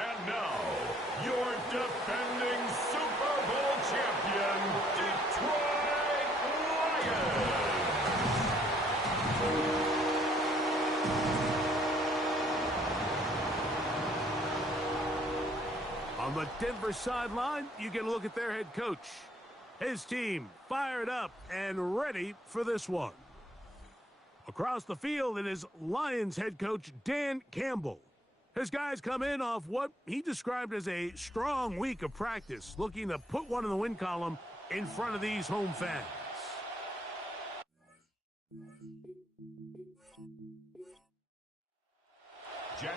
And now, your defending Super Bowl champion, Detroit Lions. On the Denver sideline, you get a look at their head coach. His team fired up and ready for this one. Across the field, it is Lions head coach Dan Campbell. His guys come in off what he described as a strong week of practice, looking to put one in the win column in front of these home fans.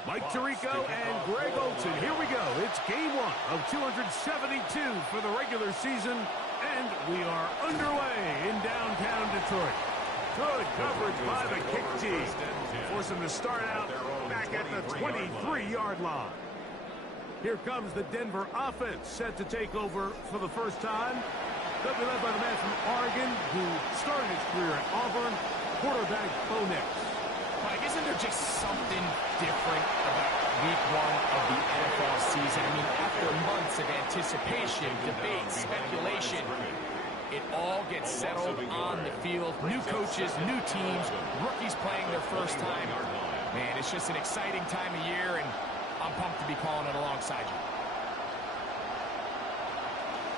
Mike Tirico and Greg Olsen. Here we go. It's game one of 272 for the regular season, and we are underway in downtown Detroit. Good coverage by the kick team. Force them to start out back at the 23-yard line. Here comes the Denver offense set to take over for the first time. They'll be led by the man from Oregon who started his career at Auburn, quarterback Bo Nix. Mike, isn't there just something different about week one of the NFL season? I mean, after months of anticipation, debate, speculation, it all gets settled on the field. New coaches, new teams, rookies playing their first time. Man, it's just an exciting time of year, and I'm pumped to be calling it alongside you.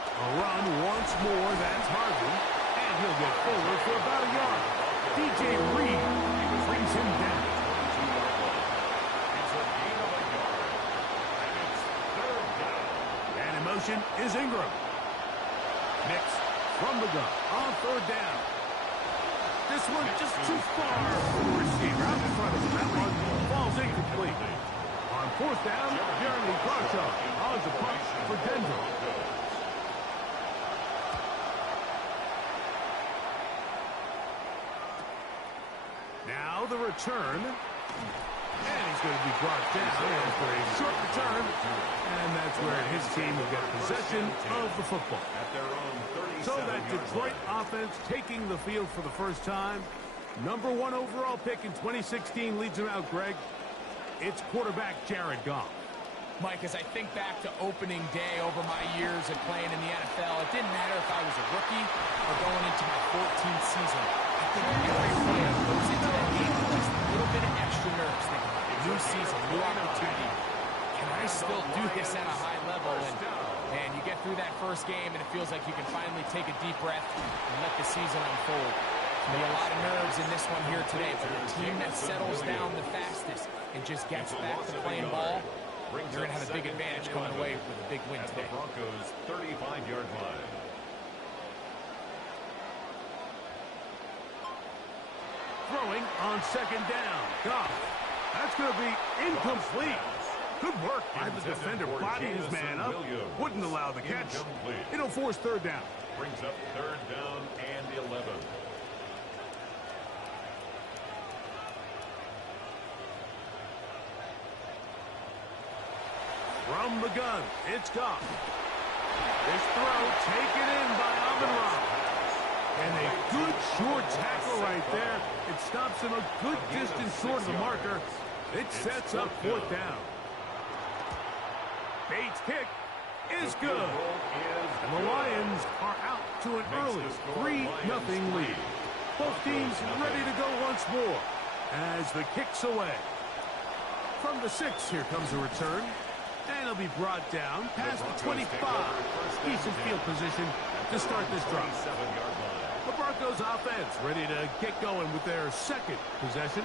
A run once more, that's Harvey, and he'll get forward for about a yard. DJ Reed brings him down. And in motion is Ingram. Next. From the gun, on third down. This one just too far for the receiver. Out in front of him. That one falls incomplete. On fourth down, Jeremy Bradshaw on the punt for Denver. Now the return. And he's going to be brought down after a short return. And that's where his team will get possession of the football. So that Detroit offense taking the field for the first time. Number one overall pick in 2016 leads him out, Greg. It's quarterback Jared Goff. Mike, as I think back to opening day over my years of playing in the NFL, it didn't matter if I was a rookie or going into my 14th season. I think every player goes into that game with just a little bit of extra nerves. Thinking, new season, new opportunity. Can I still do this at a high level? And you get through that first game, and it feels like you can finally take a deep breath and let the season unfold. There'll be a lot of nerves in this one here today, but the team that settles down the fastest and just gets back to playing ball, they're going to have a big advantage coming away with a big win today. The Broncos' 35-yard line. Throwing on second down. Goff. That's going to be incomplete. Good work by the defender. Body his man up. Wouldn't allow the catch. It'll force third down. Brings up third down and 11. From the gun, it's Goff. This throw taken in by Amon-Ra. And a good short tackle right there. It stops him a good distance short of the marker. It sets up fourth down. Bates' kick is good. And the Lions are out to an early 3-0 lead. Both teams ready to go once more as the kick's away. From the 6, here comes a return. And he'll be brought down past the 25. Decent field position to start this drive. The Broncos offense ready to get going with their second possession.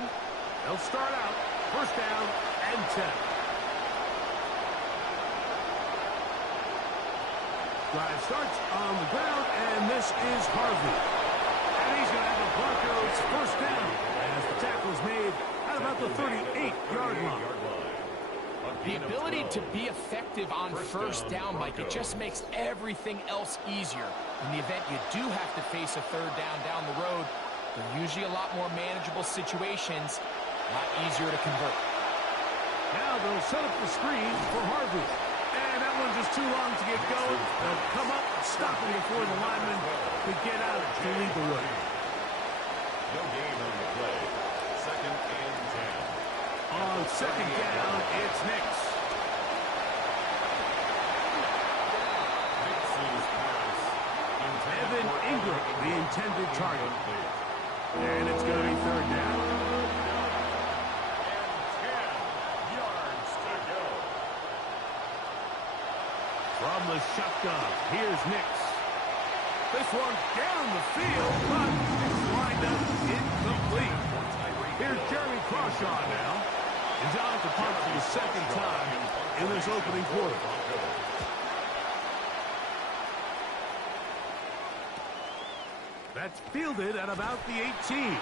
They'll start out first down and 10. Drive starts on the ground, and this is Harvey. And he's going to have the Broncos first down as the tackle's made at about the 38-yard line. The ability to be effective on first down, Mike, it just makes everything else easier. In the event you do have to face a third down the road, they're usually a lot more manageable situations, a lot easier to convert. Now they'll set up the screen for Harvey. And that one's just too long to get going. They'll come up, stop it before the lineman to get out to lead the way. No gain on the play. Second and 10. On second down, it's Nix. Evan Ingram, the intended target. And it's going to be third down. And 10 yards to go. From the shotgun, here's Nix. This one down the field, but it's lined up incomplete. Here's Jeremy Crawshaw now. He's out to punt for the second time in this opening quarter. That's fielded at about the 18. And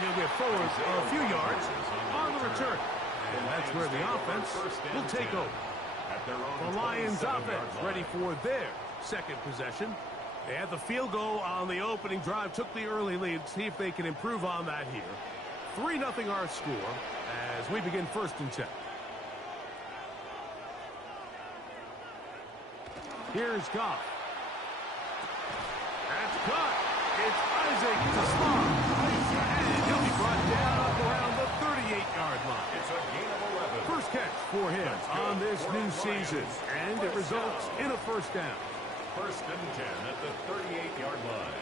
he'll get forward a few yards on the return. And that's where the offense will take over. The Lions offense ready for their second possession. They had the field goal on the opening drive, took the early lead. See if they can improve on that here. 3-0 our score as we begin first and 10. Here's Goff. That's caught. It's Isaac to Small. And he'll be brought down up around the 38-yard line. It's a gain of 11. First catch for him on this new season. And it results in a first down. First and 10 at the 38-yard line.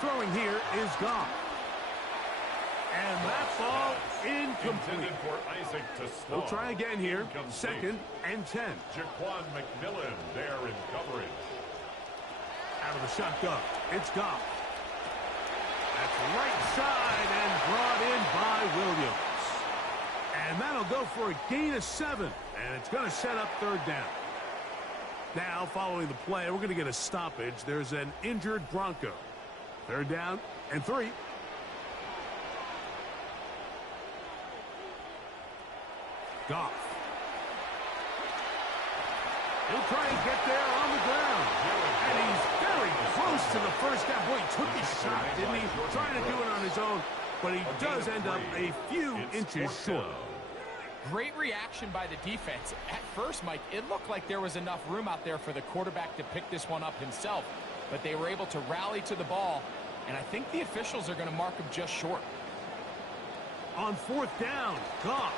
Throwing here is Goff. And that ball incomplete. Intended for Isaac to Small. We'll try again here. Incomplete. Second and 10. Jaquan McMillan there in coverage. Out of the shotgun, it's Goff. That's right side and brought in by Williams. And that'll go for a gain of 7. And it's going to set up third down. Now, following the play, we're going to get a stoppage. There's an injured Bronco. Third down and 3. Goff. He'll try and get there on the ground. And he's very close to the first down. Boy, he took his shot, didn't he? Trying to do it on his own, but he does end up a few inches short. Great reaction by the defense. At first, Mike, it looked like there was enough room out there for the quarterback to pick this one up himself, but they were able to rally to the ball, and I think the officials are going to mark him just short. On fourth down, Goff.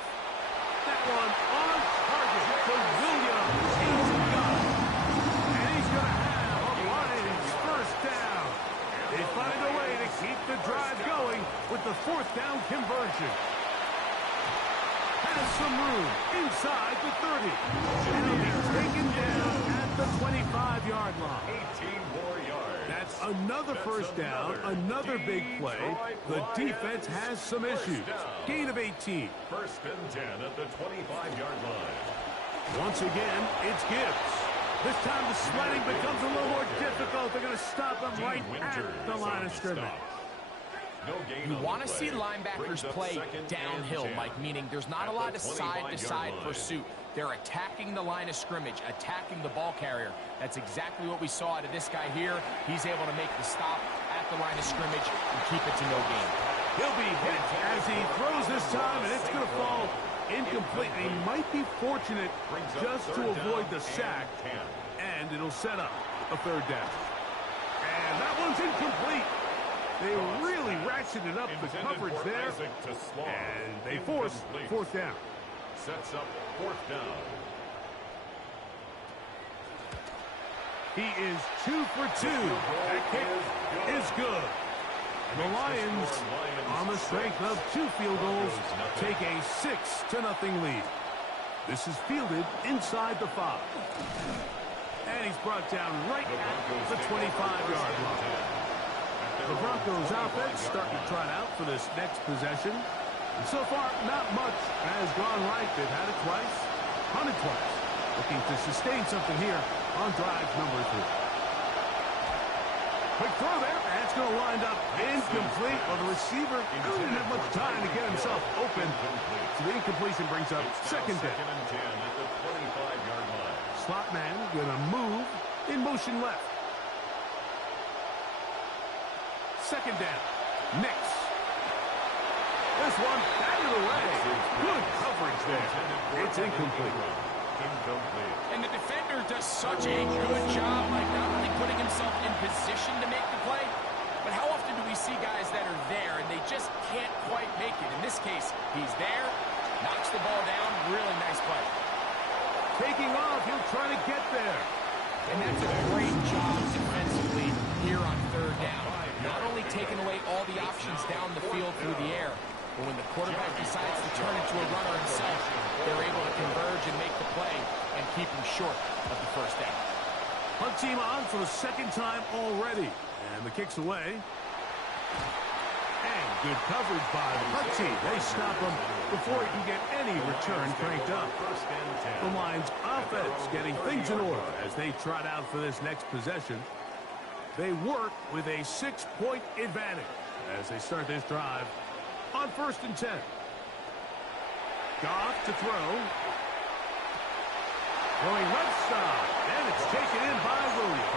That one on target for Williams. He's got it. And he's going to have a Lions first down. They find a way to keep the drive going with the fourth down conversion. Has some room inside the 30. And he'll be taken down at the 25-yard line. 18 more yards. That's another first down, another big play. The defense has some issues. Gain of 18. First and 10 at the 25-yard line. Once again, it's Gibbs. This time the sledding becomes a little more difficult. They're going to stop him right at the line of scrimmage. No gain You on want the to play. see linebackers Brings up play second and downhill, 10. Mike, meaning there's not At a lot the of side-to-side 25-yard line. pursuit. They're attacking the line of scrimmage, attacking the ball carrier. That's exactly what we saw out of this guy here. He's able to make the stop at the line of scrimmage and keep it to no gain. He'll be hit as he throws this time, and it's going to fall incomplete. He might be fortunate just to avoid the sack, and it'll set up a third down. And that one's incomplete. They really ratcheted up the coverage there, and they force fourth down. Sets up fourth down. He is 2 for 2. That kick is good. And the Lions, on the strength of 2 field goals, take a 6-0 lead. This is fielded inside the 5. And he's brought down right at the 25-yard line. The Broncos offense starting to trot out for this next possession. And so far, not much has gone right. They've had it twice, punted twice. Looking to sustain something here on drive number 3. Quick throw there. That's going to wind up incomplete. Well, the receiver really didn't have much time to get himself open. So the incompletion brings up second down. Second and 10 at the 25-yard line. Slot man going to move in motion left. Second down. Next. This one batted away. Good coverage there. It's incomplete. And the defender does such a good job, like not only putting himself in position to make the play, but how often do we see guys that are there and they just can't quite make it? In this case, he's there, knocks the ball down, really nice play. Taking off, he'll try to get there. And that's a great job defensively here on third down. Not only taking away all the options down the field through the air, but when the quarterback decides to turn into a runner himself, they're able to converge and make the play and keep him short of the first down. Punt team on for the second time already. And the kick's away. And good coverage by the punt team. They stop him before he can get any return cranked up. The Lions offense getting things in order as they trot out for this next possession. They work with a 6-point advantage as they start this drive on 1st and 10. Goff to throw. Going left side, and it's taken in by Williams.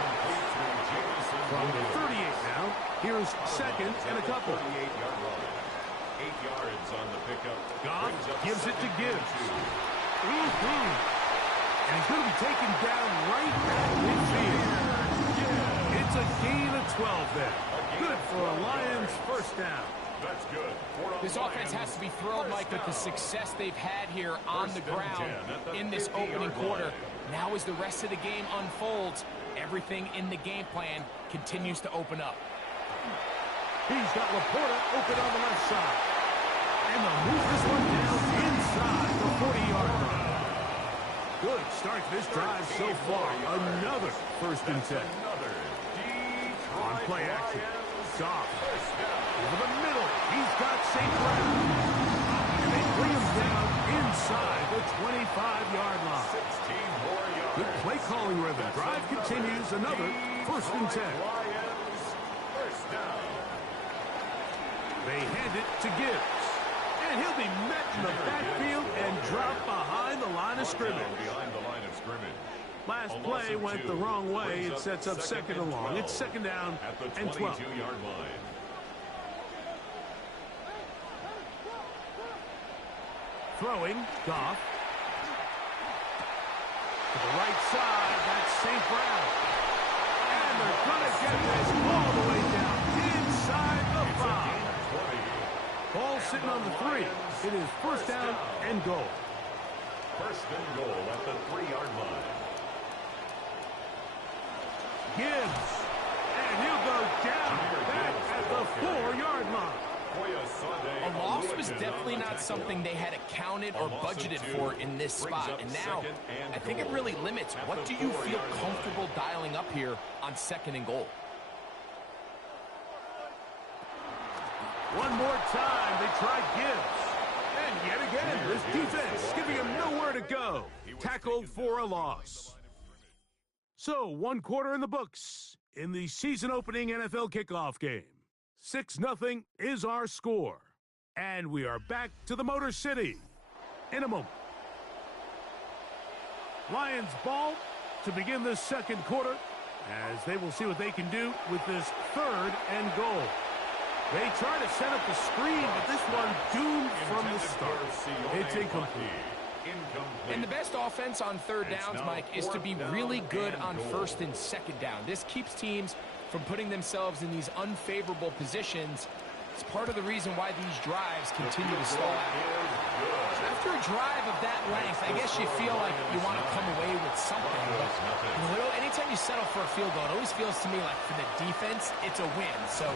From the 38 now, here's second and a couple. 8 yards on the pickup. Goff gives it to Gibbs. And he's going to be taken down right at midfield. It's a gain of 12 there. Good for a Lions first down. That's good. This offense has to be thrilled, Mike, with the success they've had here on the ground in this opening quarter. Now as the rest of the game unfolds, everything in the game plan continues to open up. He's got Laporta open on the left side. And they'll move this one down inside the 40-yard line. Good start to this drive so far. Another 1st and 10. On play action. Goff. Over the middle. He's got St. Brown. And they bring him down inside the 25-yard line. 16 more yards. Good play calling rhythm. Drive continues. Another 1st and 10. First down. They hand it to Gibbs. And he'll be met in the backfield and dropped behind the line of scrimmage. Behind the line of scrimmage. Last play went the wrong way. It sets up second and long. It's second down at the and 12. 22-yard line. Throwing, Goff. To the right side, that's St. Brown. And they're going to get this all the way down inside the 5. Ball sitting on the 3. It is first down and goal. First and goal at the 3-yard line. Gibbs. And he'll go down back at the 4-yard line. A loss was definitely not something they had accounted or budgeted for in this spot. And now, I think it really limits what do you feel comfortable dialing up here on 2nd and goal. One more time, they try Gibbs. And yet again, this defense giving him nowhere to go. Tackled for a loss. So, 1 quarter in the books in the season-opening NFL kickoff game. 6-0 is our score. And we are back to the Motor City in a moment. Lions ball to begin this second quarter, as they will see what they can do with this 3rd and goal. They try to set up the screen, but this one doomed from the start. It's incomplete. And the best offense on 3rd downs, Mike, is to be really good on 1st and 2nd down. This keeps teams from putting themselves in these unfavorable positions. It's part of the reason why these drives continue to stall out. After a drive of that length, I guess you feel like you want to come away with something. But anytime you settle for a field goal, it always feels to me like for the defense, it's a win. So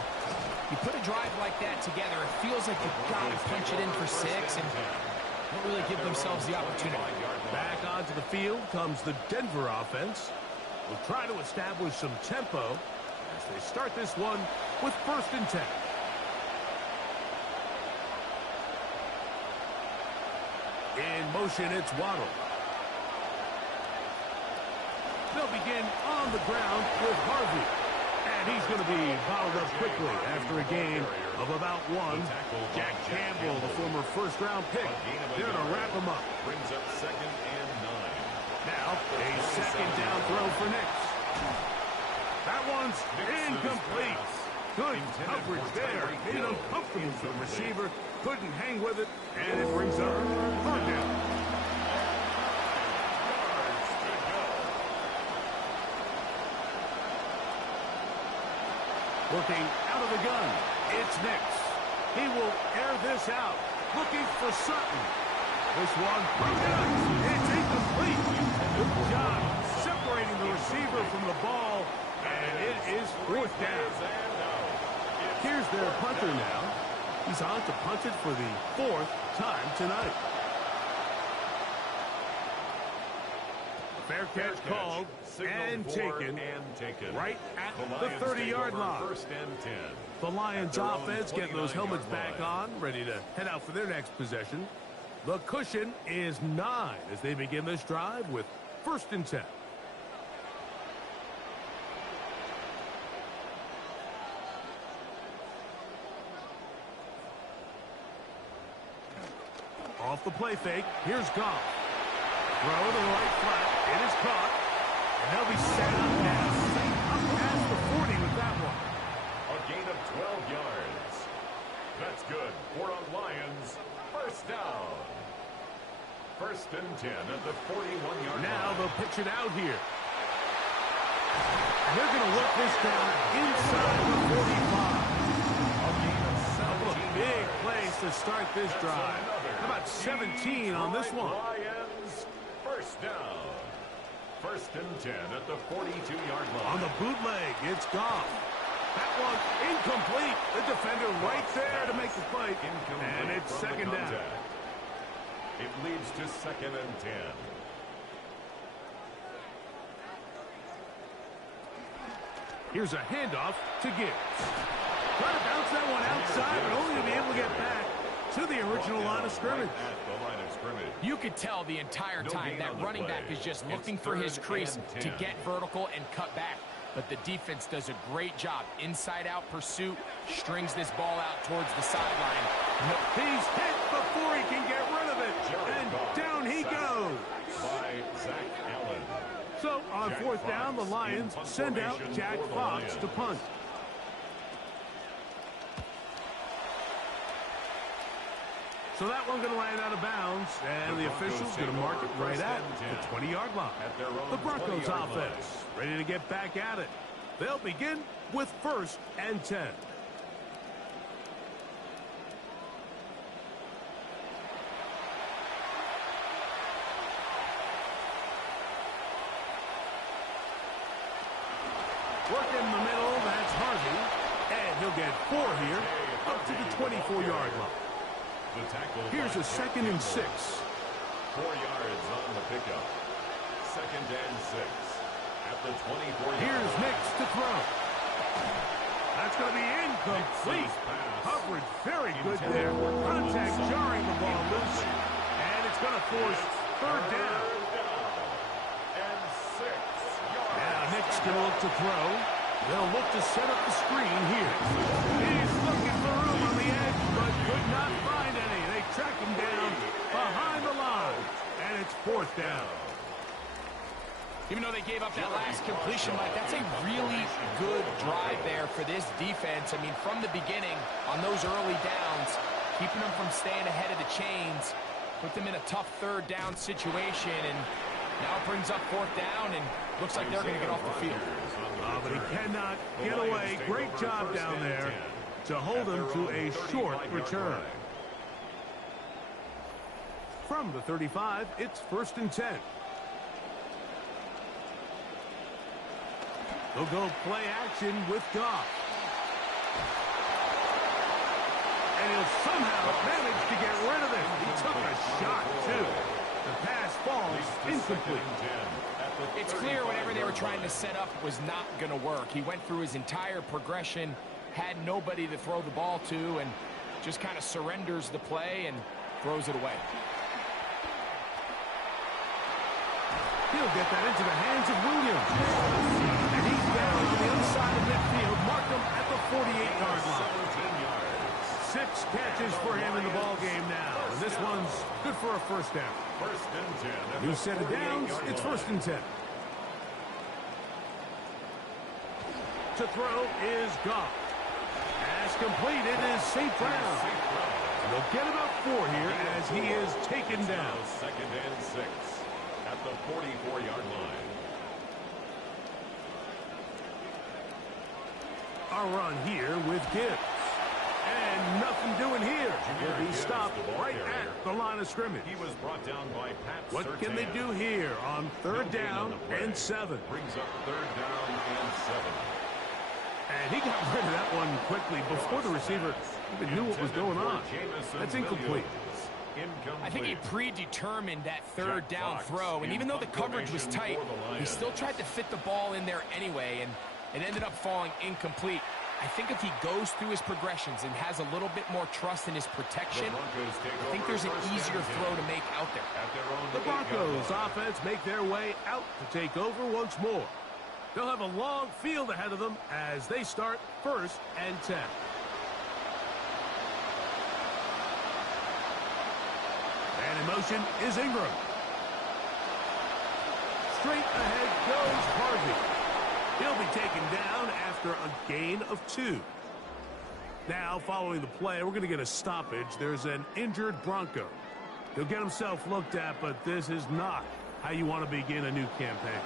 you put a drive like that together, it feels like you've got to punch it in for 6 and don't really give themselves the opportunity. Back onto the field comes the Denver offense. We'll try to establish some tempo as they start this one with 1st and 10. In motion, it's Waddle. They'll begin on the ground with Harvey. And he's going to be bottled up quickly after a gain of about 1. Jack Campbell, the former 1st-round pick, there to wrap him up. Brings up 2nd and 9. Now, a 2nd down throw for Nix. That one's incomplete. Good coverage there. Made it uncomfortable for the receiver. Couldn't hang with it, and it brings up 3rd down. Working out of the gun, it's Nix. He will air this out, looking for Sutton. This one broken up. It's incomplete. Good job separating the receiver from the ball, and it is 4th down. Here's their punter now. He's on to punt it for the 4th time tonight. Fair catch called and taken right at the 30-yard line. 1st and 10. The Lions offense getting those helmets back on, ready to head out for their next possession. The cushion is 9 as they begin this drive with 1st and 10. Off the play fake, here's Goff. Throw to the right flat, it is caught, and they'll be set up now. Up past the 40 with that one. A gain of 12 yards. That's good for a Lions 1st down. 1st and 10 at the 41-yard line. Now they'll pitch it out here. They're going to work this down inside the 45. Big place to start this drive. How about 17 on this one? Lions 1st down. 1st and 10 at the 42-yard line. On the bootleg, it's Goff. That one incomplete. The defender right there to make the play. And it's 2nd down. It leads to 2nd and 10. Here's a handoff to Gibbs. Try to bounce that one outside, but only to be able to get back to the original line of scrimmage. You could tell the entire time that running back is just looking for his crease to get vertical and cut back. But the defense does a great job. Inside-out pursuit, strings this ball out towards the sideline. He's hit before he can get rid of it. And down he goes. By Zach Allen. So on 4th down, the Lions send out Jack Fox to punt. So that one going to land out of bounds, and the official's going to mark it right at the 20-yard line. The Broncos offense ready to get back at it. They'll begin with 1st and 10. Work in the middle, that's Harvey. And he'll get 4 here, up to the 24-yard line. Here's a 2nd and 6. 4 yards on the pickup. 2nd and 6. At the 24-yard line. Here's Nix to throw. That's going to be incomplete. Coverage very good there. Contact jarring the ball loose. And it's going to force 3rd down. And 6 yards. Now Nix going to look to throw. They'll look to set up the screen here. He's looking for room on the edge, but could not find any. They track him down behind the line, and it's fourth down. Even though they gave up that last completion, Mike, that's a really good drive there for this defense. I mean, from the beginning, on those early downs, keeping them from staying ahead of the chains, put them in a tough third down situation, and now it brings up fourth down, and looks like they're going to get off the field. But he cannot get away. Great job down there to hold him to a short return. From the 35, it's 1st and 10. They'll go play action with Goff. And he'll somehow manage to get rid of it. He took a shot, too. The pass falls incomplete. It's clear whatever they were trying to set up was not going to work. He went through his entire progression, had nobody to throw the ball to, and just kind of surrenders the play and throws it away. He'll get that into the hands of Williams. And he's down on the other side of midfield. Mark him at the 48-yard line. 6 catches for him in the ball game now. And this one's good for a first down. First and 10. New set of downs. It's 1st and 10. To throw is Goff. Pass completed is St. Brown. They'll get about 4 here as he is taken down. 2nd and 6 at the 44-yard line. A run here with Gibbs. And nothing doing here. He'll be stopped right at the line of scrimmage. He was brought down by Pat What Surtain. can they do here on 3rd down and 7? Brings up 3rd down and 7. And he got rid of that one quickly before the receiver even knew what was going on. That's incomplete. I think he predetermined that 3rd down throw, and even though the coverage was tight, he still tried to fit the ball in there anyway, and it ended up falling incomplete. I think if he goes through his progressions and has a little bit more trust in his protection, I think there's an easier throw to make out there. The Broncos offense make their way out to take over once more. They'll have a long field ahead of them as they start 1st and 10. And in motion is Ingram. Straight ahead goes Harvey. He'll be taken down after a gain of 2. Now, following the play, we're going to get a stoppage. There's an injured Bronco. He'll get himself looked at, but this is not how you want to begin a new campaign.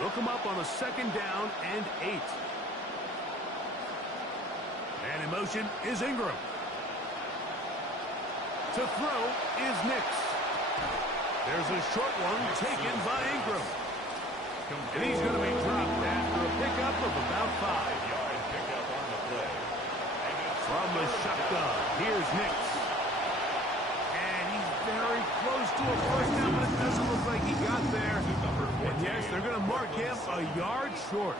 They'll come up on a 2nd down and 8. And in motion is Ingram. To throw is Nix. There's a short one taken by Ingram. And he's going to be dropped after a pickup of about 5. From the shotgun, here's Nix. And he's very close to a first down, but it doesn't look like he got there. And yes, they're going to mark him a yard short.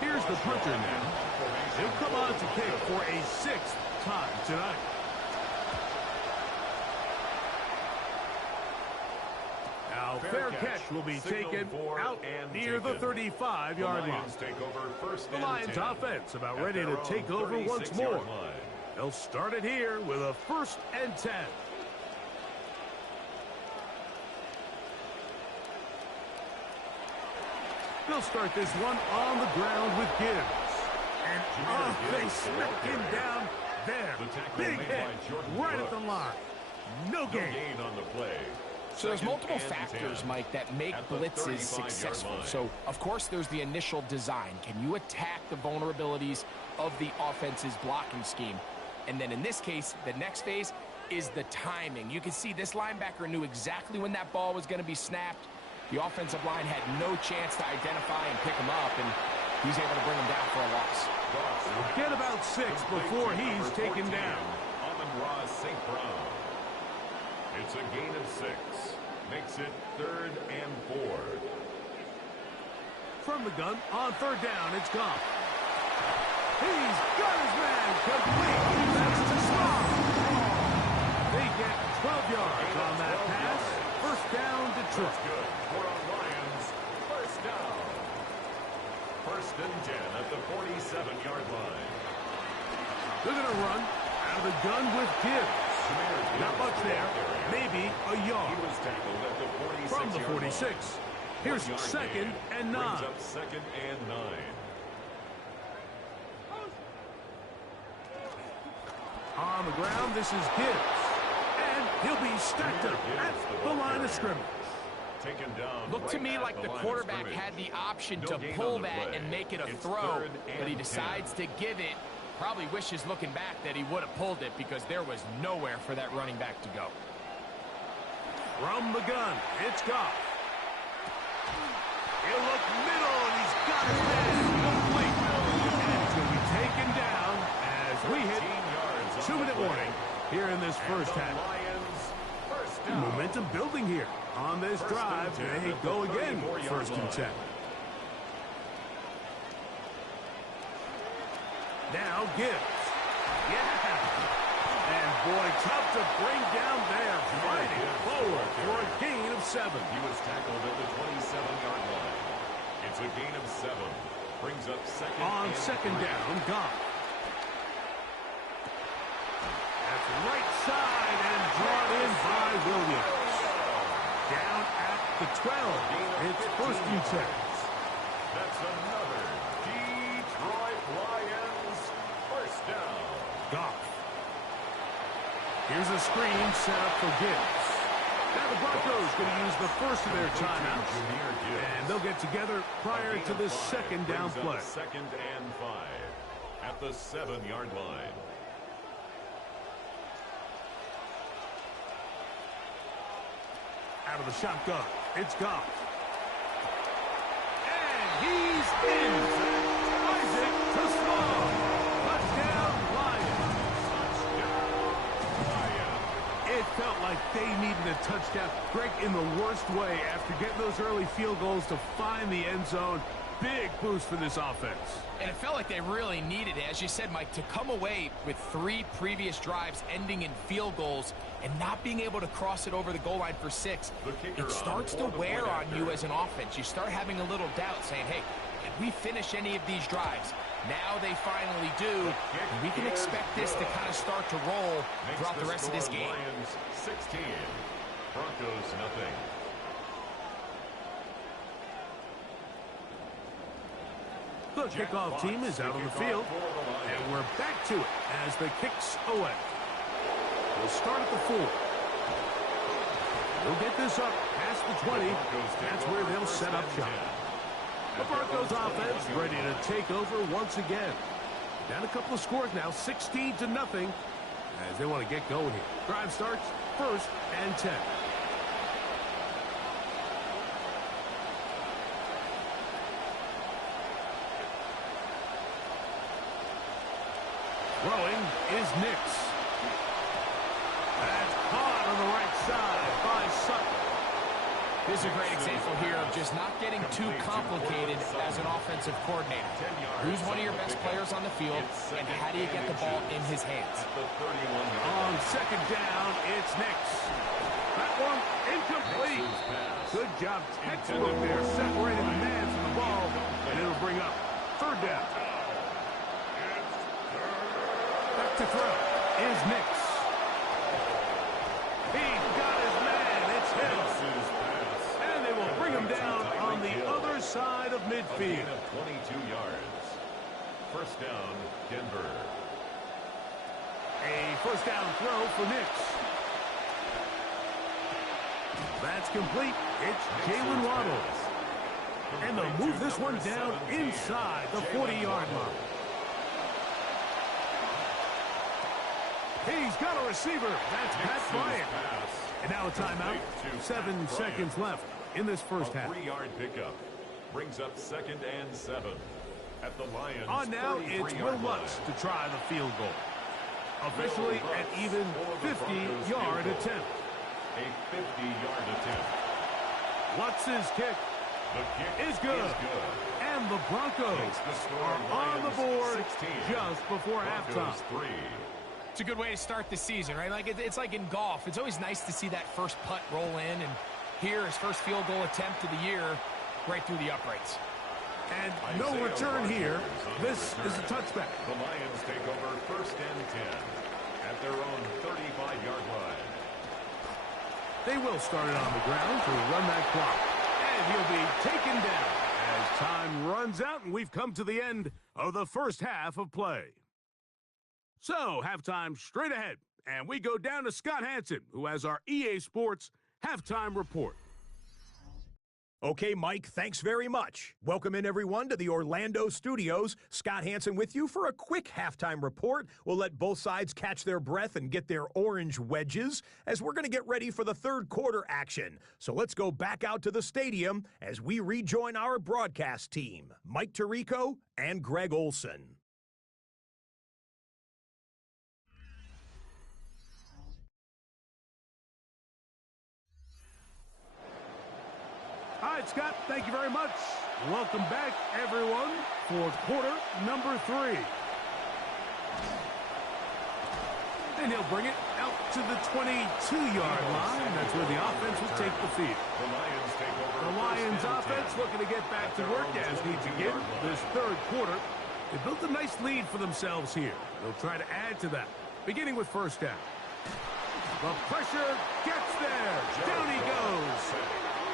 Here's the punter now. He'll come on to kick for a 6th time tonight. Now, fair catch will be taken out near the 35-yard line. The Lions offense about ready to take over once more. They'll start it here with a 1st and 10. They'll start this one on the ground with Gibbs. And they smack him down there. Big hit right at the line. No gain on the play. So there's multiple factors, Mike, that make blitzes successful. So, of course, there's the initial design. Can you attack the vulnerabilities of the offense's blocking scheme? And then in this case, the next phase is the timing. You can see this linebacker knew exactly when that ball was going to be snapped. The offensive line had no chance to identify and pick him up, and he's able to bring him down for a loss. He'll get about 6 before he's taken down. Amon-Ra St. Brown. It's a gain of 6. Makes it 3rd and 4. From the gun, on 3rd down, it's Goff. He's got his man complete. That's to Small. They get 12 yards on that pass. 1st down, Detroit. That's good. For our Lions, 1st down. First and 10 at the 47-yard line. They're going to run out of the gun with Gibbs. Not much there. Maybe a yard. He was tackled at the 46 From the 46. Here's second and 9. Brings up second and 9. On the ground, this is Gibbs. And he'll be stacked up at the line of scrimmage. Taken down. Looked to me like the quarterback had the option to pull that and make it a throw, but he decides to give it. Probably wishes looking back that he would have pulled it because there was nowhere for that running back to go. From the gun, it's Goff. He'll look middle, and he's got his man complete. And it's going to be taken down as we hit 2-minute warning here in this first half. Momentum building here on this drive. They go again, first and 10. Now Gibbs. Yeah. And boy, tough to bring down there. Fighting forward for a gain of 7. He was tackled at the 27-yard line. It's a gain of 7. Brings up second. On second down, Goff. That's right side and drawn in by Williams. Down at the 12. It's first and 10. That's another Detroit Lions first down. Goff. Here's a screen set up for Gibbs. Now the Broncos going to use the first of their timeouts. And they'll get together prior to this second down play. Second and 5 at the 7-yard line. Out of the shotgun, it's Goff. And he's in. Isaac to Small. Touchdown, Lions. It felt like they needed a touchdown. Greg, in the worst way, after getting those early field goals to find the end zone. Big boost for this offense. And it felt like they really needed it. As you said, Mike, to come away with 3 previous drives ending in field goals and not being able to cross it over the goal line for 6, it starts to wear on you as an offense. You start having a little doubt, saying, hey, can we finish any of these drives? Now they finally do, and we can expect this to kind of start to roll throughout the rest of this game. Lions 16, Broncos nothing. The kickoff team is out on the field, and we're back to it as the kicks away. We'll start at the 4. We'll get this up past the 20. That's where they'll set up shop. The Broncos offense ready to take over once again. Down a couple of scores now, 16-0, as they want to get going here. Drive starts first and 10. Throwing is Nix. That's caught on the right side by Sutton. This is a great example here of just not getting too complicated as an offensive coordinator. Who's one of your best players on the field, and how do you get the ball in his hands? On second down, it's Nix. That one incomplete. Good job, textbook there, separating the man from the ball, and it'll bring up third down. Back to throw is Nix. He's got his man. It's him. And they will bring him down on the other side of midfield. Of 22 yards. First down, Denver. A first down throw for Nix. That's complete. It's Jalen Waddle. And they'll move this one down inside the 40-yard line. He's got a receiver. That's Pat Bryant. And now a timeout. 7 seconds left in this first half. 3-yard pickup brings up second and 7 at the Lions. On now, it's Will Lutz to try the field goal. Officially an even 50-yard attempt. A 50-yard attempt. Lutz's kick The kick is good. And the Broncos are on the board just before halftime. 3. It's a good way to start the season, right? Like it's like in golf. It's always nice to see that first putt roll in, and here his first field goal attempt of the year right through the uprights. And no return here. This is a touchback. The Lions take over 1st and 10 at their own 35-yard line. They will start it on the ground to run that clock. And he'll be taken down as time runs out, and we've come to the end of the first half of play. So, halftime straight ahead, and we go down to Scott Hanson, who has our EA Sports halftime report. Okay, Mike, thanks very much. Welcome in, everyone, to the Orlando studios. Scott Hanson with you for a quick halftime report. We'll let both sides catch their breath and get their orange wedges as we're going to get ready for the third quarter action. So let's go back out to the stadium as we rejoin our broadcast team, Mike Tirico and Greg Olson. All right, Scott, thank you very much. Welcome back, everyone, for quarter number 3. And he'll bring it out to the 22-yard line. That's where the offense will take the field. The Lions offense looking to get back to work as needs again this third quarter. They built a nice lead for themselves here. They'll try to add to that, beginning with first down. The pressure gets there. Down he goes.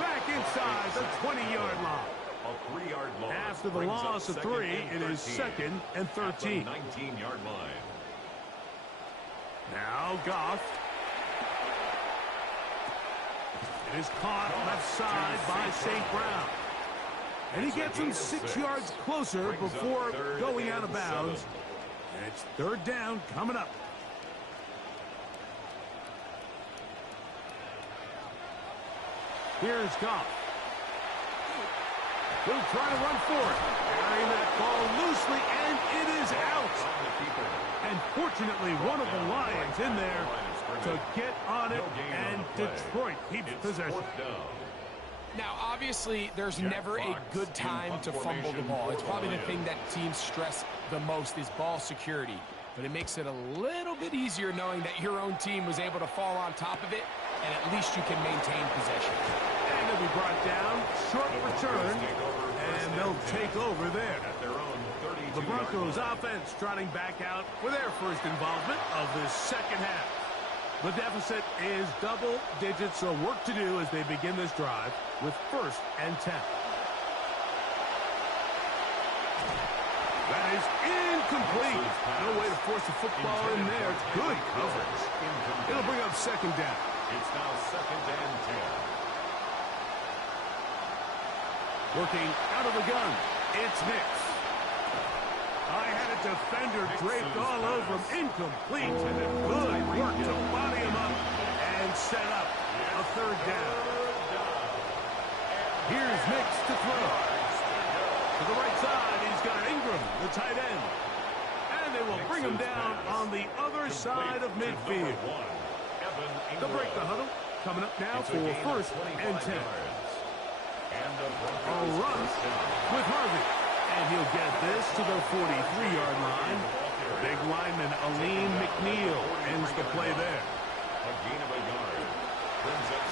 Back inside the 20-yard line. A 3-yard loss. After the loss of 3, it is 2nd and 13. 19-yard line. Now Goff. It is caught left side by St. Brown. And he gets him 6 yards closer before going out of bounds. And it's third down coming up. Here's Goff. He'll try to run for it. Carrying that ball loosely, and it is out. And fortunately, one of the Lions in there to get on it, and Detroit keeps possession. Now, obviously, there's never a good time to fumble the ball. It's probably the thing that teams stress the most is ball security. But it makes it a little bit easier knowing that your own team was able to fall on top of it, and at least you can maintain possession. And it'll be brought down, short return, and they'll take over there. The Broncos offense trotting back out with their first involvement of this second half. The deficit is double digits, so work to do as they begin this drive with 1st and 10. That is incomplete. No way to force the football in there. It's good coverage. It'll bring up 2nd down. It's now 2nd and 10. Working out of the gun, it's Nix. I had a defender draped all over him. Incomplete. Good work to body him up and set up a 3rd down. Here's Nix to throw. To the right side, he's got Ingram, the tight end. And they will bring him down on the other side of midfield. They'll break the huddle. Coming up now for 1st and 10. A run with Harvey. And he'll get this to the 43-yard line. Big lineman Aleem McNeil ends the play there.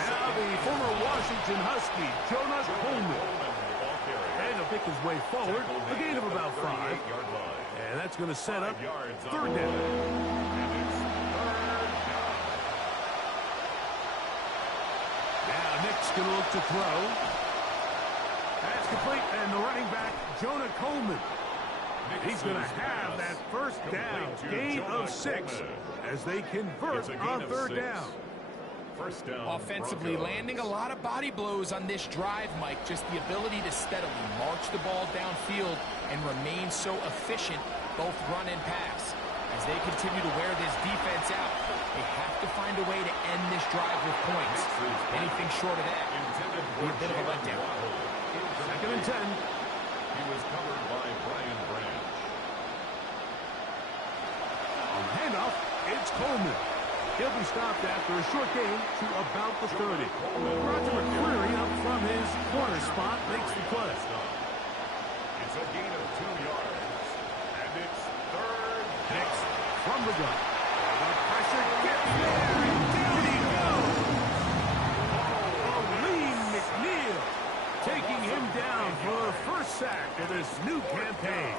Now the former Washington Husky, Jonah Coleman. And he'll pick his way forward, a gain of about 5. And that's going to set up 3rd down. Now Nick's going to look to throw. That's complete, and the running back, Jonah Coleman. He's going to have that 1st down, gain of 6, as they convert on 3rd down. Offensively, landing a lot of body blows on this drive, Mike. Just the ability to steadily march the ball downfield and remain so efficient, both run and pass. As they continue to wear this defense out, they have to find a way to end this drive with points. Anything short of that would be a bit of a letdown. 2nd and 10. He was covered by Brian Branch. On handoff, it's Coleman. He'll be stopped after a short gain to about the 30. Roger McCreary up from his corner spot makes the play. It's a gain of 2 yards. And it's 3rd Next from the gun. The pressure gets there, and down he goes. Aleem McNeil taking him down for the first sack in this new campaign.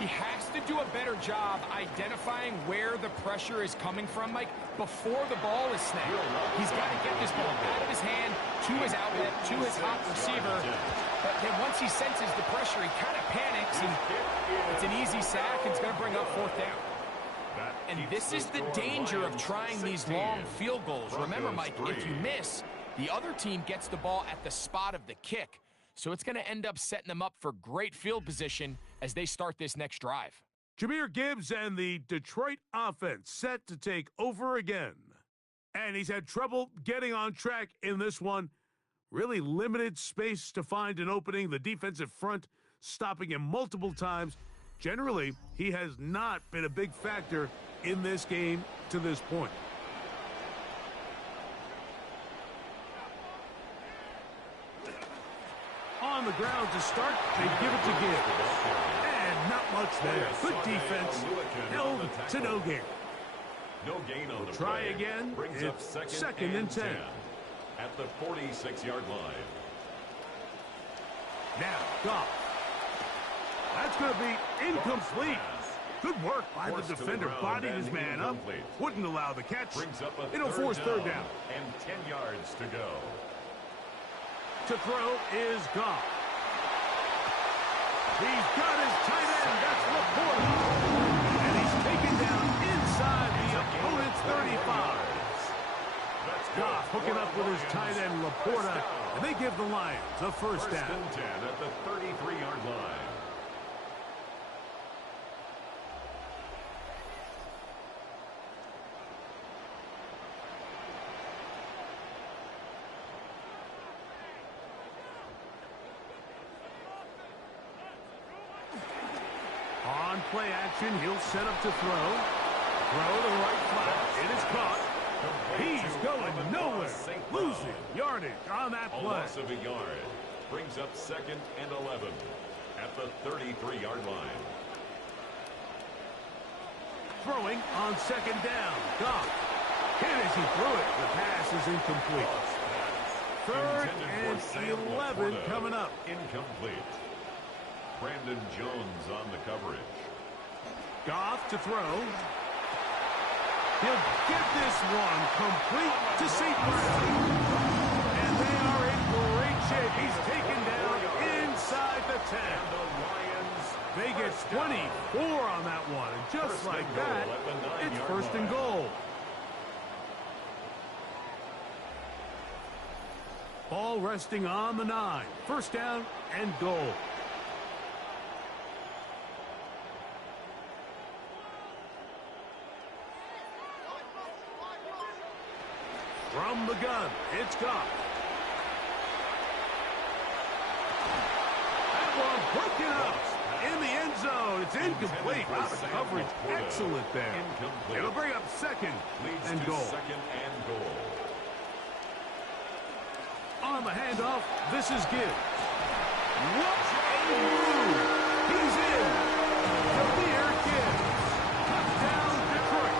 He has to do a better job identifying where the pressure is coming from, Mike, before the ball is snapped. He's got to get this ball out of his hand to his outlet, to his hot receiver. But then once he senses the pressure, he kind of panics, and it's an easy sack, and it's going to bring up 4th down. And this is the danger of trying these long field goals. Remember, Mike, if you miss, the other team gets the ball at the spot of the kick. So it's going to end up setting them up for great field position as they start this next drive. Jahmyr Gibbs and the Detroit offense set to take over again. And he's had trouble getting on track in this one. Really limited space to find an opening. The defensive front stopping him multiple times. Generally, he has not been a big factor in this game to this point. On the ground to start, they give it to Gibbs. And not much there. Good defense, held to no gain. No gain on the Try play. again. Brings up It's second and 10. at the 46-yard line. Now, Goff. That's going to be incomplete. Good work by the defender. Bodied his man up. Wouldn't allow the catch. Brings up a It'll force third down. And 10 yards to go. To throw is Goff. He's got his tight end. That's Laporta. And he's taken down inside the opponent's 35. Goff hooking up with his tight end, Laporta. And they give the Lions a first down. First and 10 at the 33-yard line. On play action, he'll set up to throw. Throw to the right flat. It is caught. He's going nowhere. Losing yardage on that A play. loss of a yard. Brings up 2nd and 11 at the 33-yard line. Throwing on 2nd down. Goff. Hit as he threw it. The pass is incomplete. 3rd Intended for and Sam 11 Laporta. coming up. Incomplete. Brandon Jones on the coverage. Goff to throw. He'll get this one complete to St. Brown. And they are in great shape. He's taken down inside the 10. The Lions. They get 24 on that one. And just First like and goal that, at the 9-yard it's first and line. goal. Ball resting on the 9. First down and goal. From the gun, it's Goff. That one broken up in the end zone. It's incomplete. Wow, the coverage excellent there. Incomplete. It'll bring up 2nd Leads and to goal. 2nd and goal. On the handoff, this is Gibbs. What a move! He's in. Jahmyr Gibbs. Touchdown, Detroit.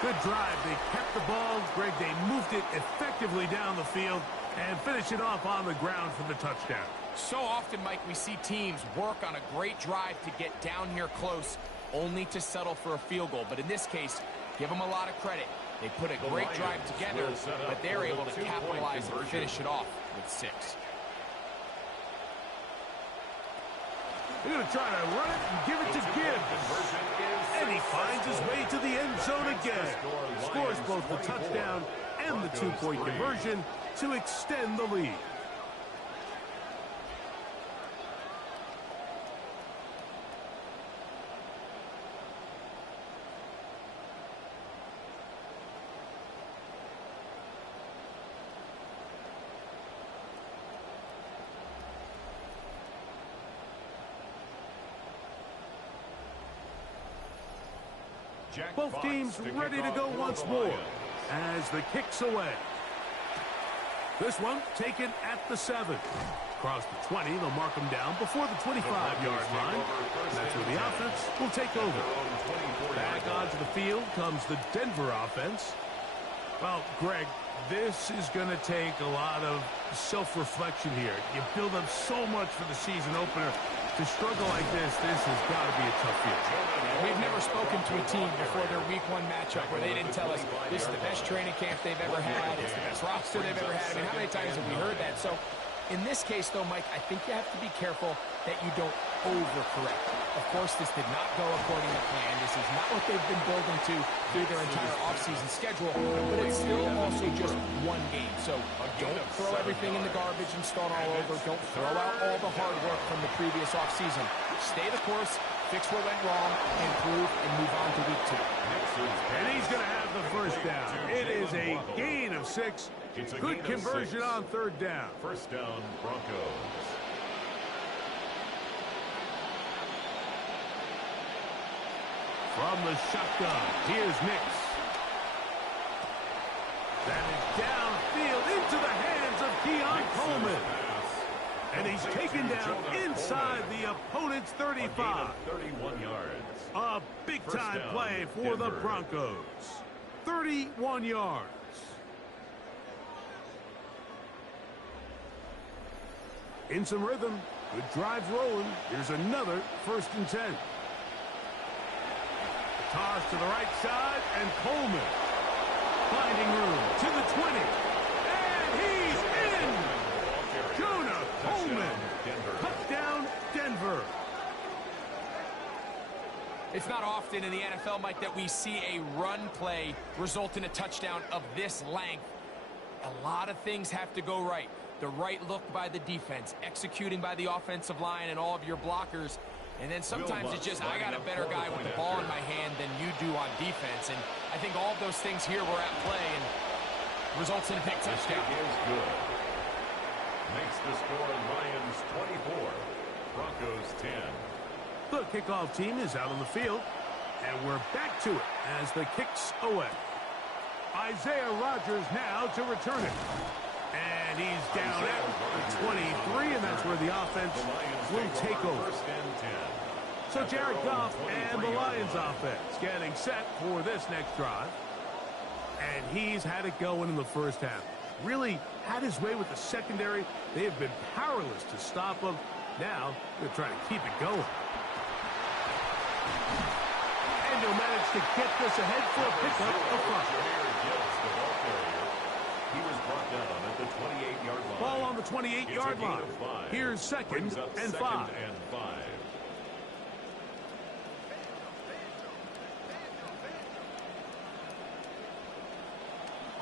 Good drive. They kept the ball. Greg, they moved it effectively down the field and finish it off on the ground for the touchdown. So often, Mike, we see teams work on a great drive to get down here close, only to settle for a field goal. But in this case, give them a lot of credit. They put a great drive together, but they're able to capitalize and finish it off with 6. They're going to try to run it and give it to Gibbs. And he finds his way to the end zone again. Scores both the touchdown and the 2-point conversion to extend the lead. Both teams ready to go once more as the kick's away. This one taken at the 7. Across the 20, they'll mark them down before the 25-yard line. And that's where the offense will take over. Back onto the field comes the Denver offense. Well, Greg, This is going to take a lot of self-reflection here. You build up so much for the season opener. To struggle like this has got to be a tough field. We've never spoken to a team before their week one matchup where they didn't tell us this is the best training camp they've ever had, it's the best roster they've ever had. I mean, how many times have we heard that? So in this case, though, Mike, I think you have to be careful that you don't overcorrect. Of course, this did not go according to plan. This is not what they've been building to through their entire offseason schedule, but it's still also just one game. So don't throw everything in the garbage and start all over. Don't throw out all the hard work from the previous offseason. Stay the course, fix what went wrong, improve, and move on to week 2. And he's going to have the first down. It is a gain of 6. Good conversion on third down. First down, Broncos. From the shotgun, here's Nix. That is downfield into the hands of Keon Coleman. And he's taken down inside the opponent's 35. 31 yards. A big-time play for the Broncos. 31 yards. In some rhythm. Good drive rolling. Here's another 1st and 10. Toss to the right side, and Coleman finding room to the 20. And he's in! Jonah Coleman. Touchdown, Denver. It's not often in the NFL, Mike, that we see a run play result in a touchdown of this length. A lot of things have to go right. The right look by the defense, executing by the offensive line and all of your blockers. And then sometimes it's just, I got a better guy with the ball in my hand than you do on defense. And I think all of those things here were at play and results in a big touchdown. Is good. Makes the score Lions 24, Broncos 10. The kickoff team is out on the field, and we're back to it as the kick's away. Isaiah Rodgers now to return it. And he's down at the 23, and that's where the offense will take over. So Jared Goff and the Lions offense getting set for this next drive. And he's had it going in the first half. Really had his way with the secondary. They have been powerless to stop him. Now they're trying to keep it going. And he'll manage to get this ahead for a pickup of 5. He was brought down at the 28-yard line. Ball on the 28-yard line. Here's second and 5.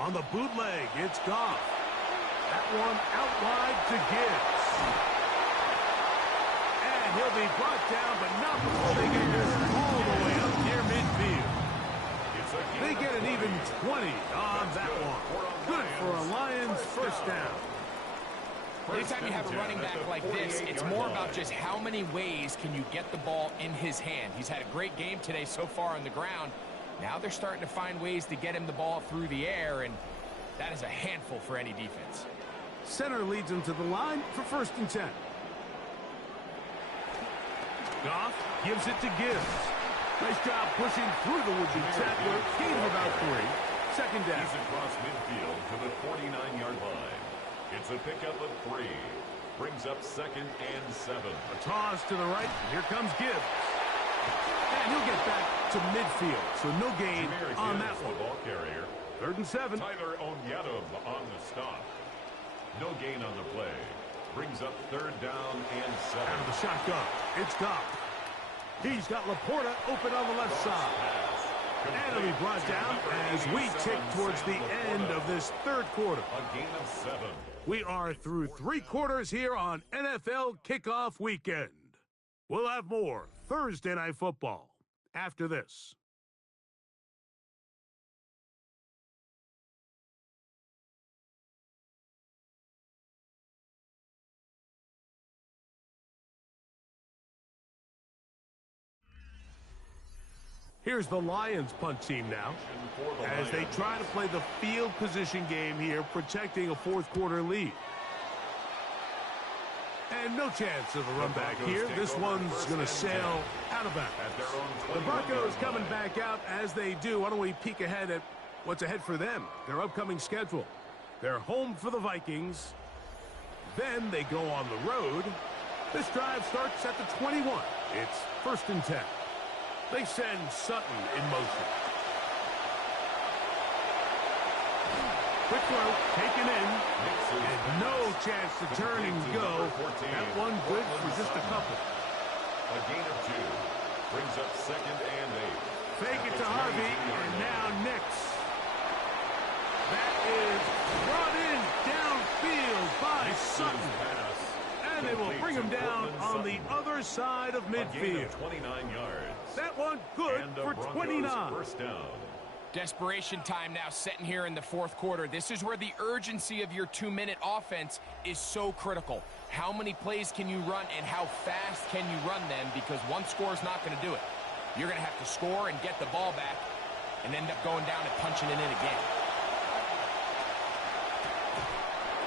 On the bootleg, it's Goff. That one out wide to Gibbs. And he'll be brought down, but not before they get this all the way up near midfield. They get an even 20 on that one. Good for a Lions first down. Anytime you have a running back like this, it's more about just how many ways can you get the ball in his hand. He's had a great game today so far on the ground. Now they're starting to find ways to get him the ball through the air, and that is a handful for any defense. Center leads him to the line for 1st and 10. Goff gives it to Gibbs. Nice job pushing through the would-be tackler. Gain of about 3. Second down. He's across midfield to the 49-yard line. It's a pickup of 3. Brings up 2nd and 7. A toss to the right. Here comes Gibbs. And he'll get back to midfield. So no gain on that one. Ball carrier. 3rd and 7. Tyler Onyadum on the stop. No gain on the play. Brings up 3rd down and 7. Out of the shotgun. It's Goff. He's got Laporta open on the left side. And he'll be brought down as we tick towards the end of this 3rd quarter. A gain of 7. We are through 3 quarters here on NFL Kickoff Weekend. We'll have more Thursday Night Football after this. Here's the Lions punt team now as they try to play the field position game here, protecting a 4th quarter lead. And no chance of a run back here. This one's going to sail out of bounds. The Broncos coming back out as they do. Why don't we peek ahead at what's ahead for them, their upcoming schedule. They're home for the Vikings. Then they go on the road. This drive starts at the 21. It's 1st and 10. They send Sutton in motion. Quick throw, taken in, and no chance to turn and go. That one good for just a couple. A gain of 2. Brings up 2nd and 8. Fake it to Harvey, and now Nix. That is brought in downfield by Sutton. And they will bring him down on the other side of midfield. 29 yards. That one good for 29. First down. Desperation time now setting here in the 4th quarter. This is where the urgency of your 2-minute offense is so critical. How many plays can you run and how fast can you run them? Because one score is not going to do it. You're going to have to score and get the ball back and end up going down and punching it in again.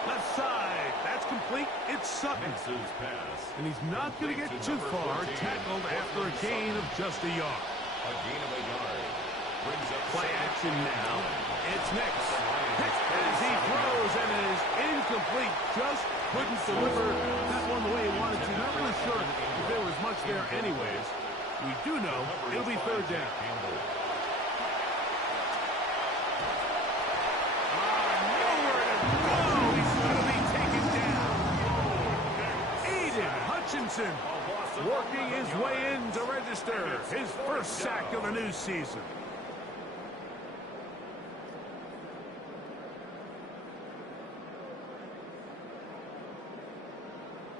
Left side. That's complete. It's Sutton. Pass. And he's not going to get too far. Tackled after a gain of just a yard. A gain of a yard. Brings up Play action now. It's Nix. As he throws and it is incomplete. Just couldn't deliver that one the way he wanted to. Not really sure if there was much there anyways. We do know it'll be 3rd down. Nowhere to go. He's going to be taken down. Aiden Hutchinson working his way in to register his 1st sack of the new season.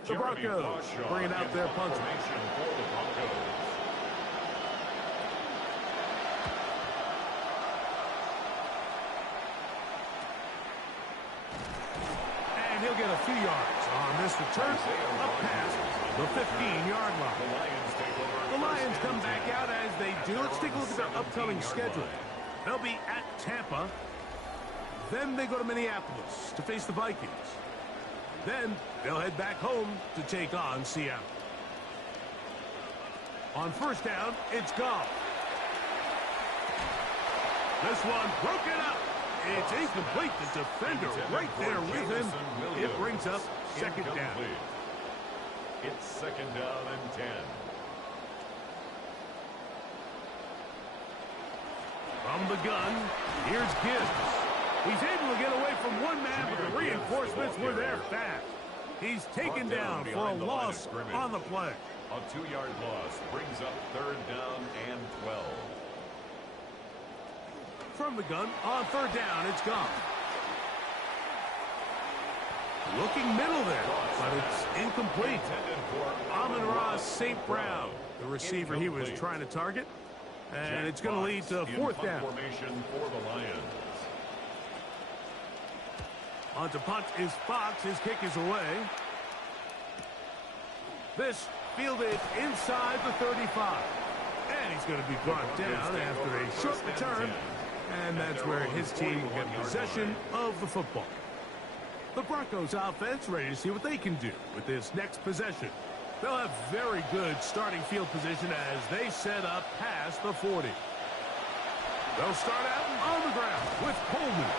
The Broncos bringing out their punter. And he'll get a few yards on this return up past the 15-yard line. The Lions come back out as they do. Let's take a look at their upcoming schedule. They'll be at Tampa. Then they go to Minneapolis to face the Vikings. Then they'll head back home to take on Seattle. On 1st down, it's Goff. This one broken up. It's incomplete. The defender right there with him. It brings up 2nd down. It's 2nd down and 10. From the gun, here's Gibbs. He's able to get away from one man, but the reinforcements were there fast. He's taken down for a loss on the play. A 2-yard loss brings up 3rd down and 12. From the gun, on 3rd down, it's gone. Looking middle there, but it's incomplete. Amon-Ra St. Brown, the receiver he was trying to target. And it's going to lead to 4th down. Formation for the Lions. On to punt is Fox. His kick is away. This fielded inside the 35. And he's going to be brought down after a short return. And that's where his team will get possession of the football. The Broncos offense ready to see what they can do with this next possession. They'll have very good starting field position as they set up past the 40. They'll start out on the ground with Coleman.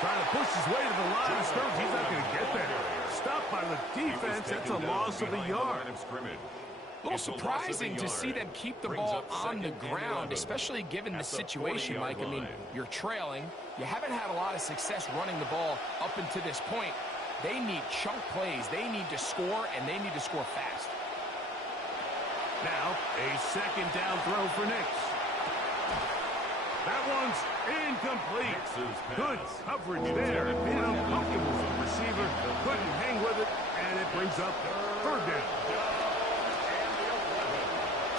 Trying to push his way to the line of scrimmage. He's not going to get there. Stopped by the defense. That's a loss of a yard. A little surprising to see them keep the ball on the ground, especially given the situation, Mike. I mean, you're trailing. You haven't had a lot of success running the ball up until this point. They need chunk plays. They need to score, and they need to score fast. Now, a 2nd down throw for Nix. That one's incomplete. Good coverage there. Made it uncomfortable for the receiver. Couldn't hang with it, and it brings up 3rd down.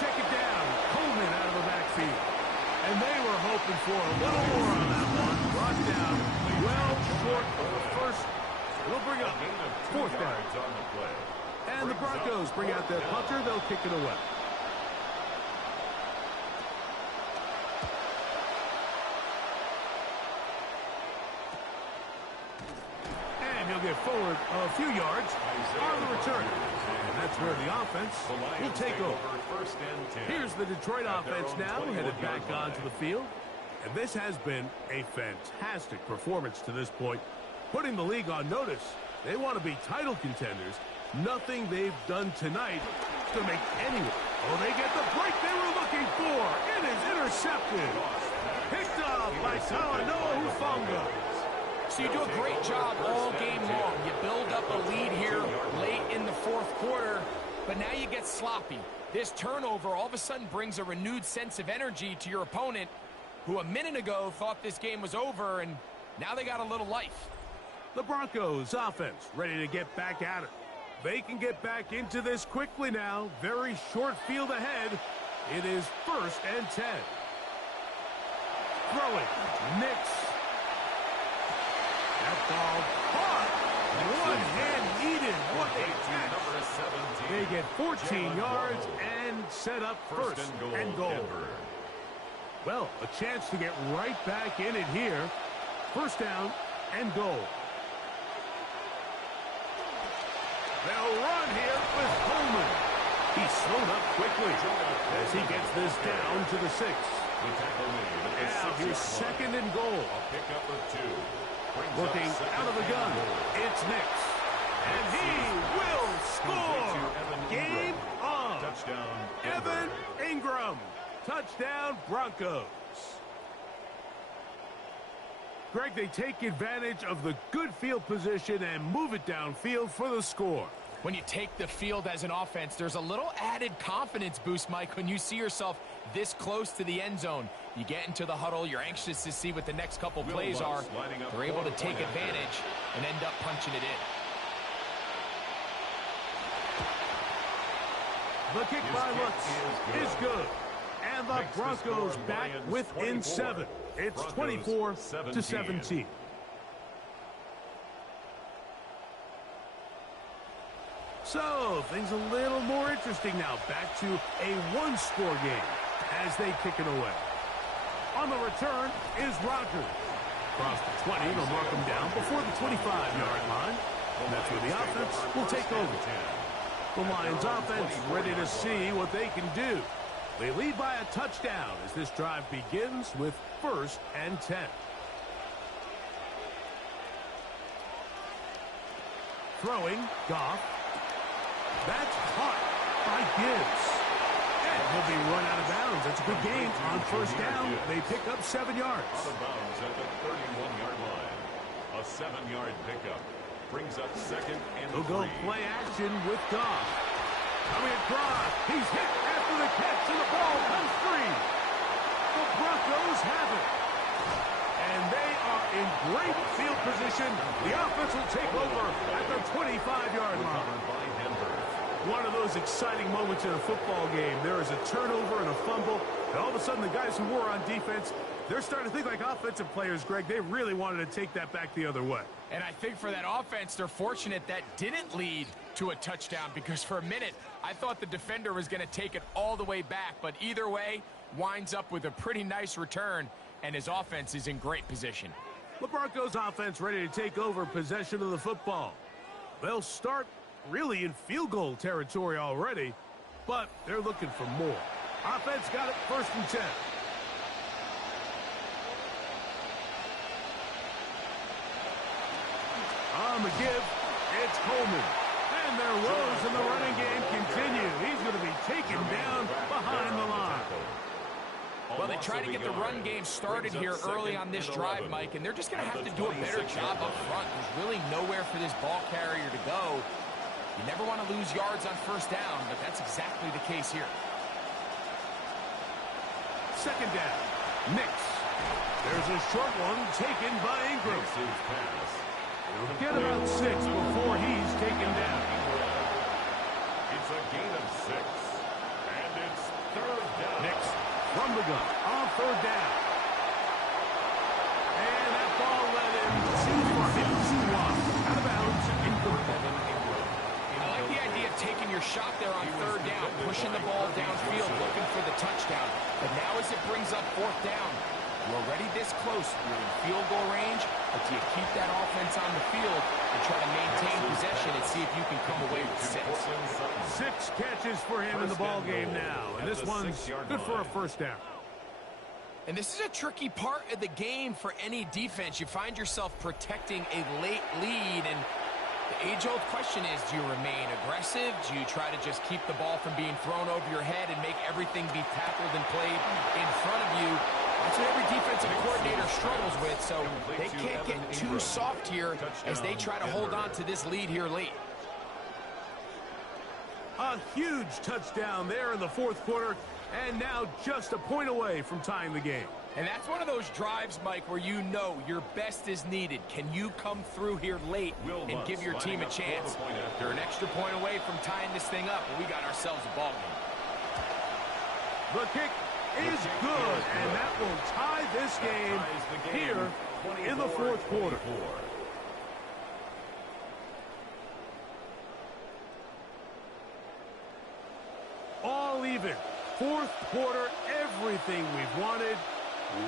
Check it down. Coleman out of the backfield. And they were hoping for a little more on that one. Brought down well short of the first. They'll bring up 4th down. And the Broncos bring out their punter. They'll kick it away. And he'll get forward a few yards on the return. And that's where the offense will take over. Here's the Detroit offense now headed back onto the field. And this has been a fantastic performance to this point. putting the league on notice. They want to be title contenders. Nothing they've done tonight to make anyone. Oh, they get the break they were looking for. It is intercepted. Picked up by Talanoa Hufanga. So you do a great job all game long. You build up a lead here late in the fourth quarter, but now you get sloppy. This turnover all of a sudden brings a renewed sense of energy to your opponent, who a minute ago thought this game was over, and now they got a little life. The Broncos offense ready to get back at it. They can get back into this quickly now. Very short field ahead. It is 1st and 10. Throwing. Nix. That ball caught. One hand needed. What a catch. They get 14 yards and set up 1st and goal. Well, a chance to get right back in it here. 1st down and goal. They'll run here with Coleman. He's slowed up quickly as he gets this down to the 6. Now here's 2nd and goal. Working out of the gun. It's Nix. And he will score. Game on. Touchdown, Evan Ingram. Touchdown, Broncos. Greg, they take advantage of the good field position and move it downfield for the score. When you take the field as an offense, there's a little added confidence boost, Mike, when you see yourself this close to the end zone. You get into the huddle, you're anxious to see what the next couple plays are. They're able to take advantage and end up punching it in. The kick by Lutz is good. And the Broncos back within 7. It's 24-17. So, things a little more interesting now. Back to a one-score game as they kick it away. On the return is Rodgers. Across the 20, they'll mark him down before the 25-yard line. And that's where the offense will take over. The Lions offense ready to see what they can do. They lead by a touchdown as this drive begins with 1st and 10. Throwing, Goff. That's caught by Gibbs. And he'll be run out of bounds. That's a good gain on 1st down. They pick up 7 yards. Out of bounds at the 31-yard line. A 7-yard pickup brings up 2nd and 3. He'll go play action with Goff. Coming across. He's hit after the catch, and the ball comes free. The Broncos have it. And they are in great field position. The offense will take over at the 25-yard line. One of those exciting moments in a football game. There is a turnover and a fumble, and all of a sudden the guys who were on defense, they're starting to think like offensive players, Greg. They really wanted to take that back the other way. And I think for that offense, they're fortunate that didn't lead to a touchdown, because for a minute, I thought the defender was going to take it all the way back. But either way, winds up with a pretty nice return, and his offense is in great position. The Broncos offense ready to take over possession of the football. They'll start really in field goal territory already, but they're looking for more. Offense got it 1st and 10. On the give, it's Coleman. And their woes in the running game continue. He's going to be taken down behind the line. Well, they try to get the run game started here early on this drive, Mike, and they're just going to have to do a better job up front. There's really nowhere for this ball carrier to go. You never want to lose yards on 1st down, but that's exactly the case here. 2nd down. Nix. There's a short one taken by Ingram. He'll get about 6 before he's taken down. It's a gain of 6. And it's 3rd down. Nix from the gun on 3rd down. And that ball led him to walk. Out of bounds. Incomplete. I like the idea of taking your shot there on 3rd down, pushing the ball downfield, looking for the touchdown. But now as it brings up 4th down, you're already this close. You're in field goal range, but do you keep that offense on the field and try to maintain possession and see if you can come away with 6? 6 catches for him in the ball game now. And this one's good for a 1st down. And this is a tricky part of the game for any defense. You find yourself protecting a late lead, and the age-old question is, do you remain aggressive? Do you try to just keep the ball from being thrown over your head and make everything be tackled and played in front of you? That's what every defensive coordinator struggles with, so they can't get too soft here as they try to hold on to this lead here late. A huge touchdown there in the fourth quarter, and now just a point away from tying the game. And that's one of those drives, Mike, where you know your best is needed. Can you come through here late and give your team a chance? They're an extra point away from tying this thing up, and we got ourselves a ball game. The kick is good, and that will tie this game here in the fourth quarter. All even. Fourth quarter, everything we've wanted.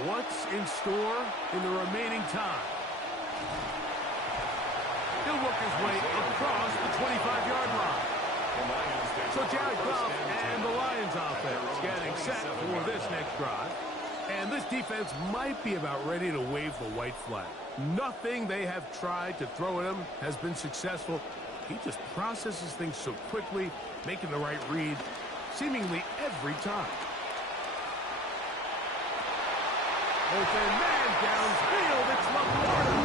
What's in store in the remaining time? He'll work his way across the 25-yard line. So Jared Goff and the Lions offense getting set for this next drive. And this defense might be about ready to wave the white flag. Nothing they have tried to throw at him has been successful. He just processes things so quickly, making the right read seemingly every time. Open man downfield. It's LaPorta.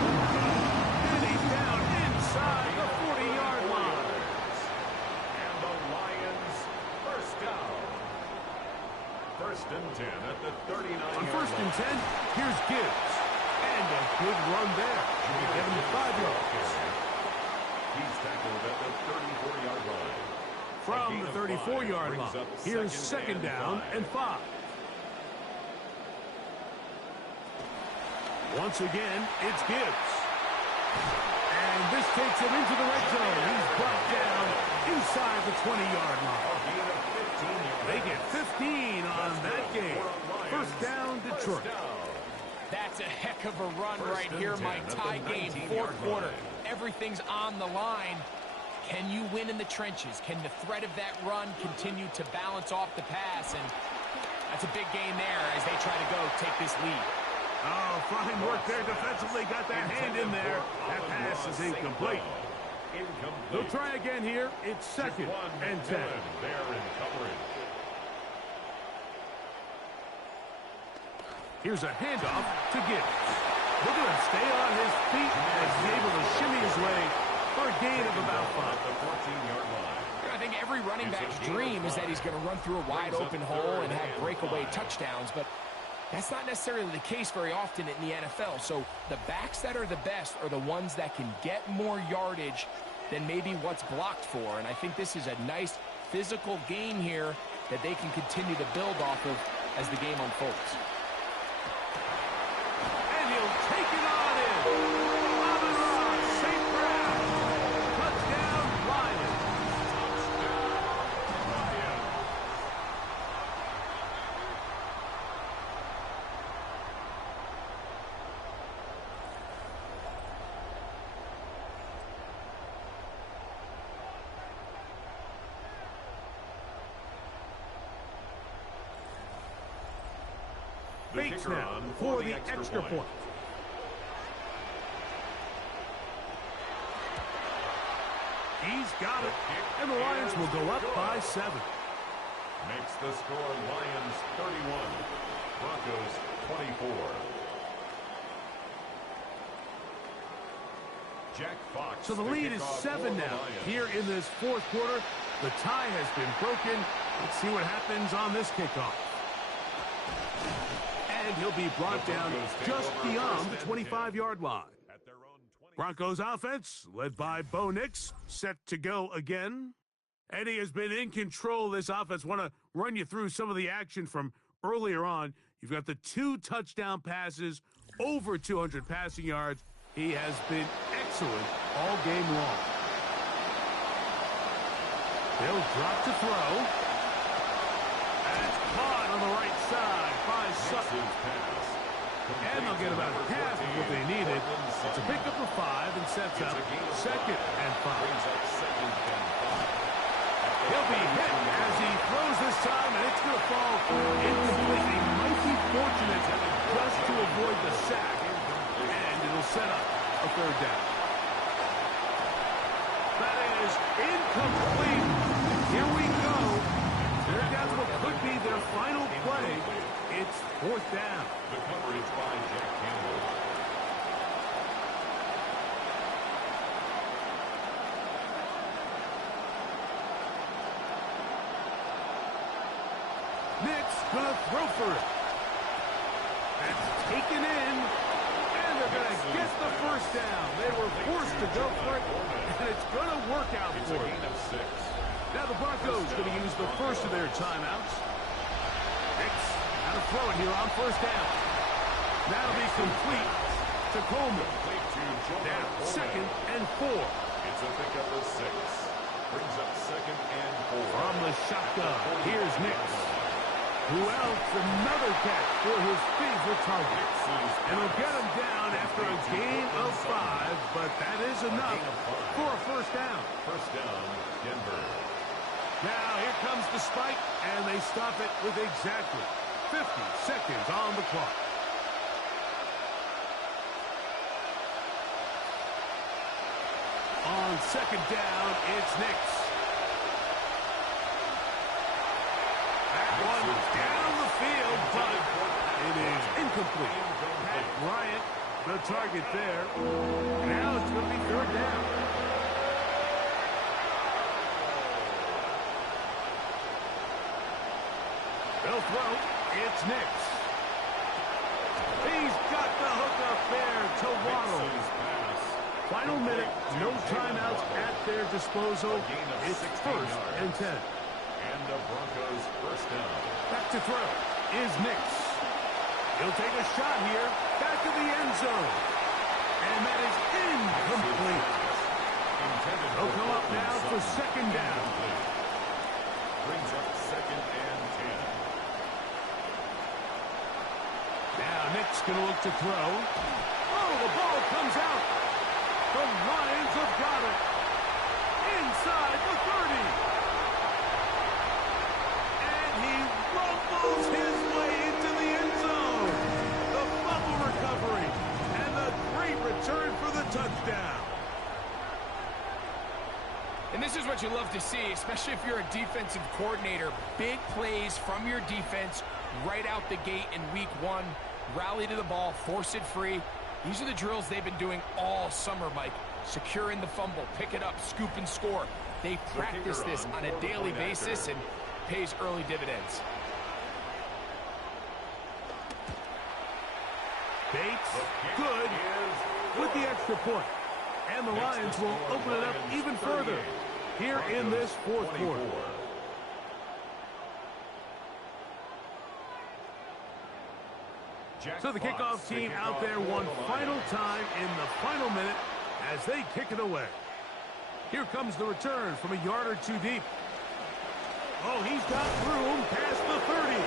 And he's down inside the 40-yard line. And the Lions first down. First and 10 at the 39-yard On first and 10, here's Gibbs. And a good run there. Should be given 5 yards. He's tackled at the 34-yard line. From the 34-yard line, here's second down and 5. Once again, it's Gibbs. And this takes him into the red zone. He's brought down inside the 20-yard line. They get 15 on that game. First down, Detroit. That's a heck of a run right here, Mike. Tie game, fourth quarter. Everything's on the line. Can you win in the trenches? Can the threat of that run continue to balance off the pass? And that's a big gain there as they try to go take this lead. Oh, fine work there defensively. Got that hand in there. That pass is incomplete. They'll try again here. It's second and 10. Here's a handoff to Gibbs. Look at him stay on his feet as he's able to shimmy his way for a gain of about 5. I think every running back's dream is that he's going to run through a wide open hole and have breakaway touchdowns, but that's not necessarily the case very often in the NFL. So the backs that are the best are the ones that can get more yardage than maybe what's blocked for. And I think this is a nice physical game here that they can continue to build off of as the game unfolds. And he'll take it on in. Amon-Ra St. Brown. Touchdown, Lions. Bates now for the extra point. He's got it, and the Lions will go up by 7. Makes the score Lions 31, Broncos 24. Jack Fox. So the lead is 7 now. Here in this fourth quarter, the tie has been broken. Let's see what happens on this kickoff. And he'll be brought down just beyond the 25-yard line. Broncos offense, led by Bo Nix, set to go again. Eddie has been in control of this offense. Want to run you through some of the action from earlier on. You've got the 2 touchdown passes, over 200 passing yards. He has been excellent all game long. They'll drop to throw. And it's caught on the right side by Sutton. And they'll get about half of what they needed. It's a pickup of 5 and sets up second and 5. He'll be hit as he throws this time, and it's going to fall incomplete. A nice be fortunate just to avoid the sack, and it'll set up a third down. That is incomplete. Here we go. They're down to what could be their final play. It's fourth down. The coverage by Jack Campbell. Nick's gonna throw for it. That's taken in, and they're gonna get the first down. They were forced to go for it, and it's gonna work out for them. Now the Broncos gonna use the first of their timeouts. Nick's out of throw it here on first down. That'll be complete to Coleman. Now second and 4. It's a pickup of 6. Brings up second and 4. From the shotgun, here's Nix. Who else? Another catch for his favorite target. And he'll get him down after a gain of 5, but that is enough for a first down. First down, Denver. Now here comes the spike, and they stop it with exactly 50 seconds on the clock. On second down, it's Nix. That one down the field, but it is incomplete. Pat Bryant, the target there. Now it's going to be third down. They'll throw. It's Nix. He's got the hook up there to Waddle. Final minute, no timeouts at their disposal. It's first and 10. And the Broncos first down. Back to throw is Nix. He'll take a shot here, back to the end zone. And that is incomplete. They'll come up now for second down. Brings up second and 10. Now Nix going to look to throw. Oh, the ball comes out. The Lions have got it. Inside the 30. And he rumbles his way into the end zone. The fumble recovery. And the great return for the touchdown. And this is what you love to see, especially if you're a defensive coordinator. Big plays from your defense right out the gate in week 1. Rally to the ball, force it free. These are the drills they've been doing all summer, Mike. Securing the fumble, pick it up, scoop and score. They practice this on a daily basis and pays early dividends. Bates, good, with the extra point. And the Lions will open it up even further here in this fourth quarter. So the kickoff team out there one final time in the final minute as they kick it away. Here comes the return from a yard or two deep. Oh, he's got room past the 30.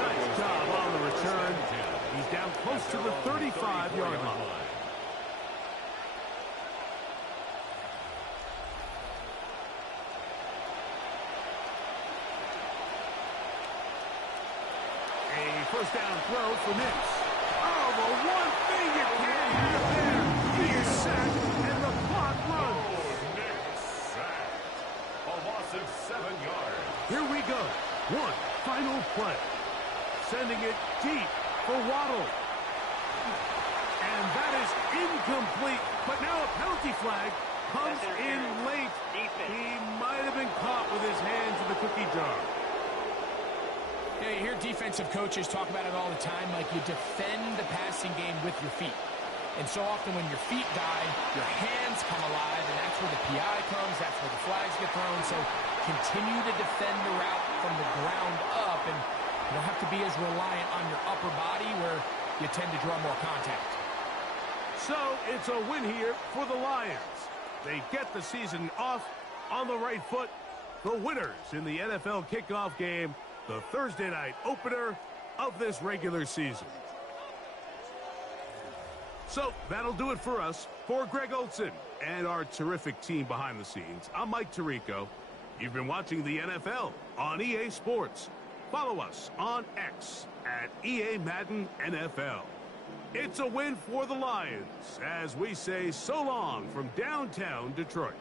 Nice job on the return. He's down close to the 35-yard line. First down throw for Nix. Oh, the one thing you can't have there. He is sacked, and the clock runs. Nix sacked. A loss of 7 yards. Here we go. One final play. Sending it deep for Waddle. And that is incomplete. But now a penalty flag comes in late. He might have been caught with his hands in the cookie jar. Yeah, you hear defensive coaches talk about it all the time, like you defend the passing game with your feet. And so often when your feet die, your hands come alive, and that's where the PI comes, that's where the flags get thrown. So continue to defend the route from the ground up, and you don't have to be as reliant on your upper body where you tend to draw more contact. So it's a win here for the Lions. They get the season off on the right foot. The winners in the NFL kickoff game, the Thursday night opener of this regular season. So that'll do it for us. For Greg Olsen and our terrific team behind the scenes, I'm Mike Tirico. You've been watching the NFL on EA Sports. Follow us on X at EA Madden NFL. It's a win for the Lions as we say so long from downtown Detroit.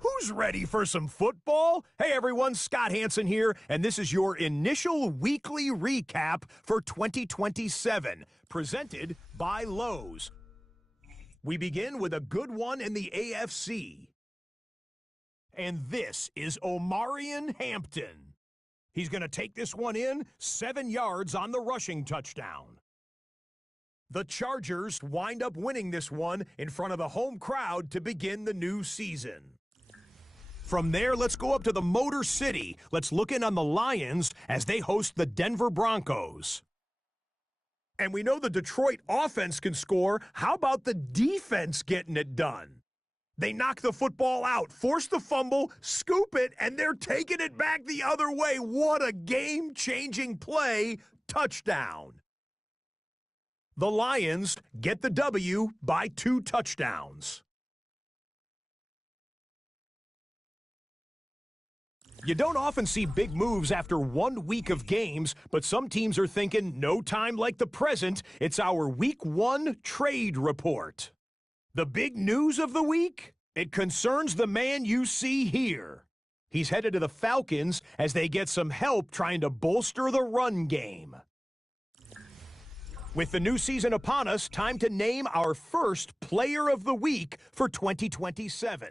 Who's ready for some football? Hey everyone, Scott Hanson here, and this is your initial weekly recap for 2027, presented by Lowe's. We begin with a good one in the AFC. And this is Omarion Hampton. He's going to take this one in 7 yards on the rushing touchdown. The Chargers wind up winning this one in front of the home crowd to begin the new season. From there, let's go up to the Motor City. Let's look in on the Lions as they host the Denver Broncos. And we know the Detroit offense can score. How about the defense getting it done? They knock the football out, force the fumble, scoop it, and they're taking it back the other way. What a game-changing play. Touchdown. The Lions get the W by 2 touchdowns. You don't often see big moves after 1 week of games, but some teams are thinking no time like the present. It's our Week 1 trade report. The big news of the week? It concerns the man you see here. He's headed to the Falcons as they get some help trying to bolster the run game. With the new season upon us, time to name our first Player of the Week for 2027.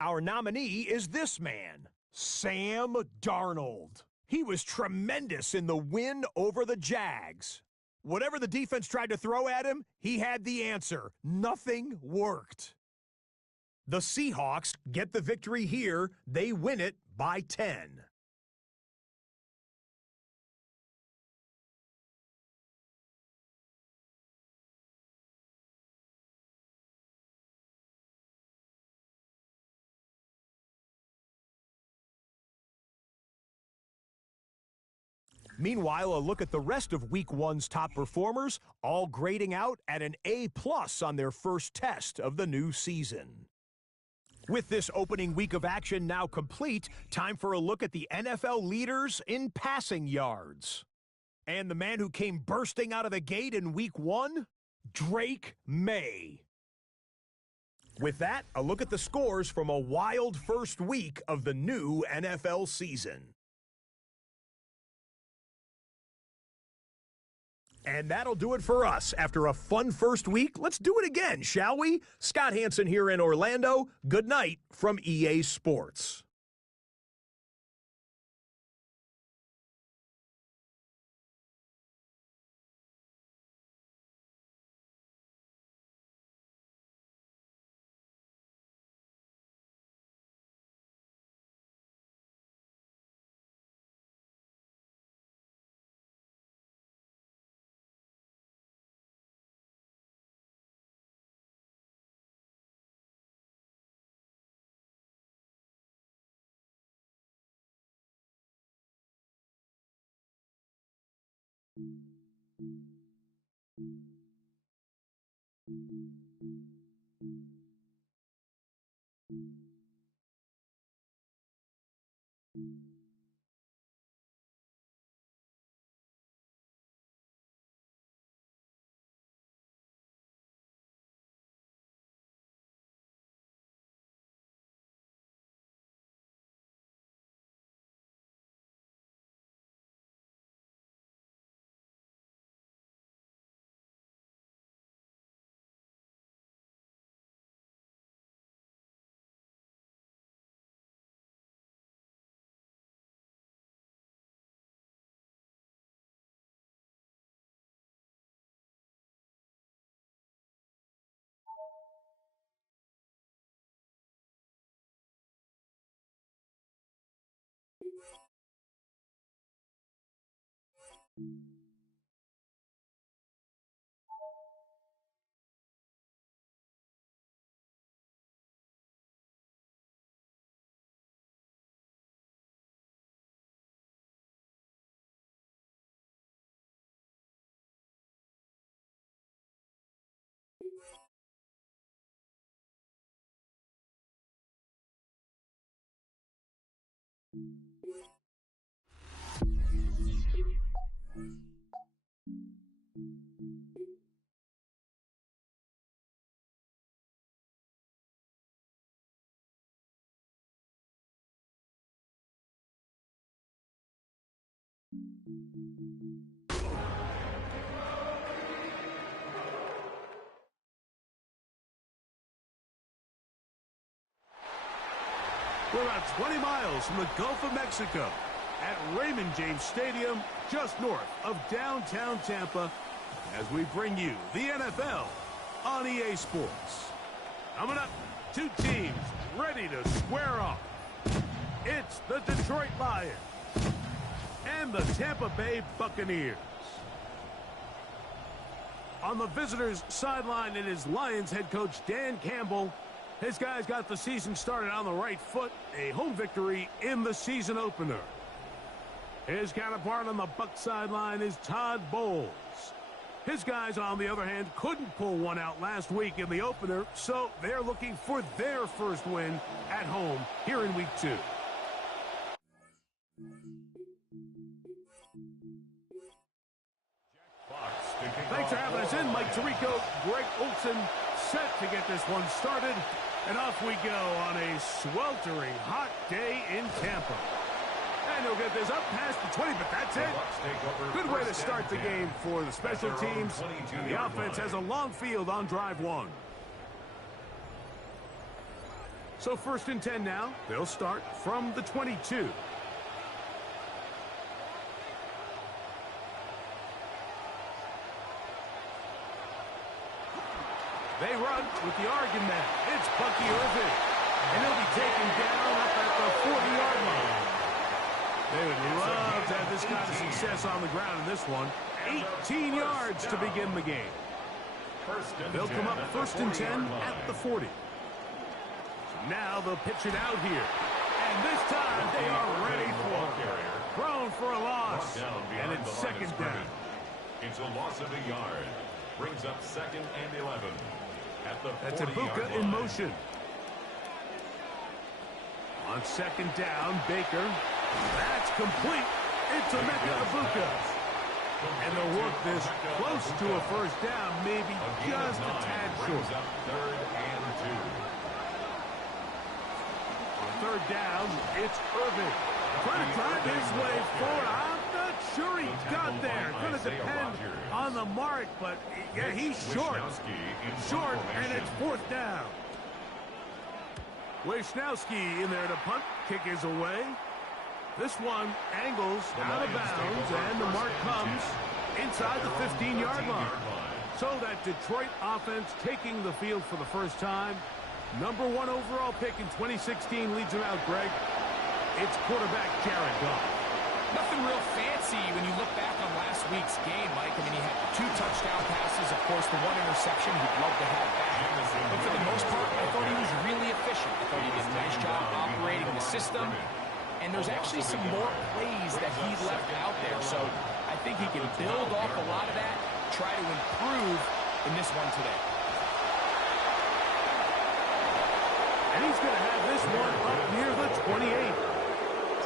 Our nominee is this man, Sam Darnold. He was tremendous in the win over the Jags. Whatever the defense tried to throw at him, he had the answer. Nothing worked. The Seahawks get the victory here. They win it by 10. Meanwhile, a look at the rest of Week 1's top performers, all grading out at an A+ on their first test of the new season. With this opening week of action now complete, time for a look at the NFL leaders in passing yards. And the man who came bursting out of the gate in Week 1, Drake May. With that, a look at the scores from a wild first week of the new NFL season. And that'll do it for us. After a fun first week, let's do it again, shall we? Scott Hanson here in Orlando. Good night from EA Sports. We're about 20 miles from the Gulf of Mexico at Raymond James Stadium, just north of downtown Tampa. as we bring you the NFL on EA Sports. Coming up, two teams ready to square off. It's the Detroit Lions and the Tampa Bay Buccaneers. On the visitors' sideline, it is Lions head coach Dan Campbell. His guys got the season started on the right foot, a home victory in the season opener. His counterpart on the Bucs sideline is Todd Bowles. His guys, on the other hand, couldn't pull one out last week in the opener, so they're looking for their first win at home here in Week 2. Thanks for having us in. Mike Tirico, Greg Olsen, set to get this one started. And off we go on a sweltering hot day in Tampa. And he'll get this up past the 20, but that's it. Good way to start the game for the special teams. The offense has a long field on drive 1. So 1st and 10 now. They'll start from the 22. They run with the Oregon man. It's Bucky Irving. And he'll be taken down up at the 40-yard line. They would love to have this kind of success on the ground in this one. 18 yards to begin the game. They'll come up 1st and 10 at the 40. So now they'll pitch it out here. And this time they are ready for it. Thrown for a loss. And it's 2nd down. It's a loss of a yard. Brings up 2nd and 11. That's Ibuka in motion. On 2nd down, Baker. That's complete. It's Emeka Ibuka. And they'll work this close to a 1st down, maybe just a tad short. 3rd and 2. On 3rd down, it's Irving. Trying to drive his way forward. I'm not sure he got there. Going to depend on the mark, but yeah, he's short. Short, and it's 4th down. Wishnowski in there to punt. Kick is away. This one angles out of bounds, and the mark comes inside the 15-yard line. So that Detroit offense taking the field for the first time. Number 1 overall pick in 2016 leads them out, Greg. It's quarterback Jared Goff. Nothing real fancy when you look back on last week's game, Mike. I mean, he had 2 touchdown passes, of course, the 1 interception he'd love to have back. But for the most part, I thought he was really efficient. I thought he did a nice job operating the system. And there's actually some more plays that he left out there. So I think he can build off a lot of that, try to improve in this one today. And he's going to have this one up near the 28.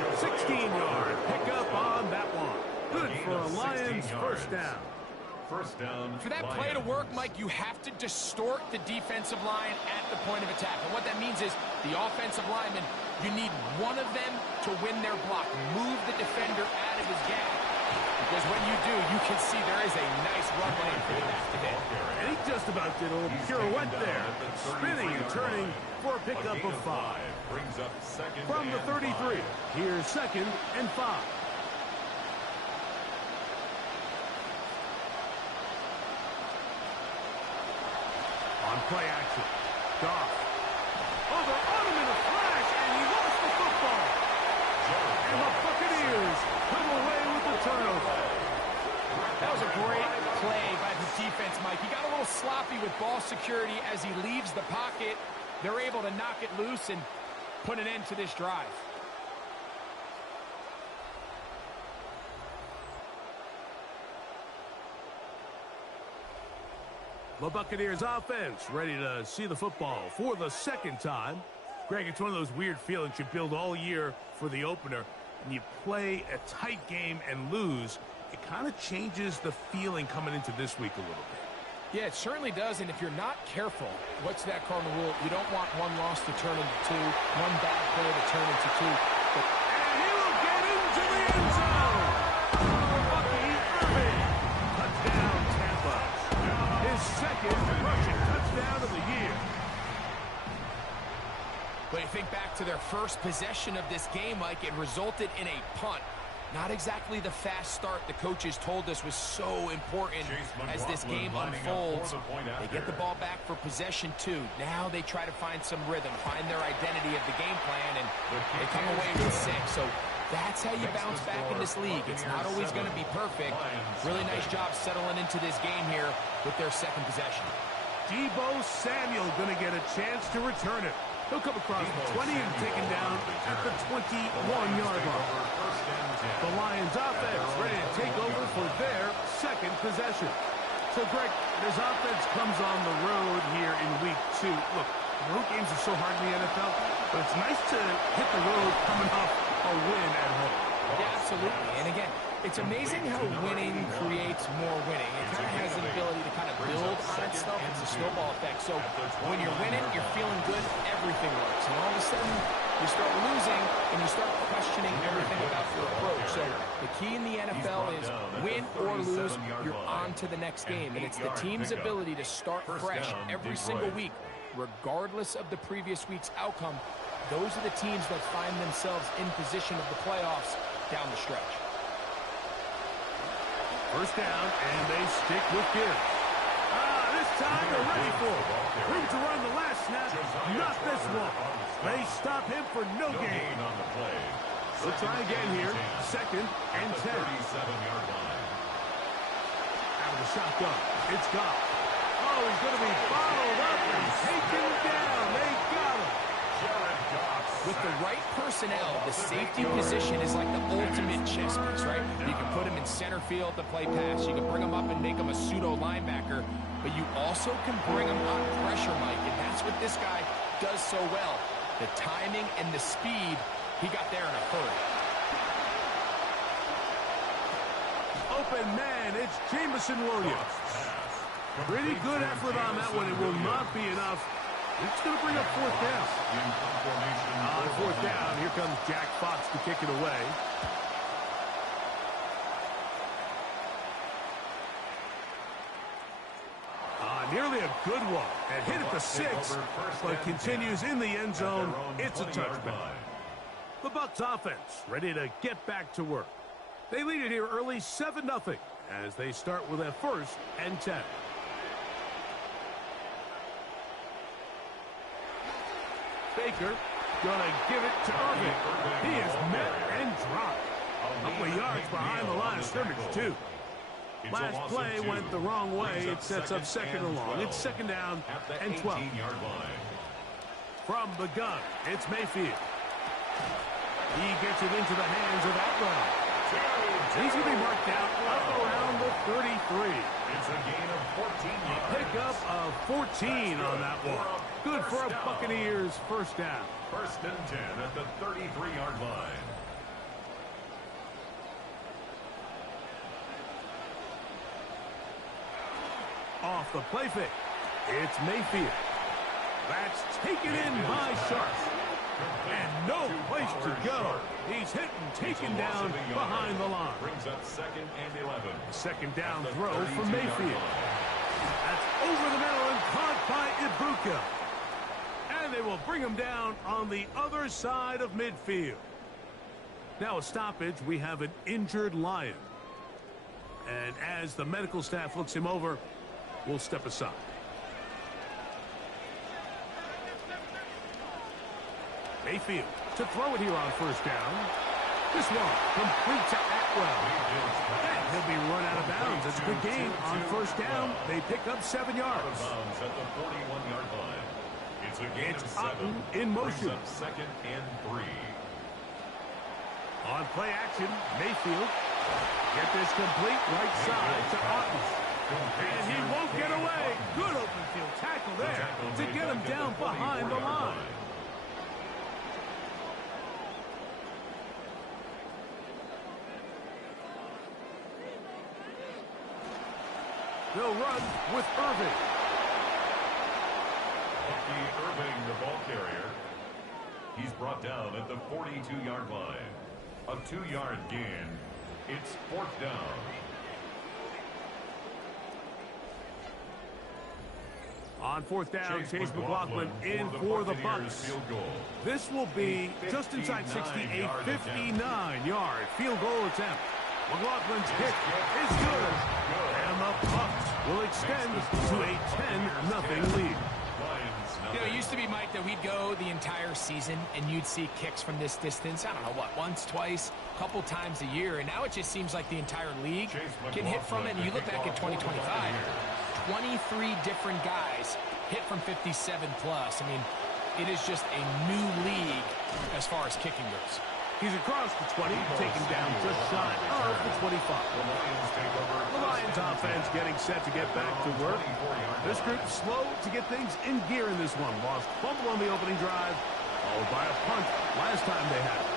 16-yard pickup on that one. Good for a Lions 1st down. 1st down. For that play to work, Mike, you have to distort the defensive line at the point of attack. And what that means is the offensive lineman, you need one of them to win their block. Move the defender out of his gap. Because when you do, you can see there is a nice run lane for the back to hit. And he just about did a little pirouette there. Spinning and turning for a pickup of 5. Brings up 2nd From the 33, here's 2nd and 5. On play action, Goff. Oh, they're on him in a flash, and he lost the football. And the Buccaneers come away with the turnover. That was a great play by the defense, Mike. He got a little sloppy with ball security as he leaves the pocket. They're able to knock it loose and put an end to this drive. The Buccaneers offense ready to see the football for the 2nd time. Greg, it's one of those weird feelings you build all year for the opener, and you play a tight game and lose. It kind of changes the feeling coming into this week a little bit. Yeah, it certainly does, and if you're not careful, what's that cardinal rule? You don't want one loss to turn into 2, one bad play to turn into 2. But and he will get into the end zone! Bucky Irving! Touchdown, Tampa. His 2nd rushing touchdown of the year. But you think back to their first possession of this game, Mike, it resulted in a punt. Not exactly the fast start the coaches told us was so important as this game unfolds. They get the ball back for possession 2. Now they try to find some rhythm, find their identity of the game plan, and they come away with 6. So that's how you bounce back in this league. It's not always going to be perfect. Really nice job settling into this game here with their second possession. Deebo Samuel going to get a chance to return it. He'll come across the 20 and taken down at the 21-yard line. The Lions offense ready to take over for their second possession. So, Greg, this offense comes on the road here in week 2. Look, road games are so hard in the NFL, but it's nice to hit the road coming off a win at home. Yeah, absolutely. And again, it's amazing how winning creates more winning. It kind of has the ability to kind of build on itself. It's a snowball effect. So when you're winning, you're feeling good, everything works. And all of a sudden, you start losing, and you start questioning everything about your approach. So the key in the NFL is win or lose, you're on to the next game. And it's the team's ability to start fresh every single week, regardless of the previous week's outcome. Those are the teams that find themselves in position of the playoffs down the stretch. First down, and they stick with Gibbs. This time they're ready for it. Room to run the last snap, not this one. They stop him for no gain. We'll try again here. Second and 10. Out of the shotgun, it's gone. Oh, he's going to be followed up and taken down. They got him. With the right personnel, the safety position is like the ultimate chess piece, right? You can put him in center field to play pass. You can bring him up and make him a pseudo linebacker, but you also can bring him on pressure, Mike, and that's what this guy does so well. The timing and the speed, he got there in a hurry. Open man, it's Jameson Williams. Pretty good effort on that one. It will not be enough. It's going to bring up fourth down. On fourth down, here comes Jack Fox to kick it away. Nearly a good one. And hit at the 6, but continues in the end zone. It's a touchback. The Bucs offense ready to get back to work. They lead it here early 7-0 as they start with a 1st and 10. Baker gonna give it to Irving. He is met and dropped. A couple of yards behind the line of scrimmage, too. Last play went the wrong way. It sets up second and long. It's second down and 12. From the gun, it's Mayfield. He gets it into the hands of Atwell. He's going to be marked out up around the 33. It's a gain of 14 yards. Pickup of 14 on that one. Good for a Buccaneers first down. 1st and 10 at the 33-yard line. Off the play fake, it's Mayfield. That's taken in by Sharp. And no place to go. He's hit and taken down behind the line. Brings up 2nd and 11. Second down throw for Mayfield. That's over the middle and caught by Ibuka. And they will bring him down on the other side of midfield. Now a stoppage, we have an injured Lion. And as the medical staff looks him over, we'll step aside. Mayfield to throw it here on first down. This one complete to Atwell. And he'll be run out of bounds. It's a good game on first down. They pick up 7 yards. At the 41-yard line. It's a gain of 7. Otten in motion. Brings up 2nd and 3. On play action, Mayfield. Get this complete right side to Otten. And he won't get away. Good open field tackle there to get him down behind the line. They'll run with Irving. Bucky Irving, the ball carrier. He's brought down at the 42-yard line. A 2-yard gain. It's 4th down. On fourth down, Chase McLaughlin in for the Bucs. Field goal. This will be just inside 60, a 59-yard field goal attempt. McLaughlin's kick is good, and the Bucs will extend to a 10-0 lead. You know, it used to be, Mike, that we'd go the entire season and you'd see kicks from this distance, I don't know, what, once, twice, a couple times a year, and now it just seems like the entire league can hit from it. And you look back at 2025, 23 different guys hit from 57+. I mean, it is just a new league as far as kicking goes. He's across the 20, taken down just shy of the 25. The Lions offense getting set to get back to work. This group slow to get things in gear in this one. Lost fumble on the opening drive, followed by a punt last time they had it.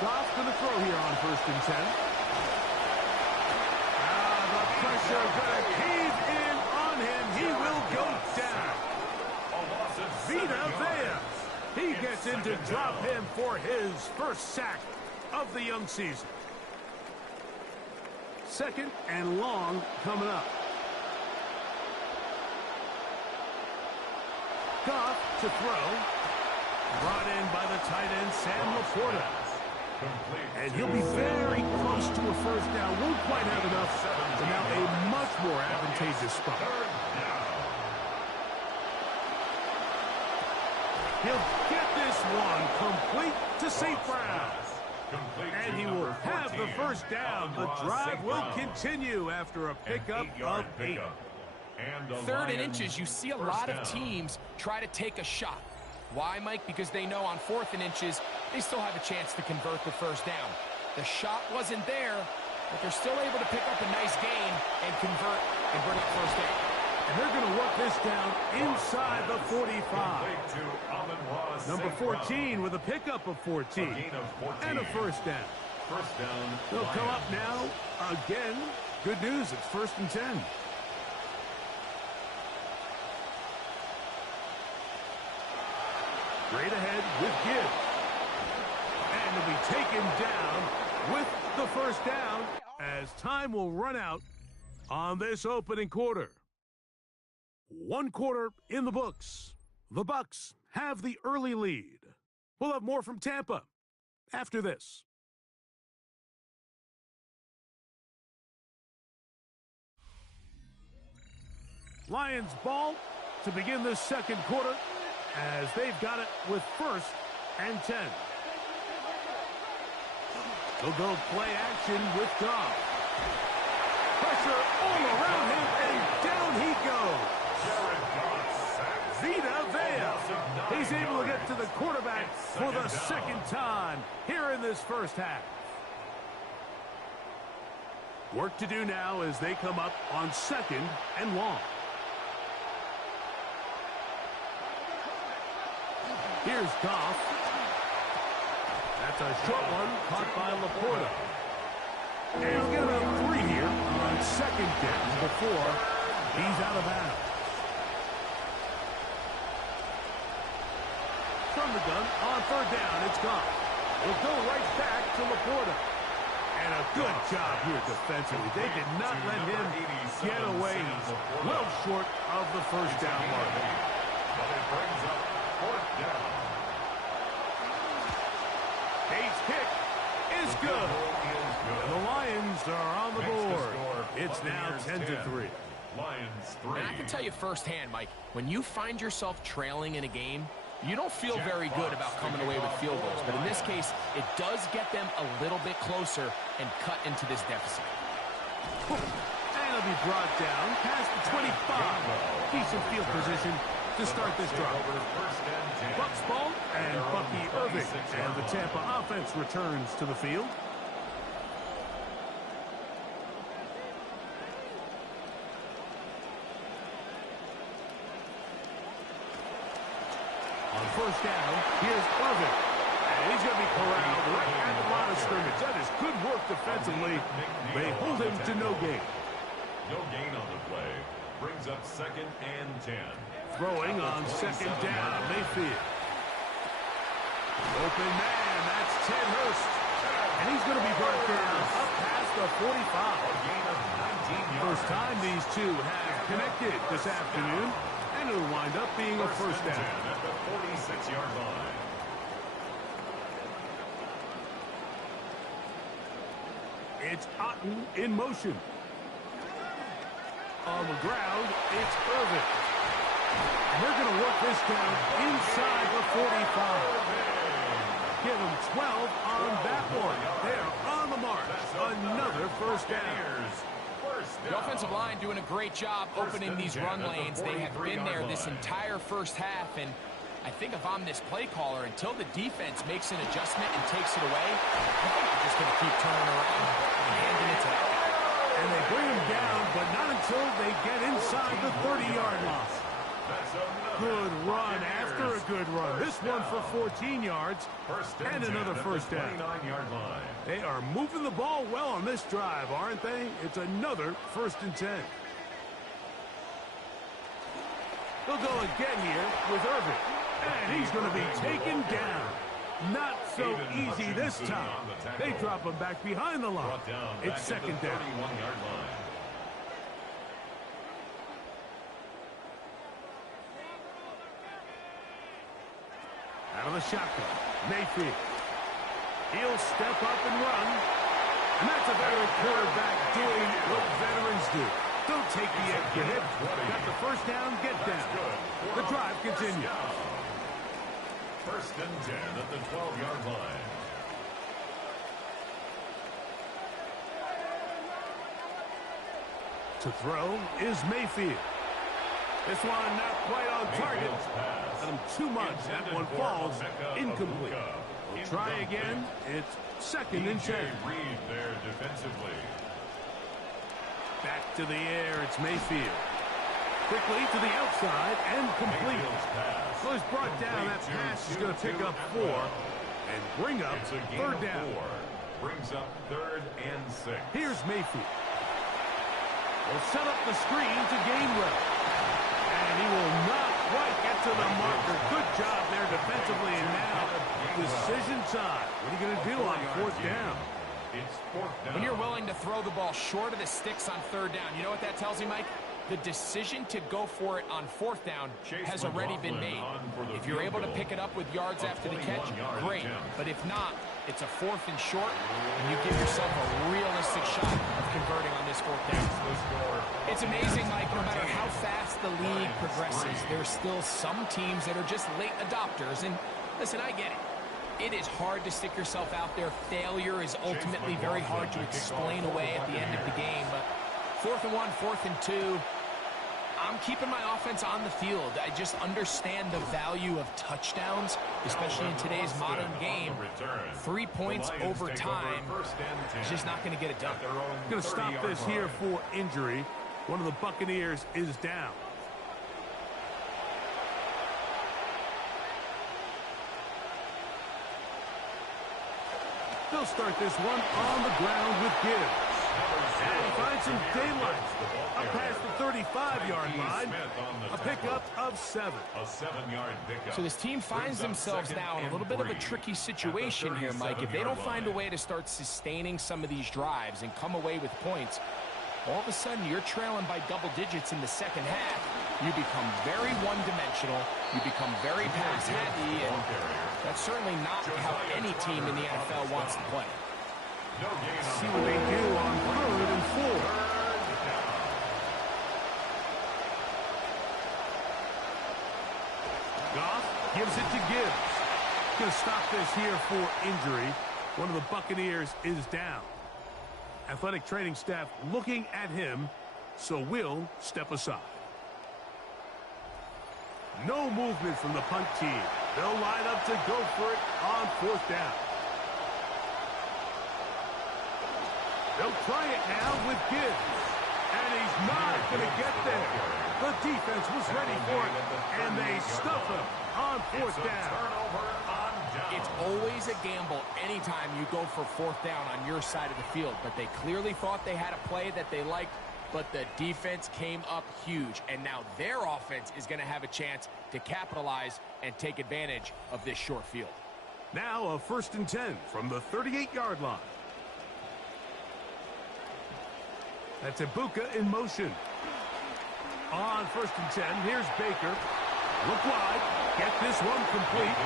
Goff's going to throw here on 1st and 10. The pressure going to cave in on him. He will go down. Vita Vea. He gets in to drop him for his first sack of the young season. 2nd and long coming up. Goff to throw. Brought in by the tight end, Sam Laporta. And he'll be very close to a first down. Won't quite have enough, but now a much more advantageous spot. He'll get this one complete to St. Brown. And he will have the first down. The drive will continue after a pickup of 8. 3rd and inches, you see a lot of teams try to take a shot. Why, Mike? Because they know on 4th and inches, they still have a chance to convert the first down. The shot wasn't there, but they're still able to pick up a nice gain and convert and bring up first down. And they're going to work this down inside the 45. Number 14 with a pickup of 14. And a first down. They'll come up now again. Good news, it's 1st and 10. Straight ahead with Gibbs. And he'll be taken down with the first down as time will run out on this opening quarter. 1 quarter in the books. The Bucs have the early lead. We'll have more from Tampa after this. Lions ball to begin this 2nd quarter as they've got it with 1st and 10. They'll go play action with Goff. Pressure all around him, and down he goes. Vita Vea. He's able to get to the quarterback for the 2nd time here in this first half. Work to do now as they come up on 2nd and long. Here's Goff. That's a short one caught by Laporta. And he'll get about 3 here on 2nd down before he's out of bounds. From the gun on 3rd down, it's Goff. He'll go right back to Laporta. And a good job here defensively. They did not let him get away. He's well short of the first down mark. But it brings up 4th down. Hayes' kick is good. And the Lions are on the board. It's now 10-3. Lions 3. And I can tell you firsthand, Mike, when you find yourself trailing in a game, you don't feel very good about coming away with field goals. But in this case, it does get them a little bit closer and cut into this deficit. And he'll be brought down past the 25. Decent field position to start this drive. Bucs ball, and Bucky Irving and the Tampa offense returns to the field. On 1st down, here's Irving. And he's going to be corralled right at the line of scrimmage. That is good work defensively. They hold him to no gain. No gain on the play. Brings up 2nd and 10. Throwing on 2nd down, Mayfield. Open man, that's Ted Hurst. And he's going to be brought down up past the 45. A gain of 19 yards. First time these two have connected this afternoon, and it'll wind up being a first down. At the 46-yard line. It's Otten in motion. On the ground, it's Irvin. And they're going to work this down inside the 45. Give them 12 on that one. They are on the march. Another first down. The offensive line doing a great job opening these run lanes. They have been there this entire first half, and I think if I'm this play caller, until the defense makes an adjustment and takes it away, I think I'm just going to keep turning around and handing it to them. And they bring him down, but not until they get inside the 30-yard line. Good run after a good run. This one for 14 yards and another first down. They are moving the ball well on this drive, aren't they? It's another 1st and 10. They'll go again here with Irvin. And he's going to be taken down. Not so easy this time. They drop him back behind the line. It's 2nd down. Out of the shotgun, Mayfield. He'll step up and run. And that's a veteran quarterback doing what veterans do. Don't take the extra hit. Got the first down, get down. The drive continues. 1st and 10 at the 12-yard line. To throw is Mayfield. This one not quite on target. Let him too much. That one falls incomplete. We'll try again. It's 2nd and 10. Reed there defensively. Back to the air. It's Mayfield. Quickly to the outside and complete. So he's brought down. That pass is going to pick up 4 and bring up 3rd down. Brings up 3rd and 6. Here's Mayfield. Will set up the screen to Gainwell. And he will not quite get to the marker. Good job there defensively. And now decision time. What are you going to do on 4th down? It's 4th down. When you're willing to throw the ball short of the sticks on 3rd down, you know what that tells you, Mike? The decision to go for it on 4th down has already been made. If you're able to pick it up with yards after the catch, great. But if not, it's a 4th and short, and you give yourself a realistic shot of converting on this 4th down. It's amazing, Mike, no matter how fast the league progresses, there's still some teams that are just late adopters. And listen, I get it. It is hard to stick yourself out there. Failure is ultimately very hard to explain away at the end of the game. But 4th and 1, 4th and 2, I'm keeping my offense on the field. I just understand the value of touchdowns, especially in today's modern game. 3 points over time is just not going to get it done. Going to stop this here for injury. One of the Buccaneers is down. They'll start this one on the ground with Gibbs. And he finds some daylight up past the 35-yard line. A pickup of 7. A 7-yard pickup. So this team finds themselves now in a little bit of a tricky situation here, Mike. If they don't find a way to start sustaining some of these drives and come away with points, all of a sudden you're trailing by double digits in the 2nd half. You become very one-dimensional. You become very pass-heavy, and that's certainly not how any team in the NFL wants to play. See what they do on 3rd and 4. Goff gives it to Gibbs. Going to stop this here for injury. One of the Buccaneers is down. Athletic training staff looking at him, so we'll step aside. No movement from the punt team. They'll line up to go for it on 4th down. They'll try it now with Gibbs. And he's not going to get there. The defense was ready for it, and they stuff him on 4th down. It's always a gamble anytime you go for 4th down on your side of the field. But they clearly thought they had a play that they liked, but the defense came up huge. And now their offense is going to have a chance to capitalize and take advantage of this short field. Now a 1st and 10 from the 38-yard line. That's Ibuka in motion. On 1st and 10, here's Baker. Look wide, get this one complete,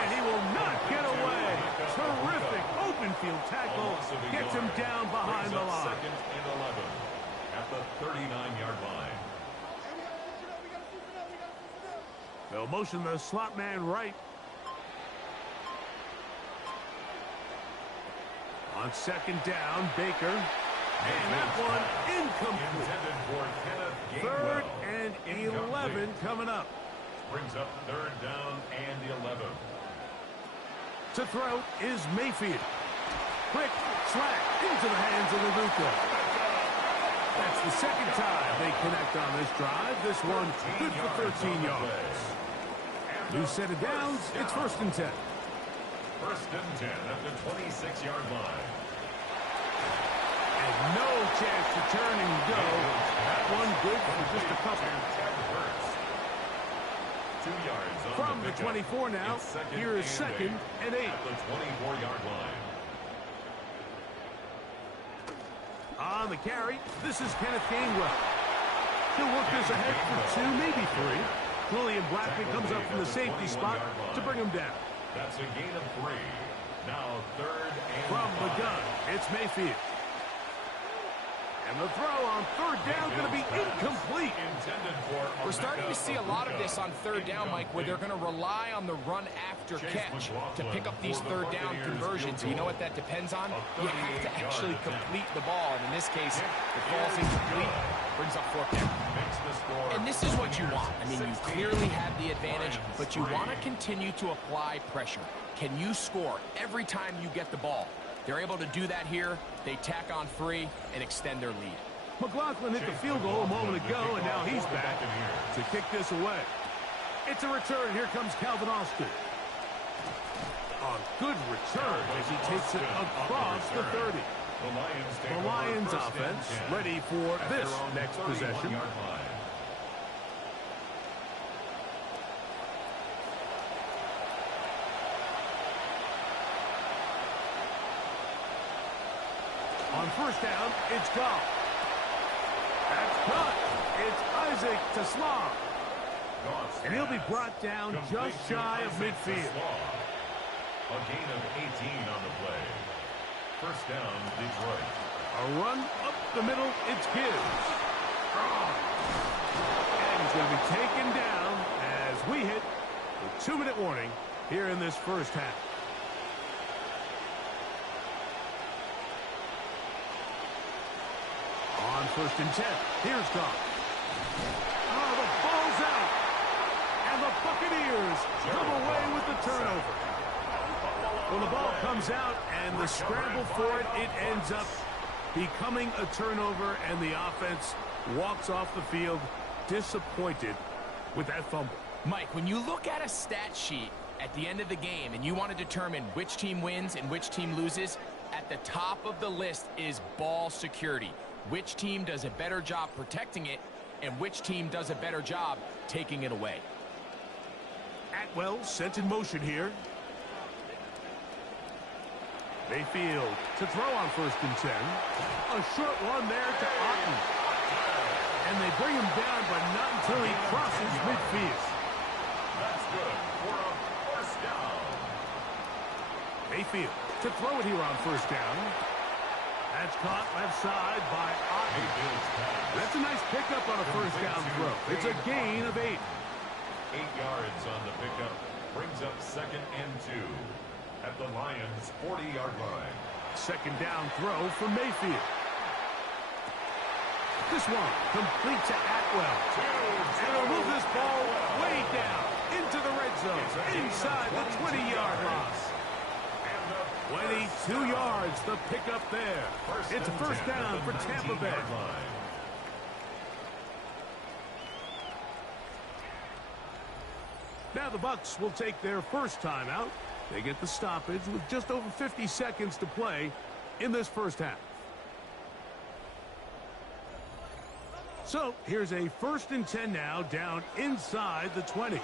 and he will not get away. Terrific open field tackle, gets him down behind the line. 2nd and 11 at the 39-yard line. They'll motion the slot man right. On 2nd down, Baker. And that one incomplete. 3rd and 11 coming up. Brings up 3rd down and 11. To throw is Mayfield. Quick slap into the hands of Ibuka. That's the 2nd time they connect on this drive. This one good for 13 yards. New set of downs. It's 1st and 10. 1st and 10 at the 26-yard line. And no chance to turn and go. That one good for just a couple. 2 yards on From the 24 now, here is 2nd and 8. At the 24-yard line. On the carry, this is Kenneth Gainwell. He'll work this ahead for 2, maybe 3. Julian Blackman comes up from the safety spot to bring him down. That's a gain of 3. Now 3rd and From 5. the gun, it's Mayfield. And the throw on 3rd down going to be incomplete. We're starting to see a lot of this on 3rd down, Mike, where they're going to rely on the run after catch to pick up these 3rd down conversions. You know what that depends on? You have to actually complete the ball. And in this case, it falls incomplete, brings up 4th down. And this is what you want. I mean, you clearly have the advantage, but you want to continue to apply pressure. Can you score every time you get the ball? They're able to do that here. They tack on 3 and extend their lead. McLaughlin hit the field goal a moment ago, and now he's back to kick this away. It's a return. Here comes Calvin Austin. A good return as he takes it across the 30. The Lions offense ready for this next possession. On 1st down, it's Goff. That's cut. It's Isaac Tesla. And he'll be brought down just shy of midfield. A gain of 18 on the play. 1st down, Detroit. A run up the middle, it's Gibbs. And he's going to be taken down as we hit the 2-minute warning here in this 1st half. On 1st and 10, here's Goff. Oh, the ball's out. And the Buccaneers come away with the turnover. Well, the ball comes out, and the scramble for it, it ends up becoming a turnover, and the offense walks off the field disappointed with that fumble. Mike, when you look at a stat sheet at the end of the game and you want to determine which team wins and which team loses, at the top of the list is ball security. Which team does a better job protecting it, and which team does a better job taking it away. Atwell sent in motion here. Mayfield to throw on 1st and 10. A short one there to Otten. And they bring him down, but not until he crosses midfield. That's good for a 1st down. Mayfield to throw it here on 1st down. That's caught left side by Otten. That's a nice pickup on a 1st down throw. It's a gain of 8. 8 yards on the pickup. Brings up 2nd and 2 at the Lions' 40-yard line. 2nd down throw for Mayfield. This one complete to Atwell. And he'll move this ball way down into the red zone, inside the 20-yard line. 22 yards, the pickup there. It's a 1st down for Tampa Bay. Now the Bucs will take their 1st timeout. They get the stoppage with just over 50 seconds to play in this 1st half. So here's a 1st and 10 now, down inside the 20.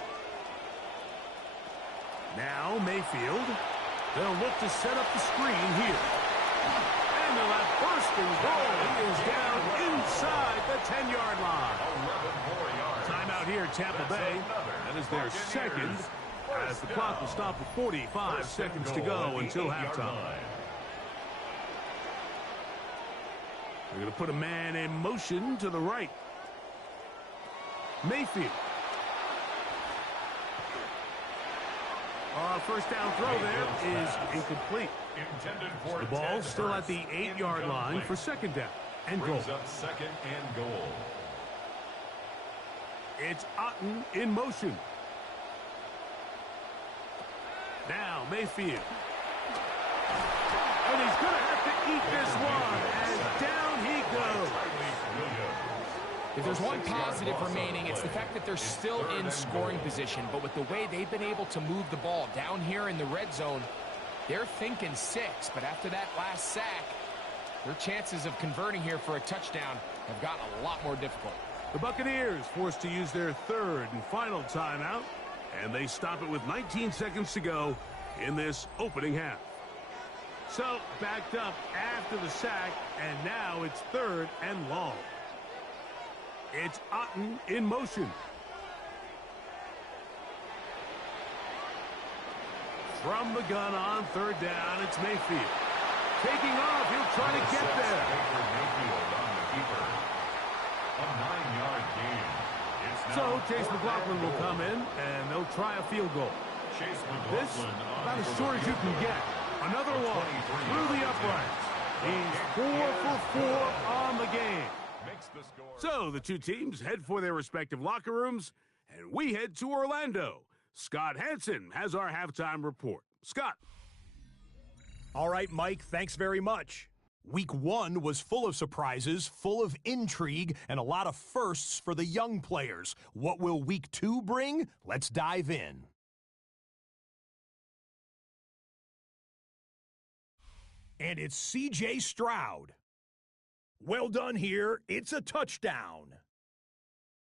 Now Mayfield. They'll look to set up the screen here. And they'll have first and goal. He is down inside the 10-yard line. 11 more yards. Timeout here, Tampa Bay. That is their second, as the clock will stop with 45 seconds to go until halftime. They're going to put a man in motion to the right. Mayfield. First down throw there is incomplete. The ball still at the 8-yard line for second down and goal. Up second and goal. It's Otten in motion. Now Mayfield. And he's going to have to eat this one. And down he goes. If there's one positive remaining, it's the fact that they're still in scoring position. But with the way they've been able to move the ball down here in the red zone, they're thinking 6. But after that last sack, their chances of converting here for a touchdown have gotten a lot more difficult. The Buccaneers forced to use their third and final timeout, and they stop it with 19 seconds to go in this opening half. So, backed up after the sack, and now it's third and long. It's Otten in motion. From the gun on third down, it's Mayfield. Taking off, he'll try to get there. Mayfield on the keeper. A 9-yard gain. So Chase McLaughlin will come in, and they'll try a field goal. Chase This, about as short as you can get. Another one through the uprights. He's 4 for 4 on the game. So the two teams head for their respective locker rooms, and we head to Orlando. Scott Hansen has our halftime report. Scott. All right, Mike, thanks very much. Week 1 was full of surprises, full of intrigue, and a lot of firsts for the young players. What will Week 2 bring? Let's dive in. And it's C.J. Stroud. Well done here. It's a touchdown.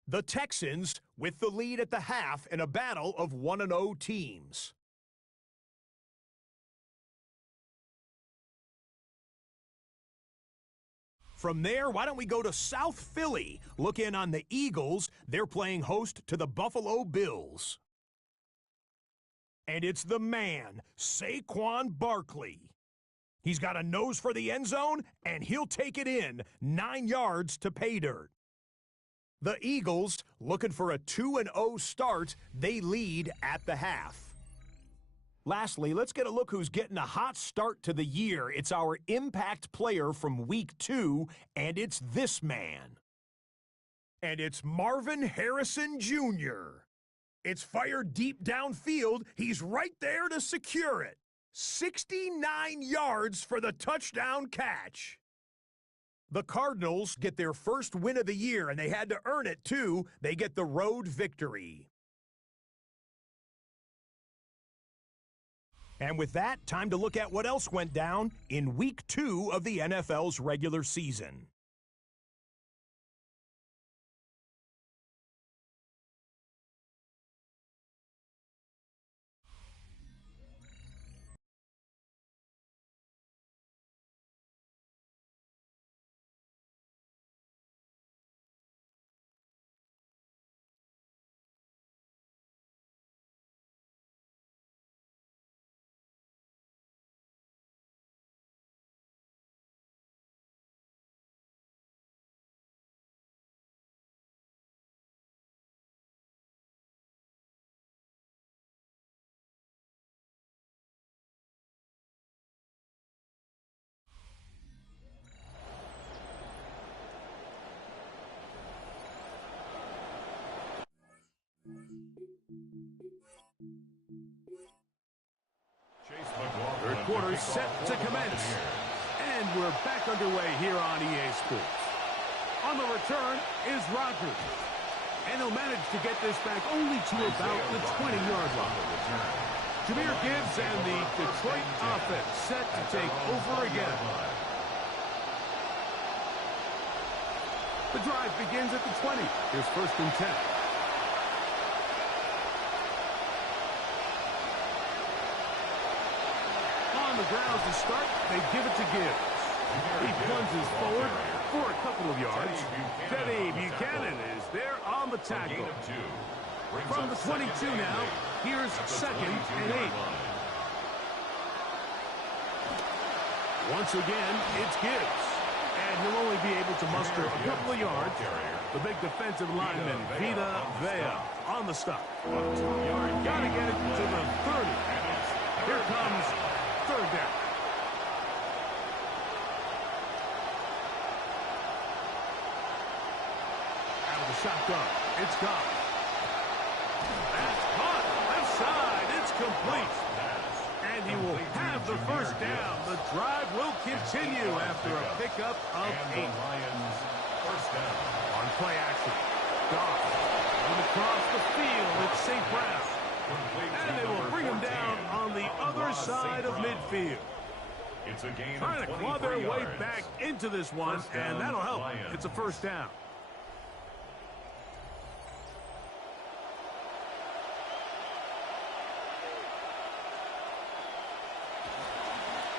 The Texans with the lead at the half in a battle of 1-0 teams. From there, why don't we go to South Philly? Look in on the Eagles. They're playing host to the Buffalo Bills. And it's the man, Saquon Barkley. He's got a nose for the end zone, and he'll take it in 9 yards to pay dirt. The Eagles, looking for a 2-0 start, they lead at the half. Lastly, let's get a look who's getting a hot start to the year. It's our impact player from Week 2, and it's this man. And it's Marvin Harrison Jr. It's fired deep downfield. He's right there to secure it. 69 yards for the touchdown catch. The Cardinals get their first win of the year, and they had to earn it, too. They get the road victory. And with that, time to look at what else went down in Week 2 of the NFL's regular season. Third quarter set to commence. And we're back underway here on EA Sports. On the return is Rodgers. And he'll manage to get this back only to about the 20-yard line. Jahmyr Gibbs and the Detroit offense set to take over again. The drive begins at the 20. Here's first and 10. the ground to start. They give it to Gibbs. He plunges forward for a couple of yards. Teddy Buchanan is there on the tackle. From the 22 now, here's 2nd and 8. Once again, it's Gibbs. And he'll only be able to muster a couple of yards. The big defensive lineman, Vita Vea, on the stop. Got to get it to the 30. Here comes 3rd down. Out of the shotgun, it's gone. That's caught. Left side, it's complete. And he will have the 1st down. The drive will continue after a pickup of 8. On play action. Goff. And across the field, it's St. Brown. And they will bring him down on the other side of midfield. Trying to claw their way back into this one, and that'll help. It's a 1st down.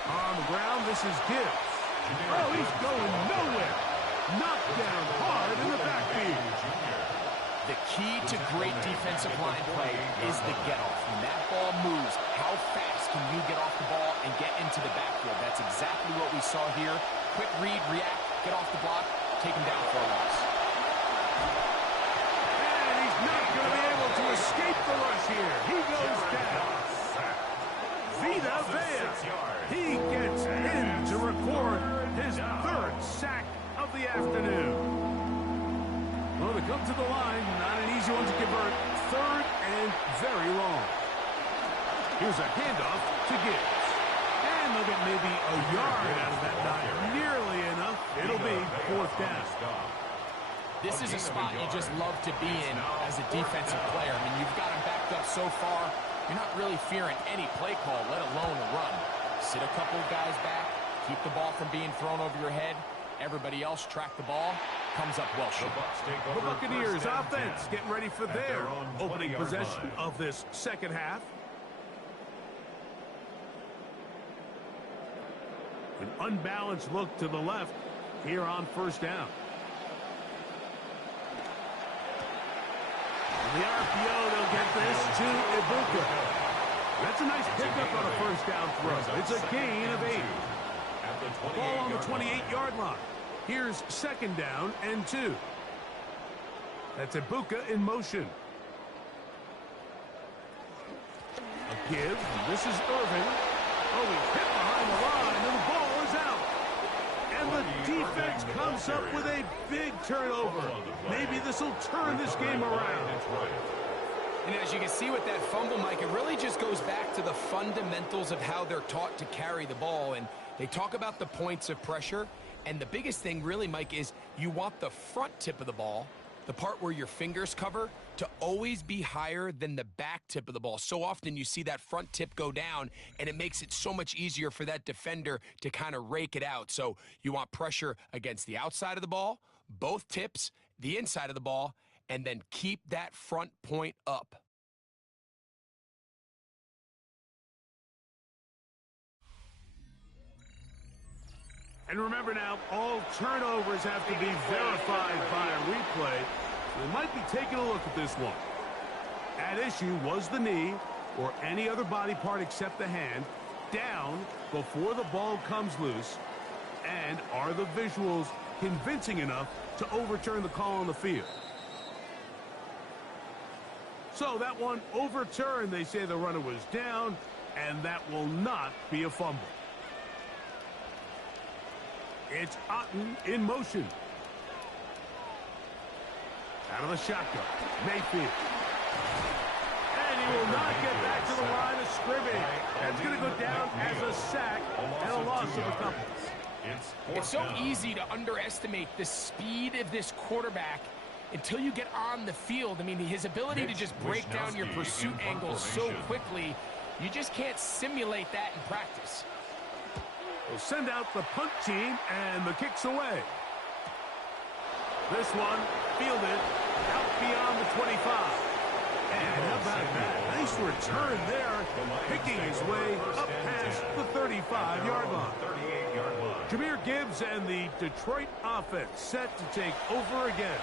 On the ground, this is Gibbs. Oh, he's going nowhere. Knocked down hard in the backfield. The key to great defensive line play is the get-off. When that ball moves, how fast can you get off the ball and get into the backfield? That's exactly what we saw here. Quick read, react, get off the block, take him down for a loss. And he's not going to be able to escape the rush here. He goes down. Vita Vea. He gets in to record his 3rd sack of the afternoon. Well, they come to the line. Not an easy one to convert. 3rd and very long. Here's a handoff to Gibbs. And they'll get maybe a yard out of that. Not nearly enough. It'll be 4th down. This is a spot you just love to be in as a defensive player. I mean, you've got him backed up so far. You're not really fearing any play call, let alone a run. Sit a couple of guys back, keep the ball from being thrown over your head. Everybody else track the ball, comes up well short. The Buccaneers offense getting ready for their opening possession of this 2nd half. An unbalanced look to the left here on 1st down. The RPO, they'll get this to Ibuka. That's a nice pickup on a 1st down throw. It's a gain of 8. Ball on the 28-yard line. Here's 2nd down and 2. That's Ibuka in motion. A give. This is Irvin. Oh, he hit behind the line, and the ball is out. And the defense comes up with a big turnover. Maybe this will turn this game around. And as you can see with that fumble, Mike, it really just goes back to the fundamentals of how they're taught to carry the ball. And they talk about the points of pressure. And the biggest thing really, Mike, is you want the front tip of the ball, the part where your fingers cover, to always be higher than the back tip of the ball. So often you see that front tip go down, and it makes it so much easier for that defender to kind of rake it out. So you want pressure against the outside of the ball, both tips, the inside of the ball, and then keep that front point up. And remember now, all turnovers have to be verified by a replay. So they might be taking a look at this one. At issue was the knee, or any other body part except the hand, down before the ball comes loose. And are the visuals convincing enough to overturn the call on the field? So that one overturned. They say the runner was down, and that will not be a fumble. It's Otten in motion. Out of the shotgun, Mayfield. And he will not get back to the line of scrimmage. That's going to go down as a sack and a loss of a couple. It's so easy to underestimate the speed of this quarterback until you get on the field. I mean, his ability to just break down your pursuit angles so quickly, you just can't simulate that in practice. We'll send out the punt team, and the kick's away. This one fielded out beyond the 25. And how about that? Nice return there, picking his way up past the 35-yard line. 38-yard line. Jahmyr Gibbs and the Detroit offense set to take over again.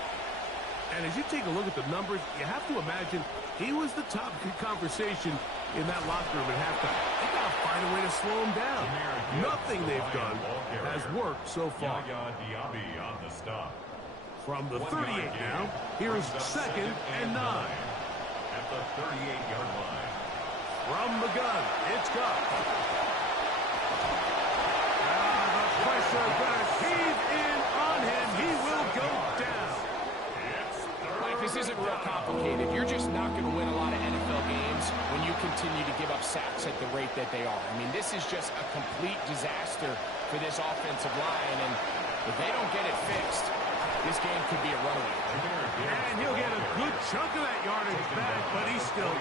And as you take a look at the numbers, you have to imagine he was the top conversation in that locker room at halftime. They got to find a way to slow him down. Nothing they've done has worked so far. Yaya Diaby on the stop. From the 38 now, here's second and 9. At the 38-yard line. From the gun, it's Goff. The pressure gonna cave in on him. He will go down. Mike, this isn't real complicated. You're just not going to win a lot of NFL games when you continue to give up sacks at the rate that they are. I mean, this is just a complete disaster for this offensive line, and if they don't get it fixed, this game could be a runaway. And he'll get a good chunk of that yardage back, but he's still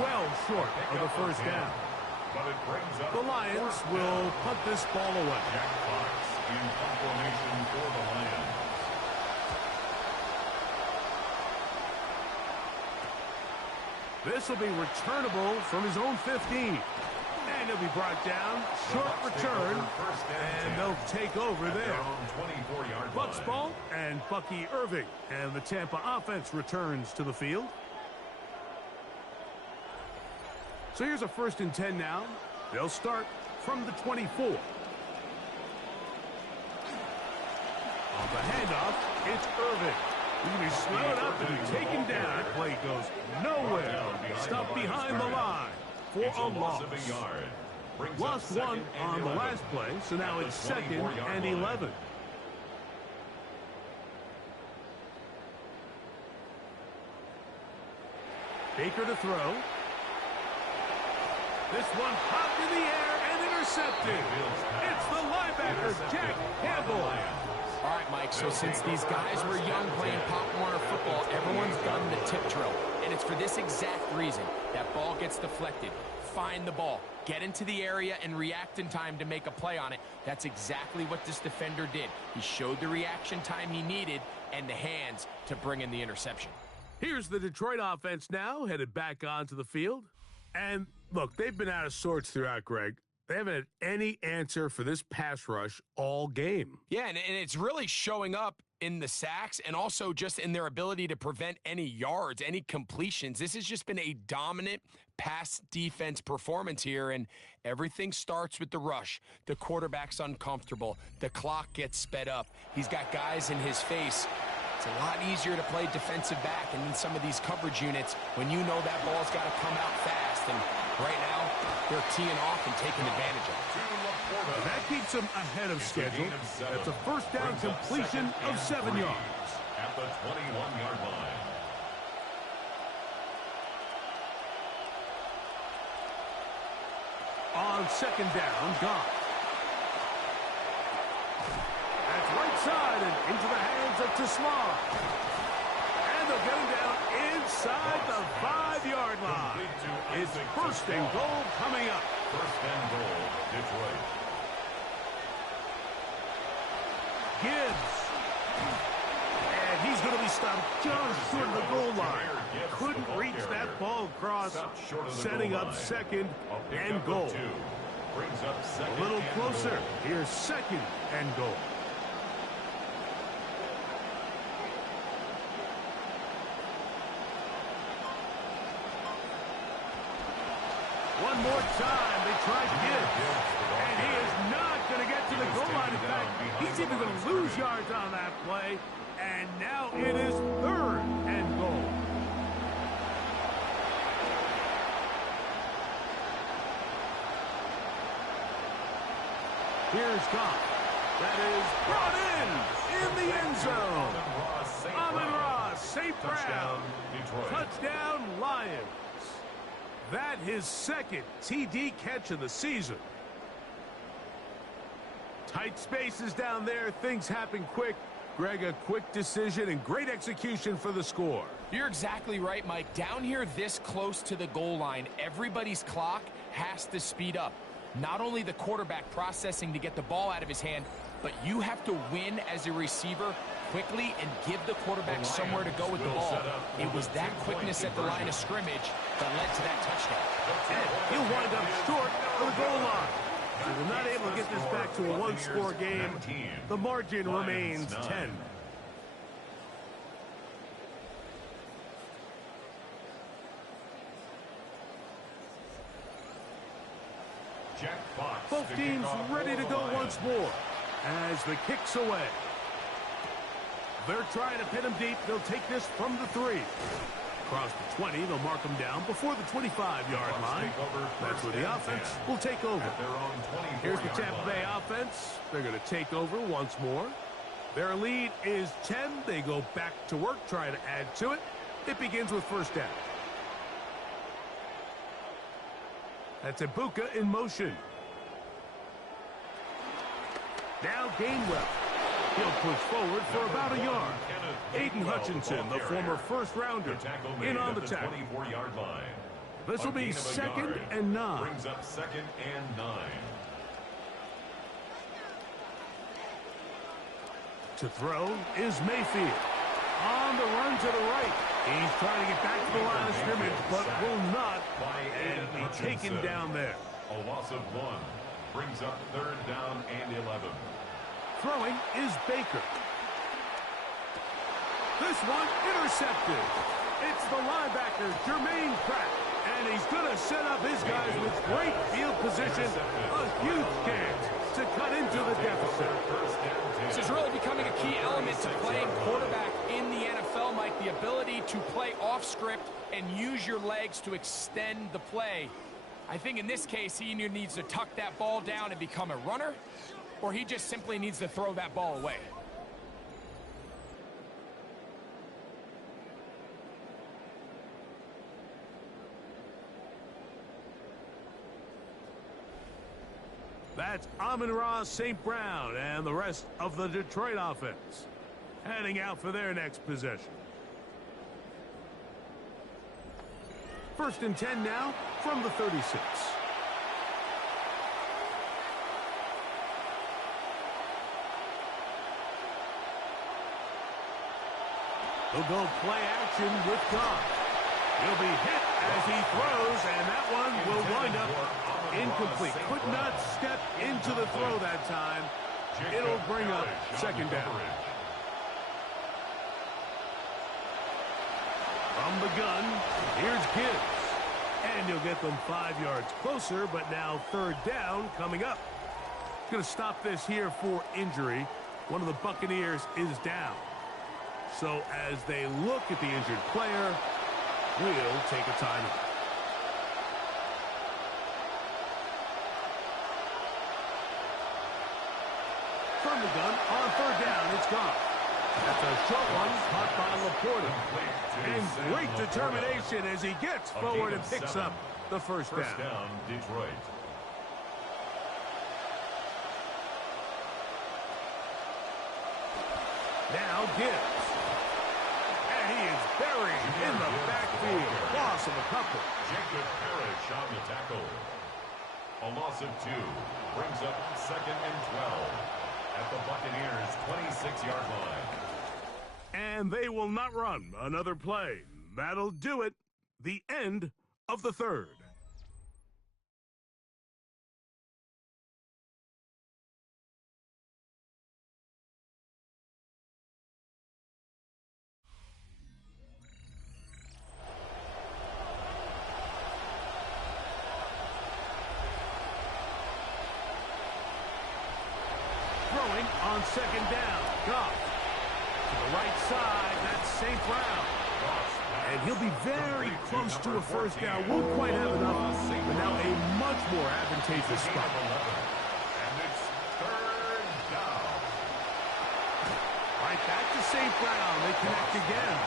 well short of the first down. But it brings up The Lions will punt this ball away. Jack Fox in punt formation for the Lions. This will be returnable from his own 15. And he'll be brought down. Short return. And they'll take over there. 24-yard Bucks ball and Bucky Irving. And the Tampa offense returns to the field. So here's a 1st and 10 now. They'll start from the 24. On the handoff, it's Irving. He's going to be slowed up and taken down. That play goes nowhere. Stuck behind the line for a loss. Lost one on the last play, so now it's 2nd and 11. Baker to throw. This one popped in the air and intercepted. It's the linebacker, Jack Campbell. All right, Mike, so since these guys were young playing Pop Warner football, everyone's done the tip drill. And it's for this exact reason. That ball gets deflected. Find the ball. Get into the area and react in time to make a play on it. That's exactly what this defender did. He showed the reaction time he needed and the hands to bring in the interception. Here's the Detroit offense now, headed back onto the field. And, look, they've been out of sorts throughout, Greg. They haven't had any answer for this pass rush all game. Yeah, and it's really showing up in the sacks and also just in their ability to prevent any yards, any completions. This has just been a dominant pass defense performance here, and everything starts with the rush. The quarterback's uncomfortable. The clock gets sped up. He's got guys in his face. It's a lot easier to play defensive back and in some of these coverage units when you know that ball's got to come out fast. And right now, they're teeing off and taking advantage of it. That keeps them ahead of schedule. That's a first down completion of 7 yards. At the 21-yard line. On 2nd down, Goff. That's right side and into the hands of Tislar. And they'll get him down inside the 5-yard line. It's 1st and goal coming up. 1st and goal, Detroit. Gibbs. And he's going to be stopped just short of the goal line. Couldn't reach that ball across, setting up 2nd and goal. A little closer. Here's 2nd and goal. One more time, they tried Gibbs, and he is not going to get to the goal line. In fact, he's even going to lose yards on that play, and now it is 3rd and goal. Here's Goff. That is brought in the end zone. Amon-Ra St. Brown. Touchdown, Lions. That his 2nd TD catch of the season. Tight spaces down there. Things happen quick. Greg, a quick decision and great execution for the score. You're exactly right, Mike. Down here this close to the goal line, everybody's clock has to speed up. Not only the quarterback processing to get the ball out of his hand, but you have to win as a receiver quickly and give the quarterback somewhere to go with the ball. It was that quickness at the line of scrimmage that led to that touchdown. And he'll wind up short of the goal line. So they're not able to get this back to a one-score game. The margin remains 10. Both teams ready to go once more as the kick's away. They're trying to pin him deep. They'll take this from the 3. Across the 20, they'll mark him down before the 25-yard line. That's where the offense will take over. Here's the Tampa Bay offense. They're going to take over once more. Their lead is 10. They go back to work, try to add to it. It begins with first down. That's Ibuka in motion. Now Gainwell. He'll push forward for about a yard. Aiden Hutchinson, the former first-rounder, in on the tackle. This will be 2nd and 9. Brings up 2nd and 9. To throw is Mayfield. On the run to the right. He's trying to get back to the line of scrimmage, but will not, and be taken down there. A loss of 1 brings up 3rd down and 11. Throwing is Baker. This one intercepted. It's the linebacker, Jermaine Pratt, and he's going to set up his guys with great field position. A huge chance to cut into the deficit. This is really becoming a key element to playing quarterback in the NFL, Mike. The ability to play off script and use your legs to extend the play. I think in this case, he either needs to tuck that ball down and become a runner, or he just simply needs to throw that ball away. That's Amon-Ra St. Brown and the rest of the Detroit offense heading out for their next possession. 1st and 10 now from the 36. He'll go play action with Goff. He'll be hit as he throws, and that one will wind up incomplete. Could not step into the throw that time. It'll bring up 2nd down. From the gun, here's Gibbs. And he'll get them 5 yards closer, but now 3rd down coming up. Going to stop this here for injury. One of the Buccaneers is down. So as they look at the injured player, we'll take a timeout. From the gun, on 3rd down, it's gone. That's a short one, caught by Laporta. And great determination as he gets forward and picks up the first down. Detroit. Now Gibbs. And he is buried in the backfield. Loss of a couple. Jacob Parrish on the tackle. A loss of 2 brings up 2nd and 12 at the Buccaneers' 26-yard line. And they will not run another play. That'll do it. The end of the 3rd. Throwing on 2nd down. Goff. To the right side, that's St. Brown. And he'll be very close to a first down. Won't quite have enough, but now a much more advantageous spot. And it's 3rd down. Right back to St. Brown. They connect again.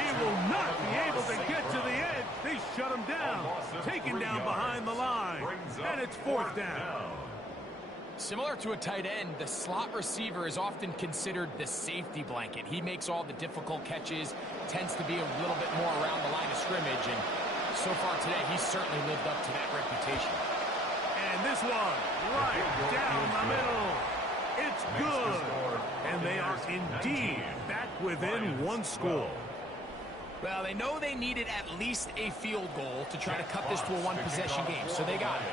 He will not be able to get to the edge. They shut him down. Taken down behind the line. And it's 4th down. Similar to a tight end, the slot receiver is often considered the safety blanket. He makes all the difficult catches, tends to be a little bit more around the line of scrimmage, and so far today, he's certainly lived up to that reputation. And this one, right down the middle. It's good. And they are indeed back within one score. Well, they know they needed at least a field goal to try to cut this to a one-possession game, so they got it.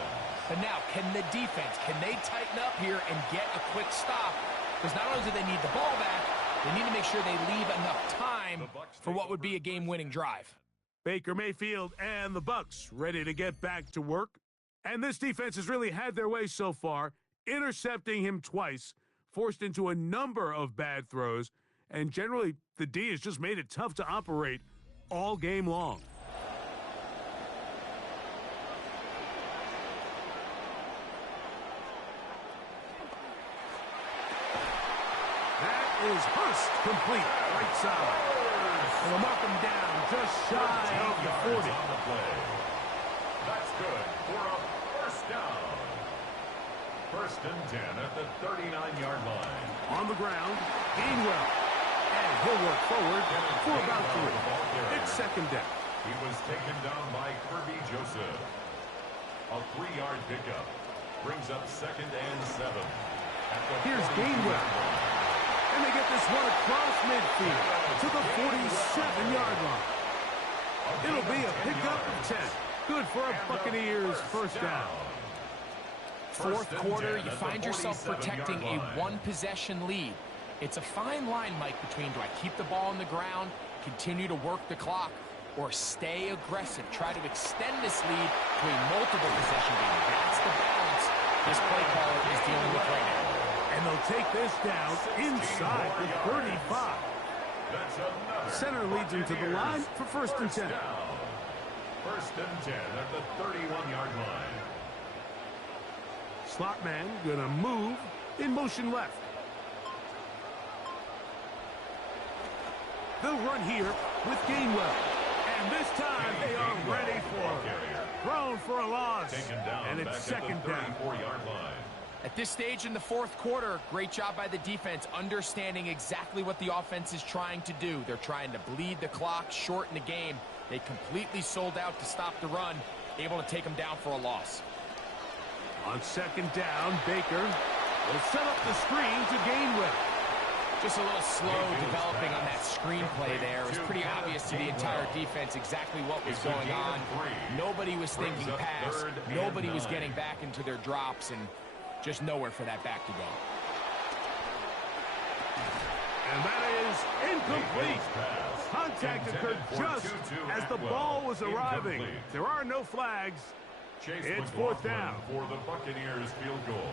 But now, can the defense, can they tighten up here and get a quick stop? Because not only do they need the ball back, they need to make sure they leave enough time for what would be a game-winning drive. Baker Mayfield and the Bucs ready to get back to work. And this defense has really had their way so far, intercepting him twice, forced into a number of bad throws, and generally the D has just made it tough to operate all game long. That is Hurst complete, right side. And they'll mark him down just shy of the 40. On the play. That's good for a first down. First and 10 at the 39-yard line. On the ground, Gainwell. And he'll work forward for about 3. It's second down. He was taken down by Kirby Joseph. A 3-yard pickup brings up second and 7. Here's Gainwell. And they get this one across midfield to the 47-yard line. It'll be a pickup of 10. Good for a Buccaneers first down. Fourth quarter, you find yourself protecting a one-possession lead. It's a fine line, Mike, between do I keep the ball on the ground, continue to work the clock, or stay aggressive, try to extend this lead to a multiple possession game. That's the balance this play caller is dealing with right now. And they'll take this down inside the 35. Center leads him to the line for first and 10. First and 10 at the 31-yard line. Slot man gonna move in motion left. They'll run here with Gainwell. And this time they are ready for it. Thrown for a loss. And it's second down. 34-yard line. At this stage in the fourth quarter, great job by the defense, understanding exactly what the offense is trying to do. They're trying to bleed the clock, shorten the game. They completely sold out to stop the run, able to take them down for a loss. On second down, Baker will set up the screen to Gainwell. Just a little slow developing on that screenplay there. It was pretty obvious to the entire defense exactly what was going on. Nobody was thinking pass. Nobody was getting back into their drops, and just nowhere for that back to go. And that is incomplete. Contact occurred just as the ball was arriving. There are no flags. It's fourth down. For the Buccaneers field goal.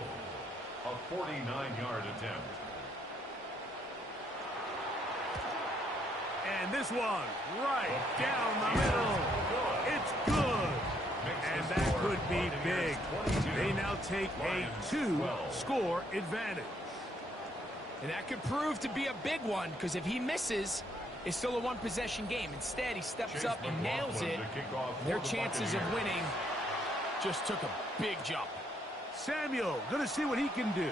A 49-yard attempt. And this one right down the middle. It's good. And that could be big. They now take a 2-score advantage. And that could prove to be a big one, because if he misses, it's still a one-possession game. Instead, he steps up and nails it. Their chances of winning just took a big jump. Samuel going to see what he can do.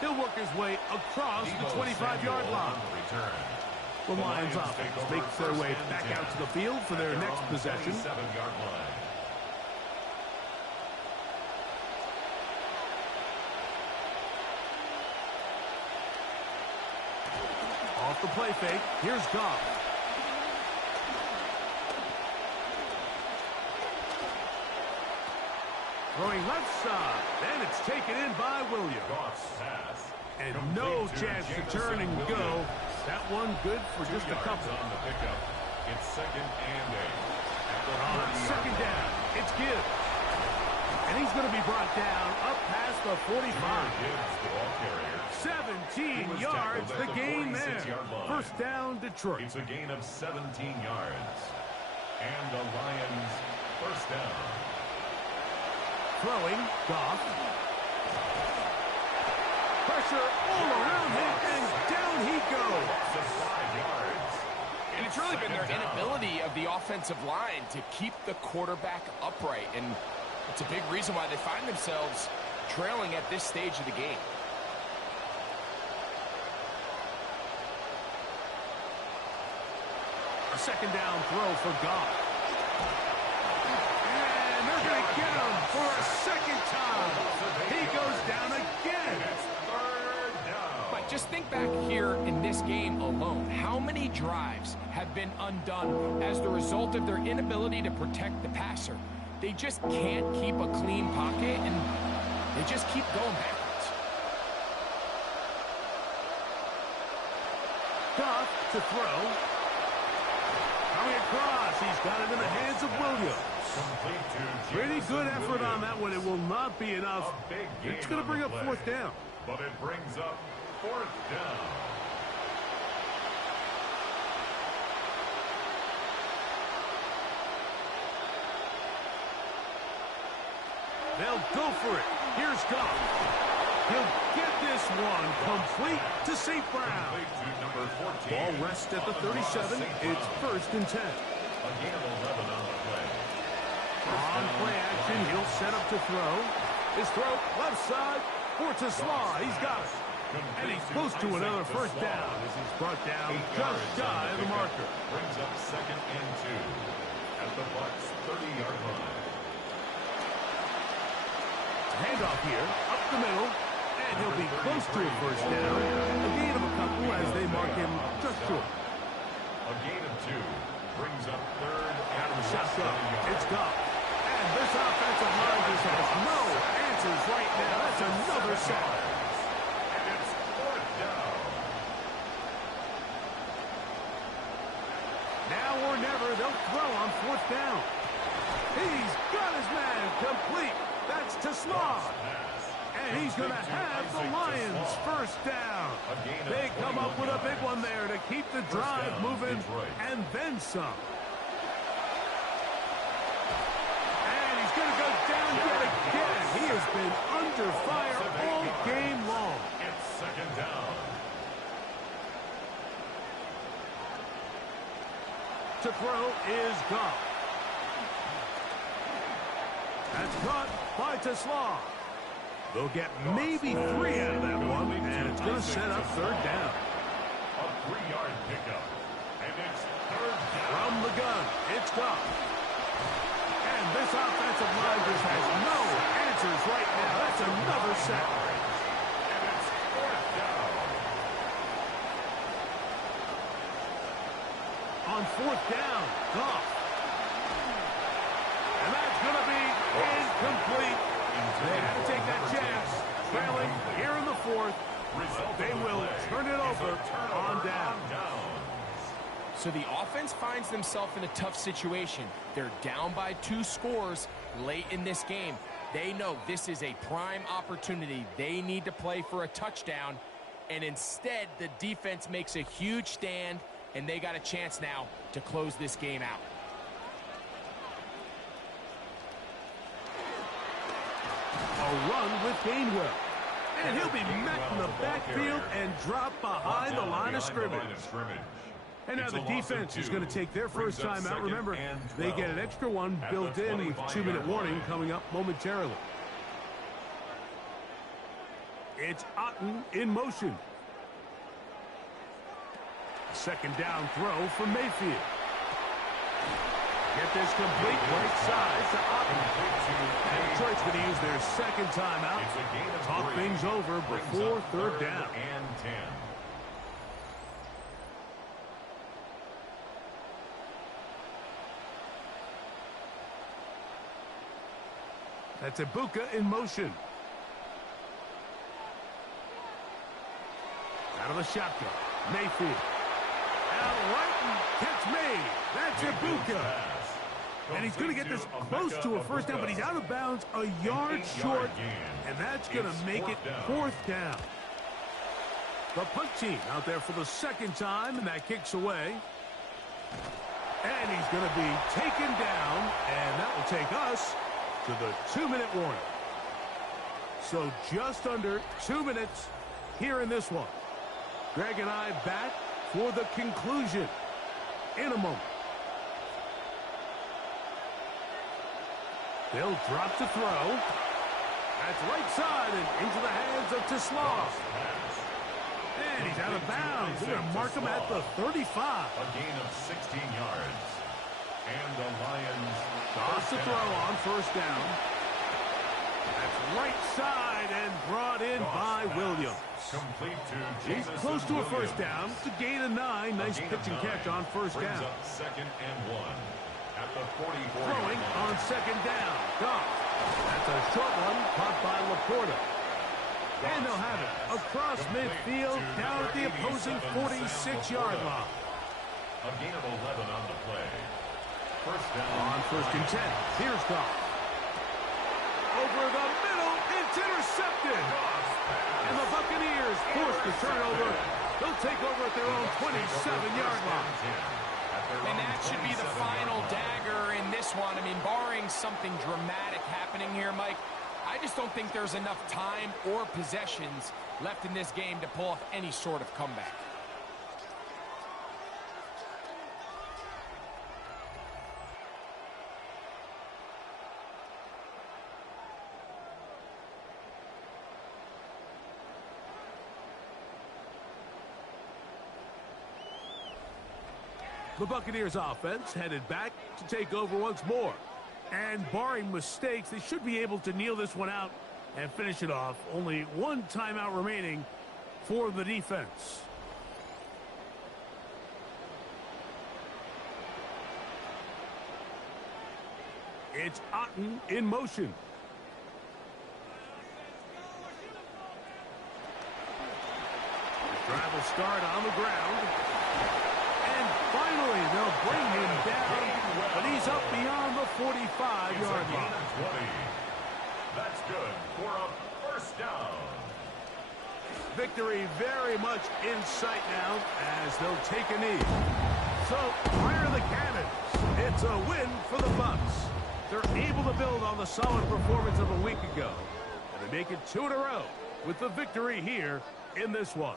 He'll work his way across the 25-yard line. The Lions offense makes their way back out to the field for their next possession. Off the play fake, here's Goff. Throwing left side, and it's taken in by Williams. And no chance to turn and go. That one good for just a couple. On the pickup, it's second and 8. On second down, it's Gibbs. And he's going to be brought down up past the 45. 17 yards, the gain there. First down, Detroit. It's a gain of 17 yards. And the Lions first down. Throwing, Goff. Pressure all around him, and down he goes. 5 yards. And it's really been their inability of the offensive line to keep the quarterback upright. And it's a big reason why they find themselves trailing at this stage of the game. A second down throw for Goff. And there's They're going to get him for a second time. He goes down again. Third down. But just think back here in this game alone. How many drives have been undone as the result of their inability to protect the passer? They just can't keep a clean pocket, and they just keep going backwards. Goff to throw. Coming across. He's got it in the hands of Williams. Complete to Pretty good Jameson effort on Williams. that one. It will not be enough. A big gain It's going to on bring the up play. fourth down. But it brings up fourth down. They'll go for it. Here's Goff. He'll get this one complete to St. Brown. Complete to number 14. Ball rests at the 37. It's first and 10. A gain of 11 on the play. On play action, he'll set up to throw. His throw, left side, for Slaw. He's got it. And he's close to another first down as he's brought down just shy of the marker. Brings up second and 2 at the Bucs 30-yard line. Handoff here, up the middle, and he'll be close to a first down. A gain of a couple as they mark him just short. A gain of 2 brings up third and Shotgun, it's Goff. And this offensive line just has no answers right now. That's another sack. And it's fourth down. Now or never, they'll throw on fourth down. He's got his man complete. That's to Slaw. And he's going to have the Lions first down. They come up with a big one there to keep the drive moving and then some. And he's going to go down yet again. He has been under fire all game long. It's second down. To throw is Goff. That's caught by Slaw. They'll get maybe 3 out of that one, and it's going to set up third down. A 3-yard pickup. And it's third down. From the gun, it's Goff. And this offensive line just has no answers right now. That's another sack. And it's fourth down. On fourth down, Goff. And that's going to be incomplete. They had to take that chance. Trailing here in the fourth. They will turn it over on down. So the offense finds themselves in a tough situation. They're down by 2 scores late in this game. They know this is a prime opportunity. They need to play for a touchdown. And instead, the defense makes a huge stand, and they got a chance now to close this game out. A run with Gainwell. And he'll be met in the backfield and dropped behind the line of scrimmage. And now the defense is going to take their first time out. Remember, they get an extra one built in with 2-minute warning coming up momentarily. It's Otten in motion. Second down throw from Mayfield. Get this complete right side to Otten. And Detroit's going to use their second timeout. Talk things over before third down. And 10. That's Ibuka in motion. Out of the shotgun. Mayfield. Out right and catch made. That's Ibuka. And he's going to get this close to a first down, but he's out of bounds a yard short, and that's going to make it fourth down. The punt team out there for the second time, and that kicks away. And he's going to be taken down, and that will take us to the 2-minute warning. So just under 2 minutes here in this one. Greg and I back for the conclusion in a moment. They'll drop to throw. That's right side and into the hands of Slaw. And he's out of bounds. They're going to mark him at the 35. A gain of 16 yards. And the Lions. Toss the throw on first down. That's right side and brought in by Williams. Complete to He's Jameson close to a Williams. first down. It's a gain of 9. Nice pitch and catch on first Brings down. up 2nd and 1 at the 44. Throwing on second down. Goff. That's a short one caught by Laporta. And they'll have it across midfield down at the opposing 46-yard line. A gain of 11 on the play. First down. On first and 10. Here's Goff. Over the middle. It's intercepted. And the Buccaneers force the turnover. They'll take over at their own 27-yard line. And that should be the final dagger in this one. I mean, barring something dramatic happening here, Mike, I just don't think there's enough time or possessions left in this game to pull off any sort of comeback. The Buccaneers offense headed back to take over once more. And barring mistakes, they should be able to kneel this one out and finish it off. Only one timeout remaining for the defense. It's Otten in motion. The drive will start on the ground. And finally, they'll bring him down, but he's up beyond the 45-yard line. 20. That's good for a first down. Victory very much in sight now as they'll take a knee. So, fire the cannons. It's a win for the Bucs. They're able to build on the solid performance of a week ago. And they make it 2 in a row with the victory here in this one.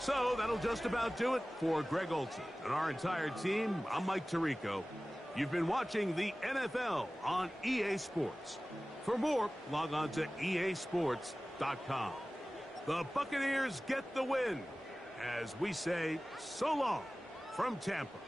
So that'll just about do it for Greg Olsen and our entire team. I'm Mike Tirico. You've been watching the NFL on EA Sports. For more, log on to easports.com. The Buccaneers get the win as we say so long from Tampa.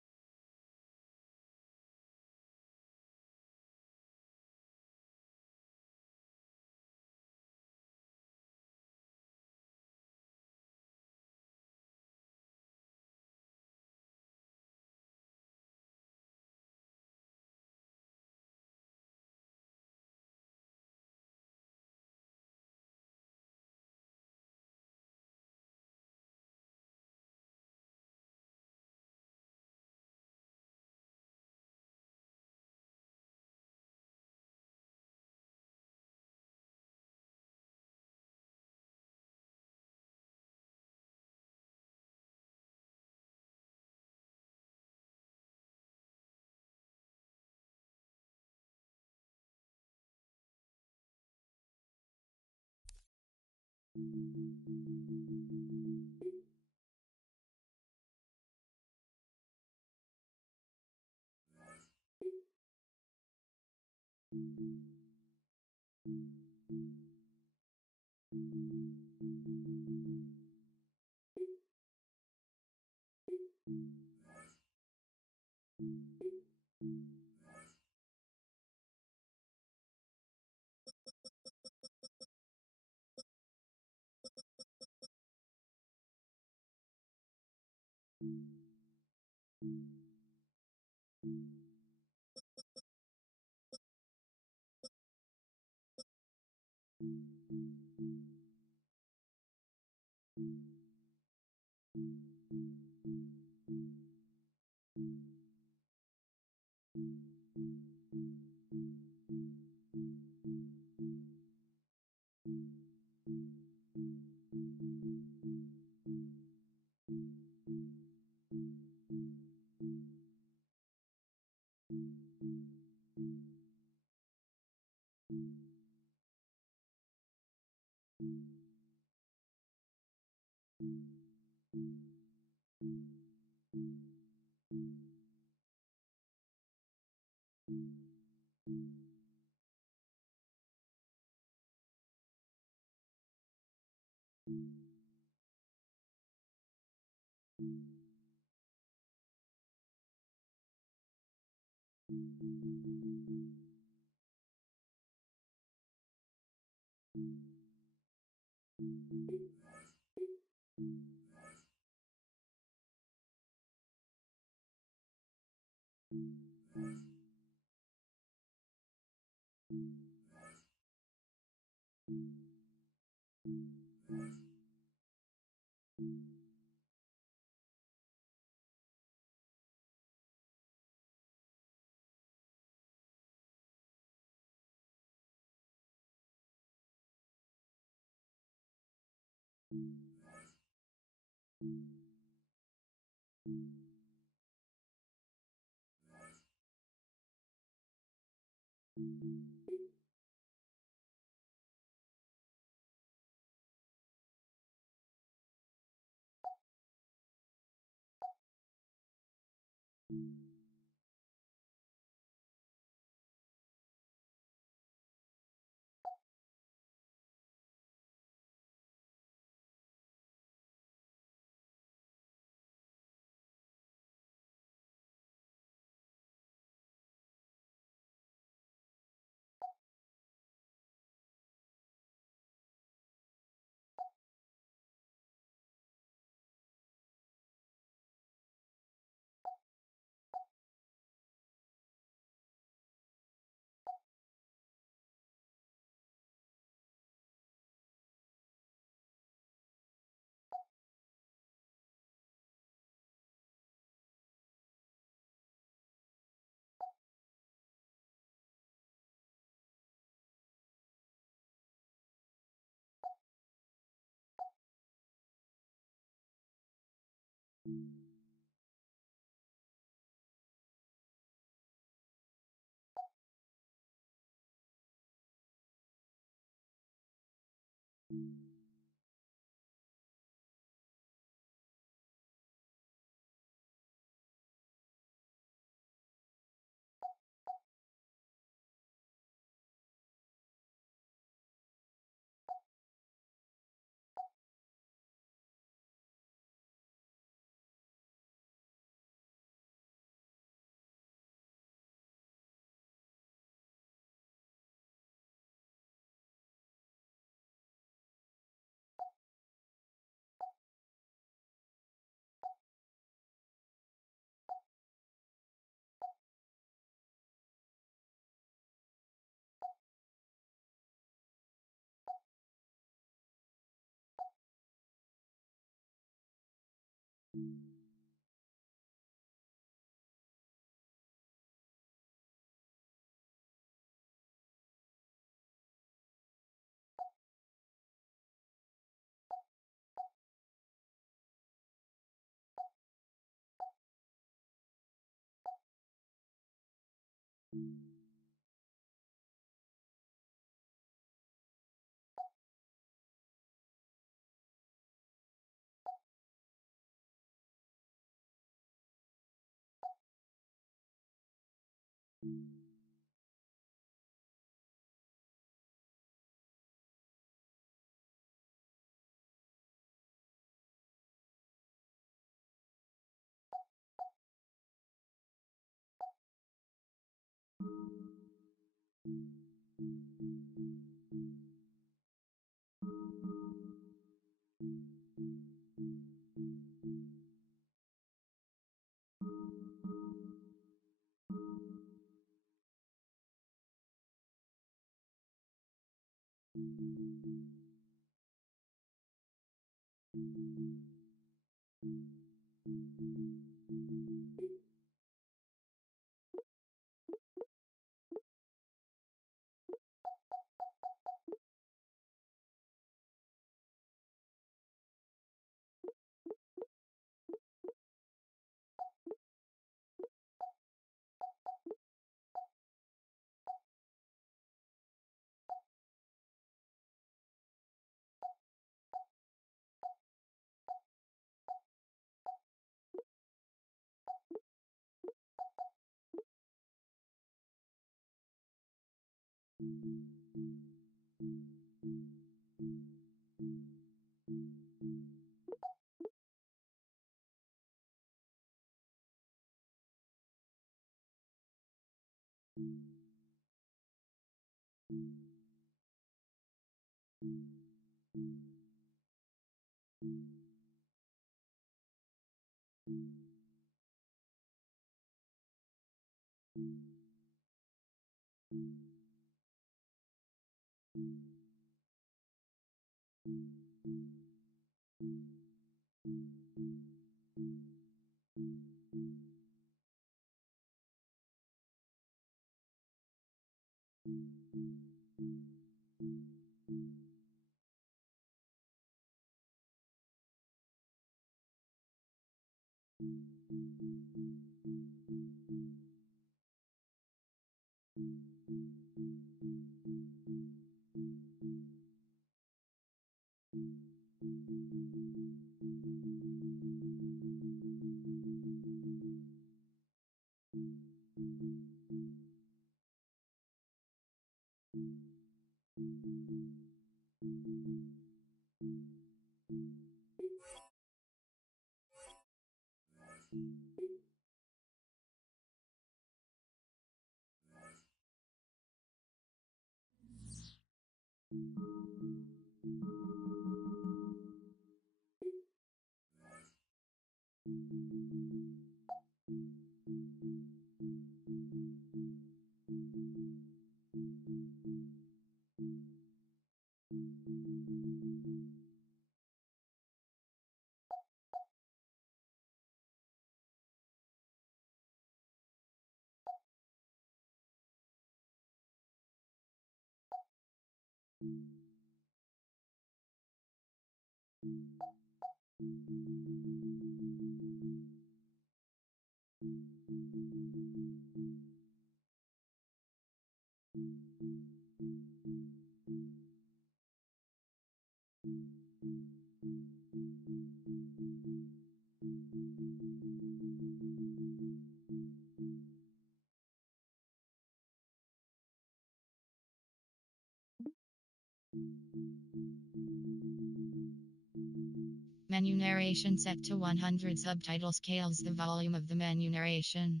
Menu narration set to 100. Subtitle scales the volume of the menu narration.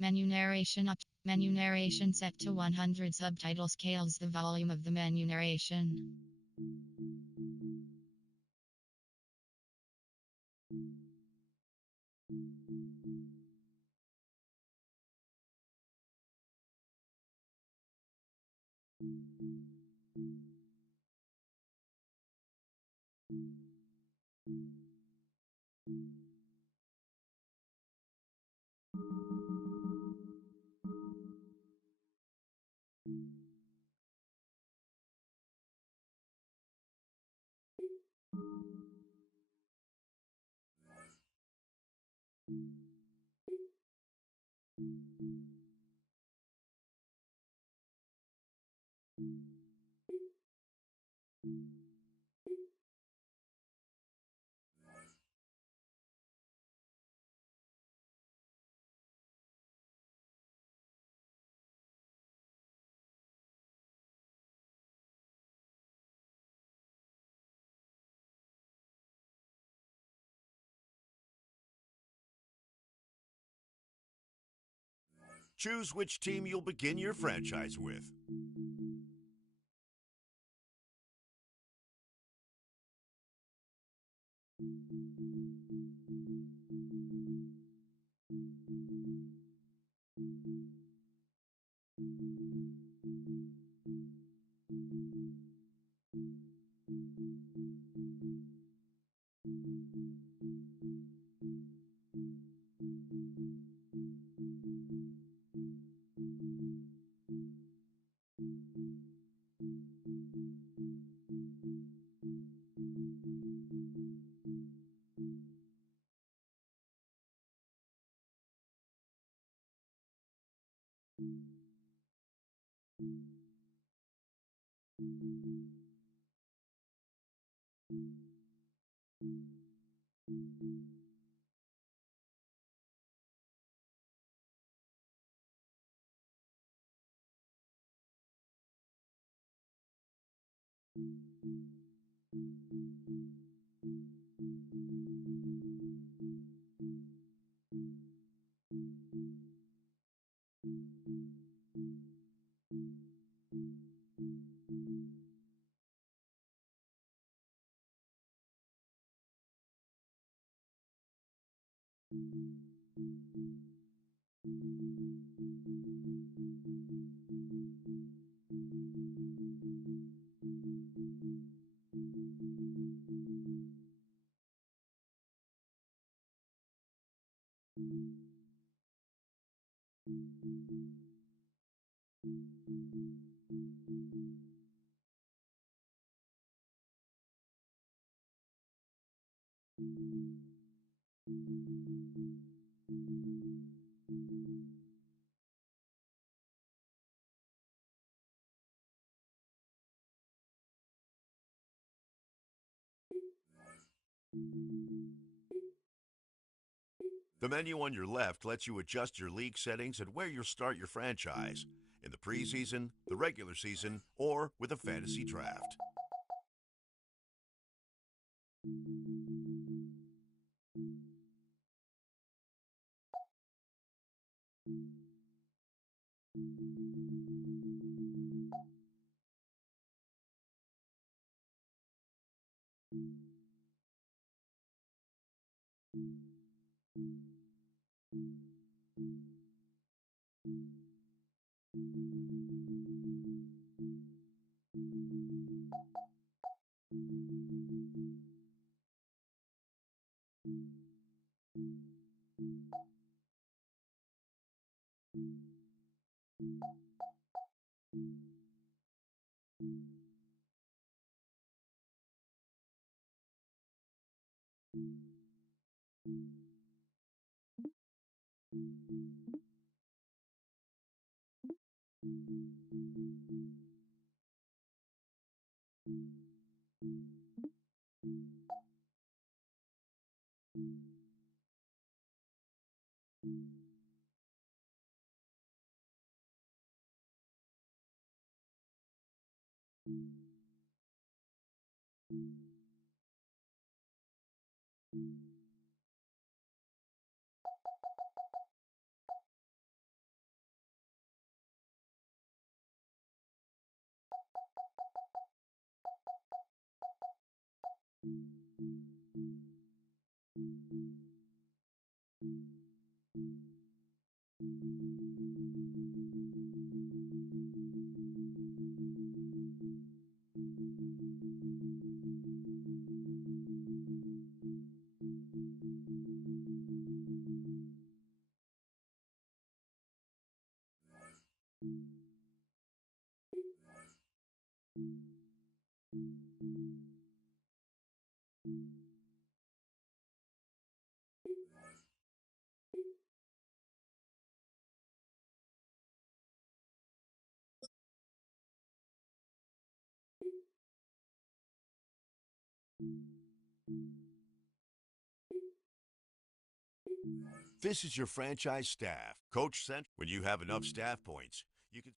Menu narration up. Menu narration set to 100. Subtitle scales the volume of the menu narration. Choose which team you'll begin your franchise with. The menu on your left lets you adjust your league settings and where you'll start your franchise, in the preseason, the regular season, or with a fantasy draft. This is your franchise staff. Coach sent when you have enough staff points. You can.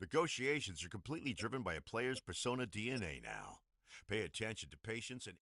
Negotiations are completely driven by a player's persona DNA now. Pay attention to patience and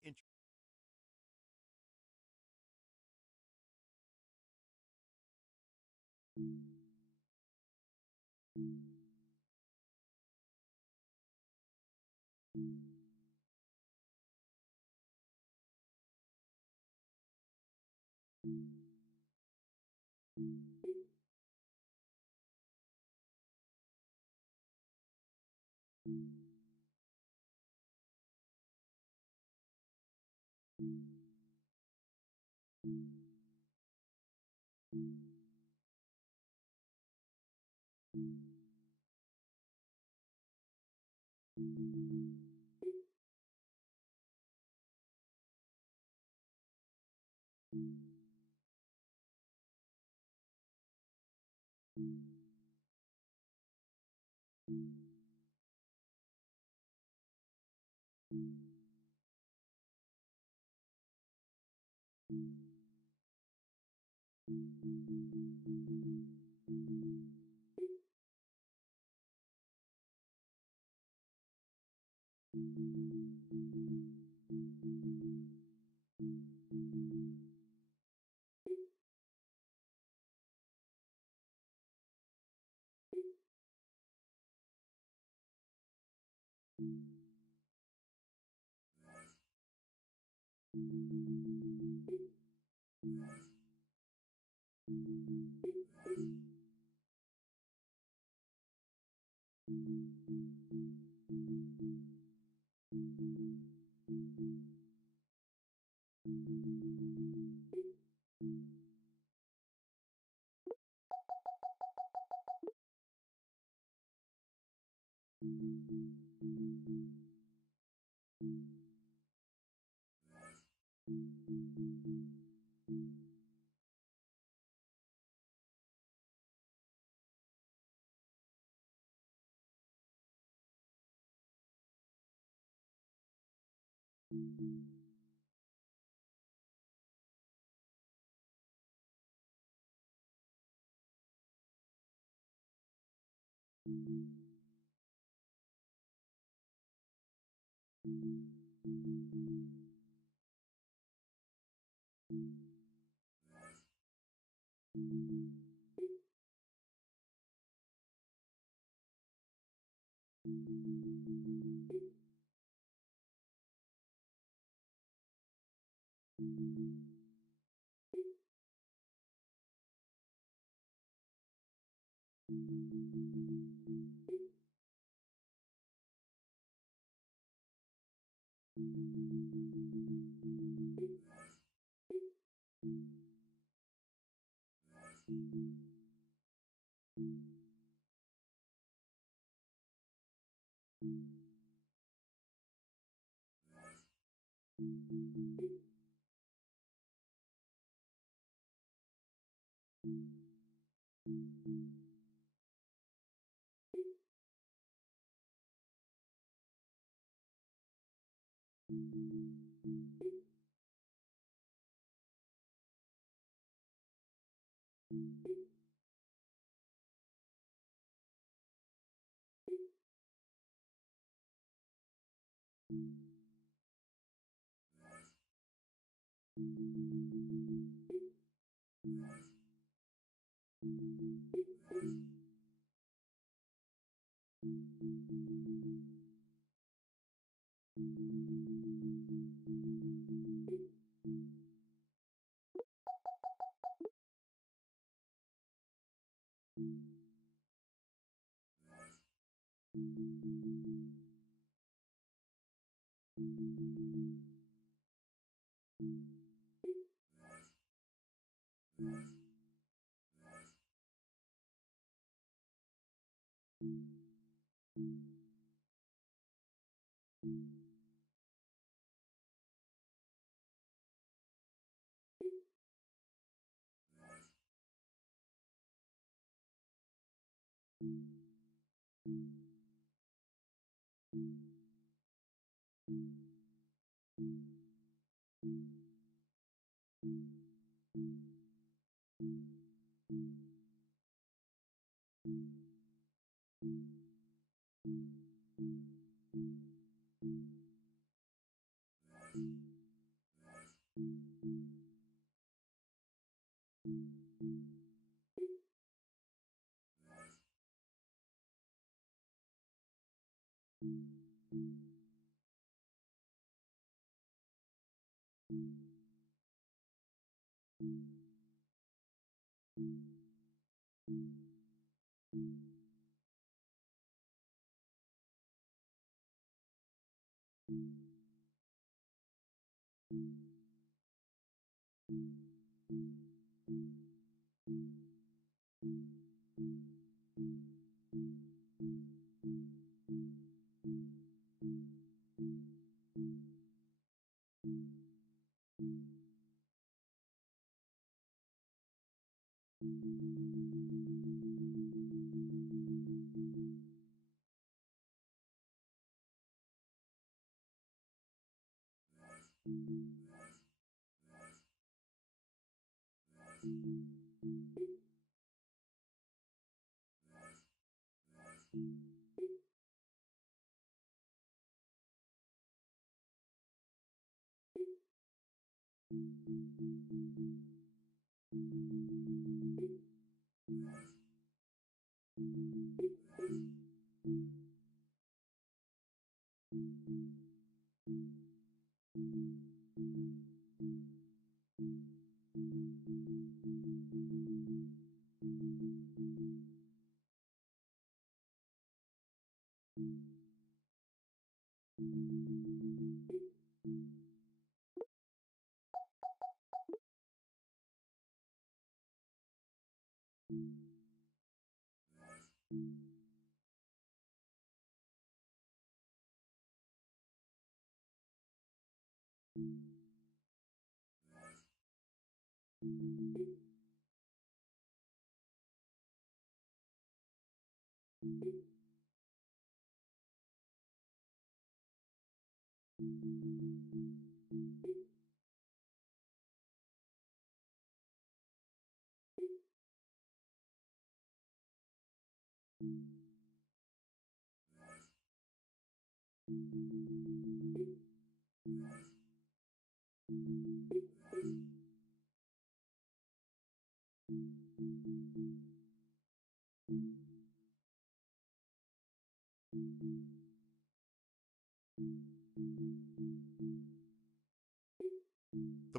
The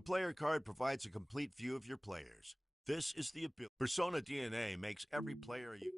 player card provides a complete view of your players. This is the ability. Persona DNA makes every player you.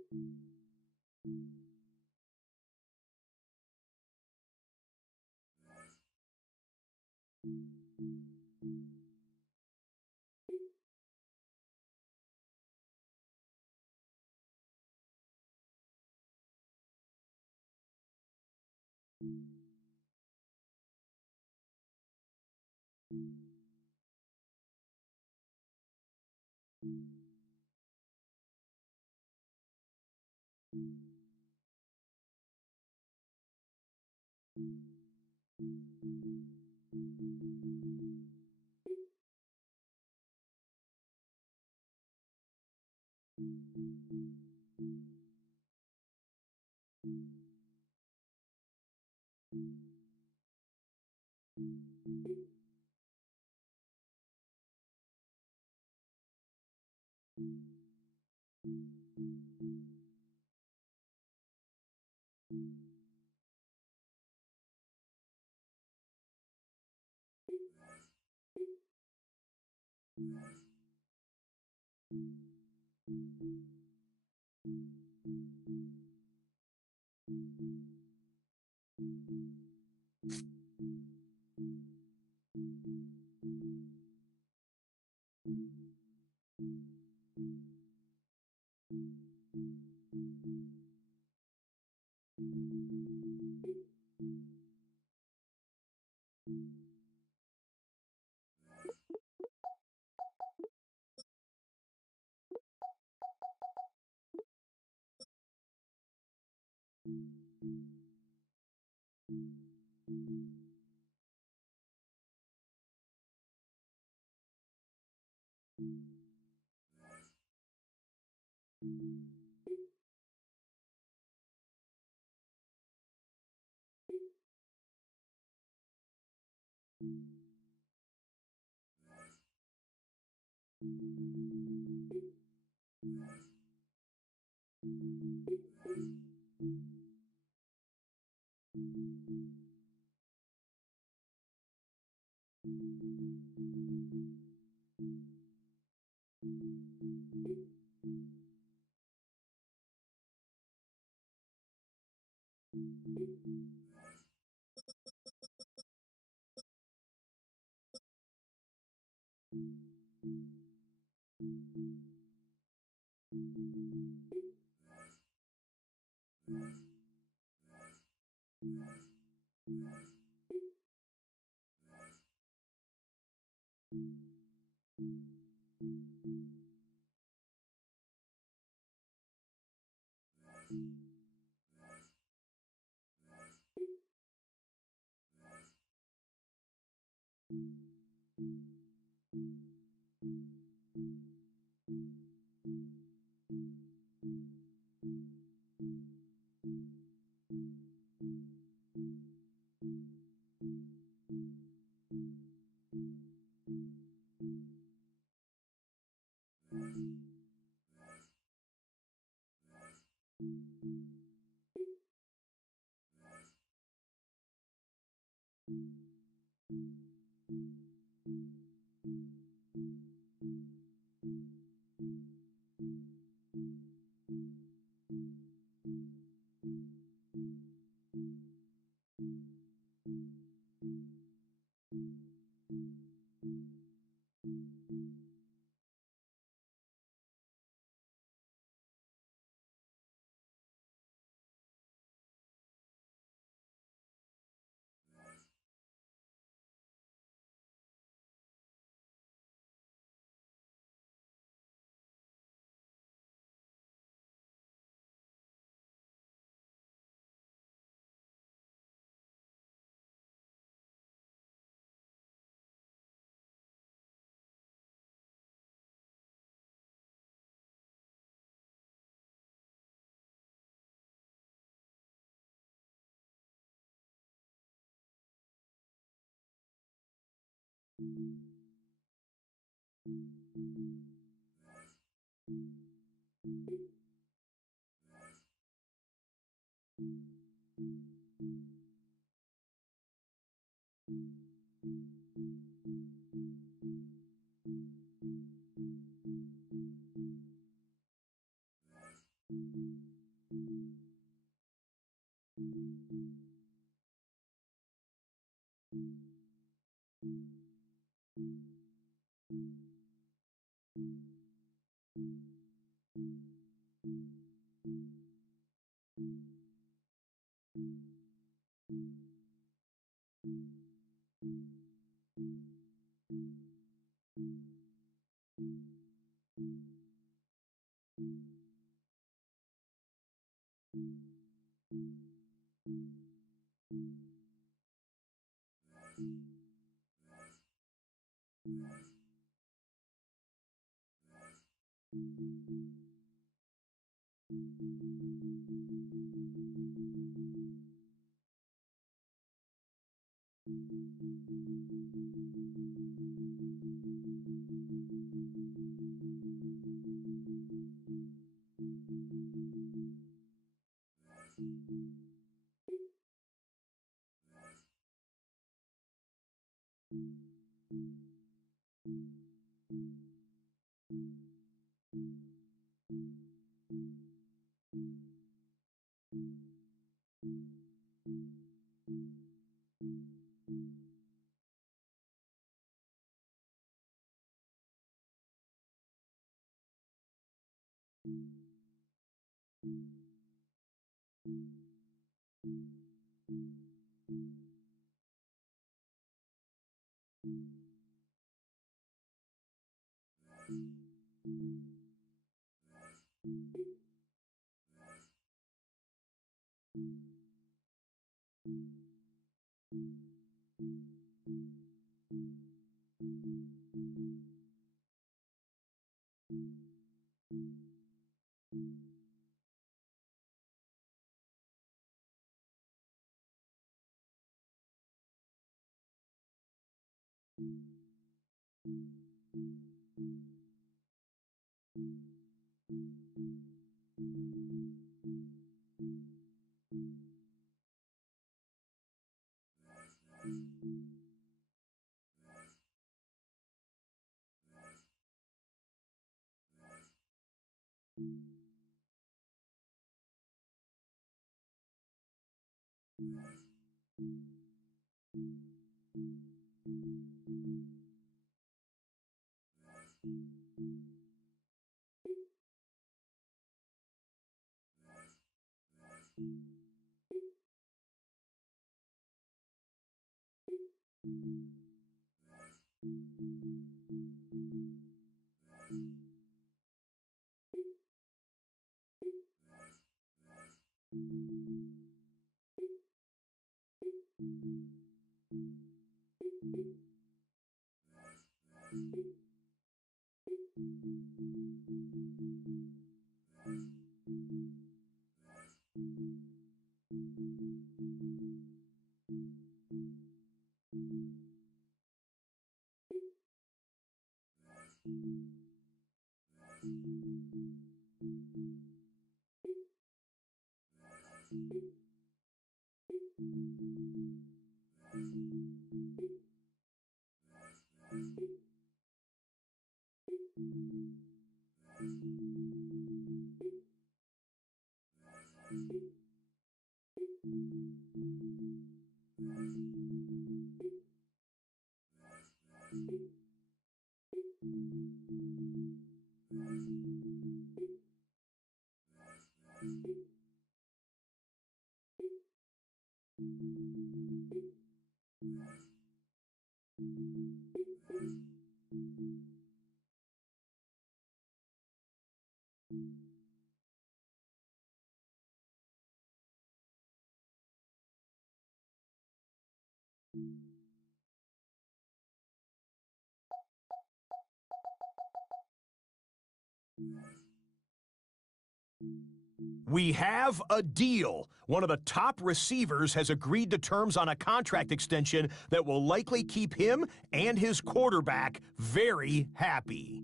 We have a deal. One of the top receivers has agreed to terms on a contract extension that will likely keep him and his quarterback very happy.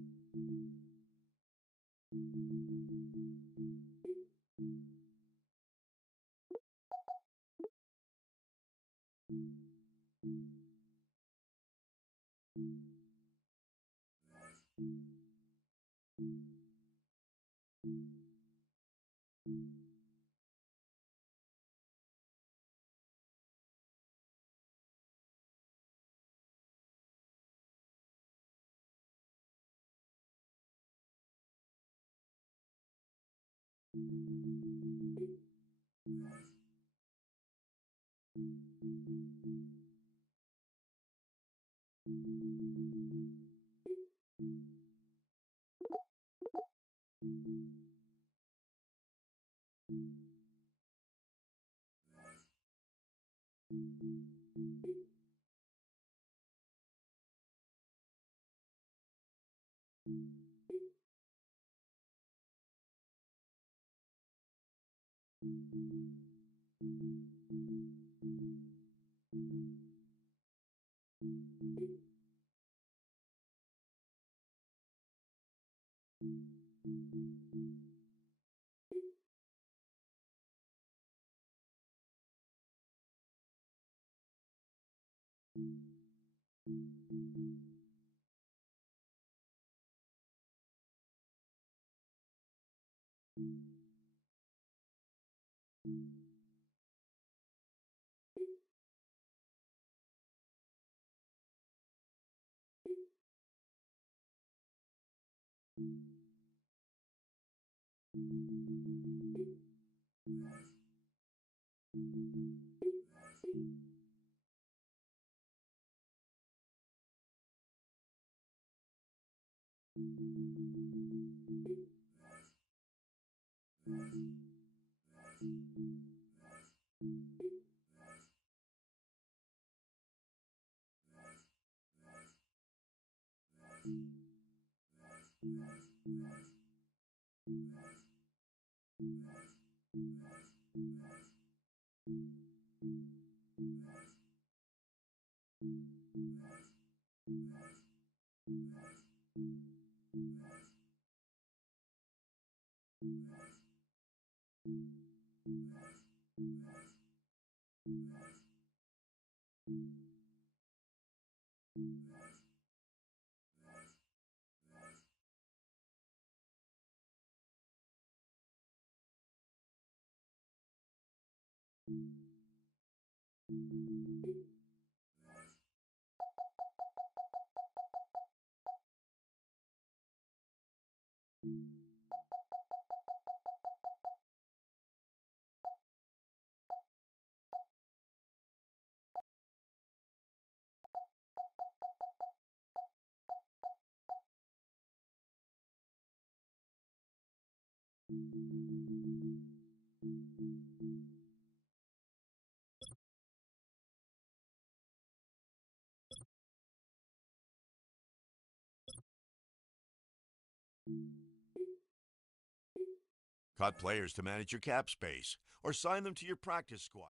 Cut players to manage your cap space, or sign them to your practice squad.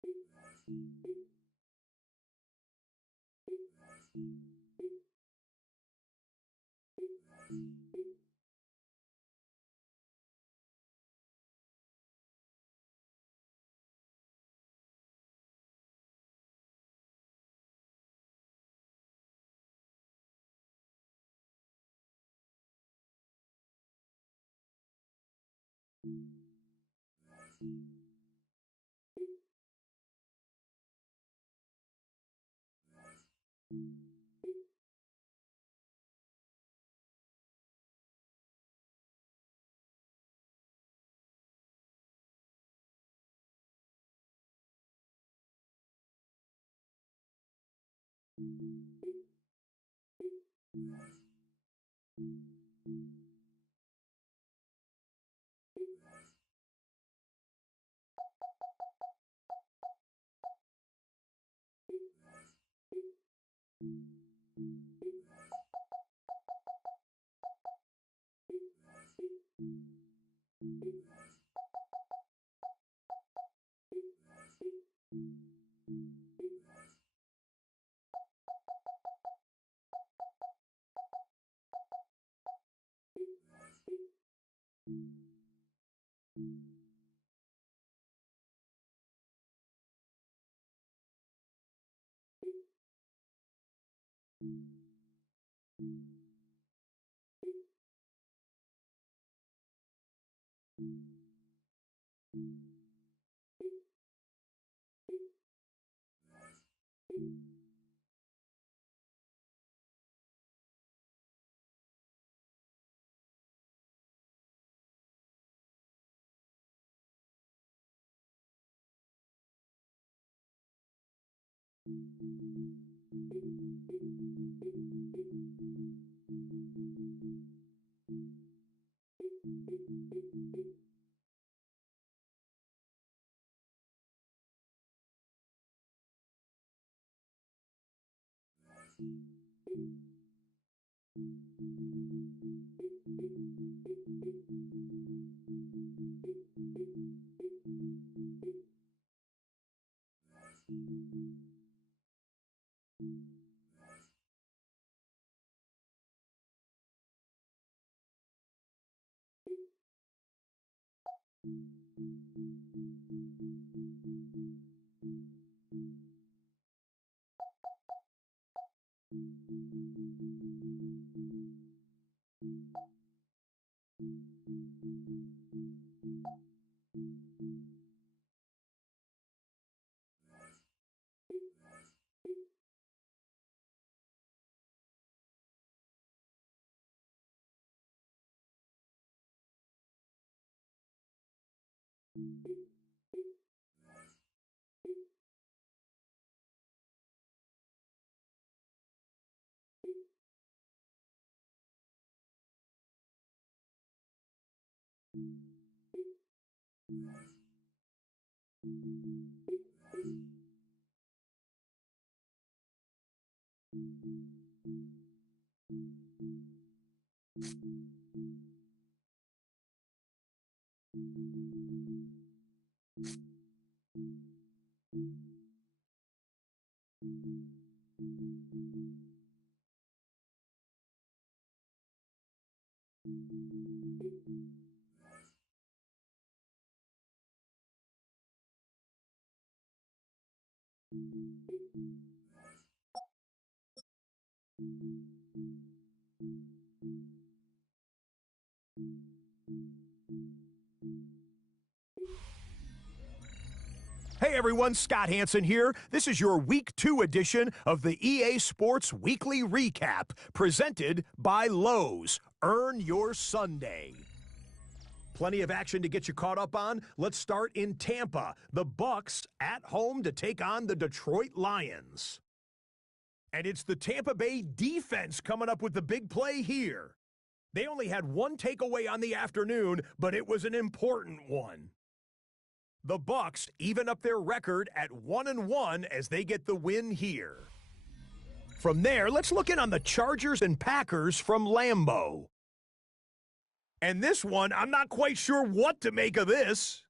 Hey everyone, Scott Hansen here. This is your Week 2 edition of the EA Sports Weekly Recap, presented by Lowe's. Earn your Sunday. Plenty of action to get you caught up on. Let's start in Tampa. The Bucks at home to take on the Detroit Lions. And it's the Tampa Bay defense coming up with the big play here. They only had one takeaway on the afternoon, but it was an important one. The Bucks even up their record at 1-1 as they get the win here. From there, let's look in on the Chargers and Packers from Lambeau. And this one, I'm not quite sure what to make of this.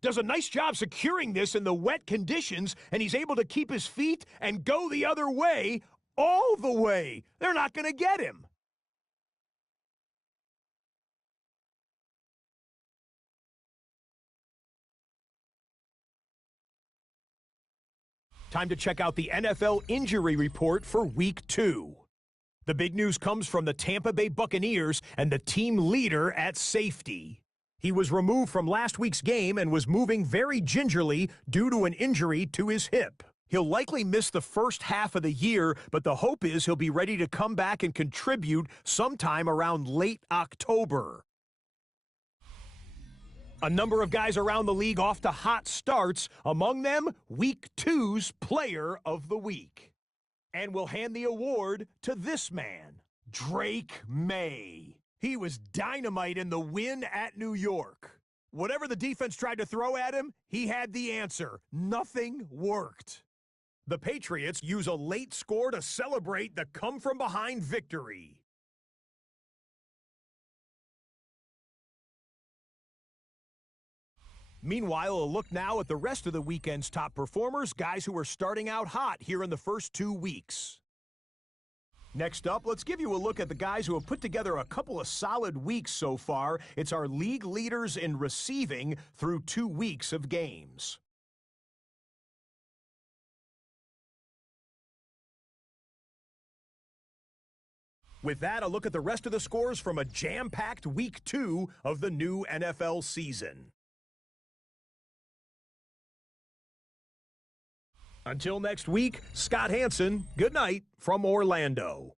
Does a nice job securing this in the wet conditions, and he's able to keep his feet and go the other way, all the way. They're not going to get him. Time to check out the NFL injury report for Week 2. The big news comes from the Tampa Bay Buccaneers and the team leader at safety. He was removed from last week's game and was moving very gingerly due to an injury to his hip. He'll likely miss the first half of the year, but the hope is he'll be ready to come back and contribute sometime around late October. A number of guys around the league off to hot starts, among them Week 2's Player of the Week. And we'll hand the award to this man, Drake May. He was dynamite in the win at New York. Whatever the defense tried to throw at him, he had the answer. Nothing worked. The Patriots use a late score to celebrate the come-from-behind victory. Meanwhile, a look now at the rest of the weekend's top performers, guys who are starting out hot here in the first 2 weeks. Next up, let's give you a look at the guys who have put together a couple of solid weeks so far. It's our league leaders in receiving through 2 weeks of games. With that, a look at the rest of the scores from a jam-packed Week 2 of the new NFL season. Until next week, Scott Hanson, good night from Orlando.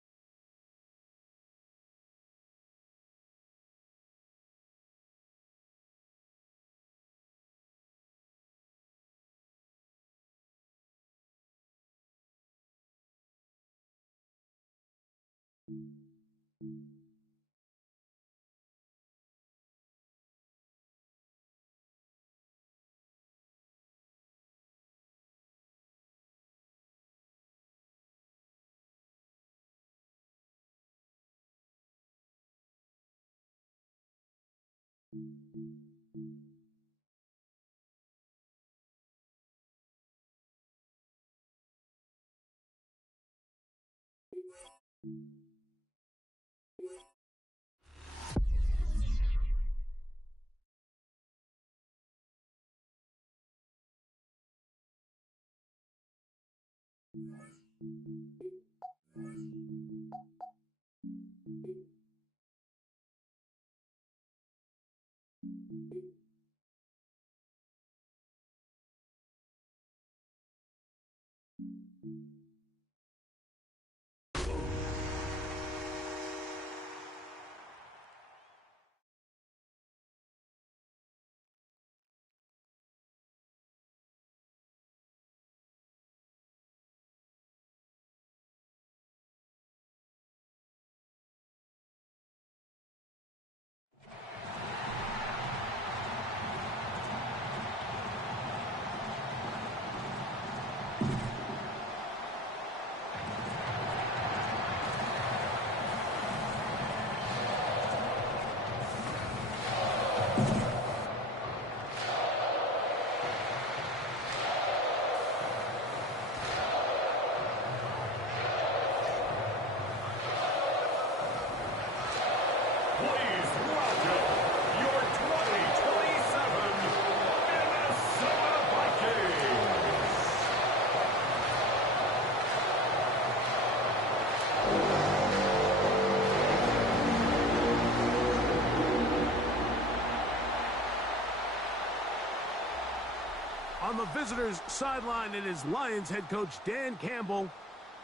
On the visitors' sideline, it is Lions head coach Dan Campbell.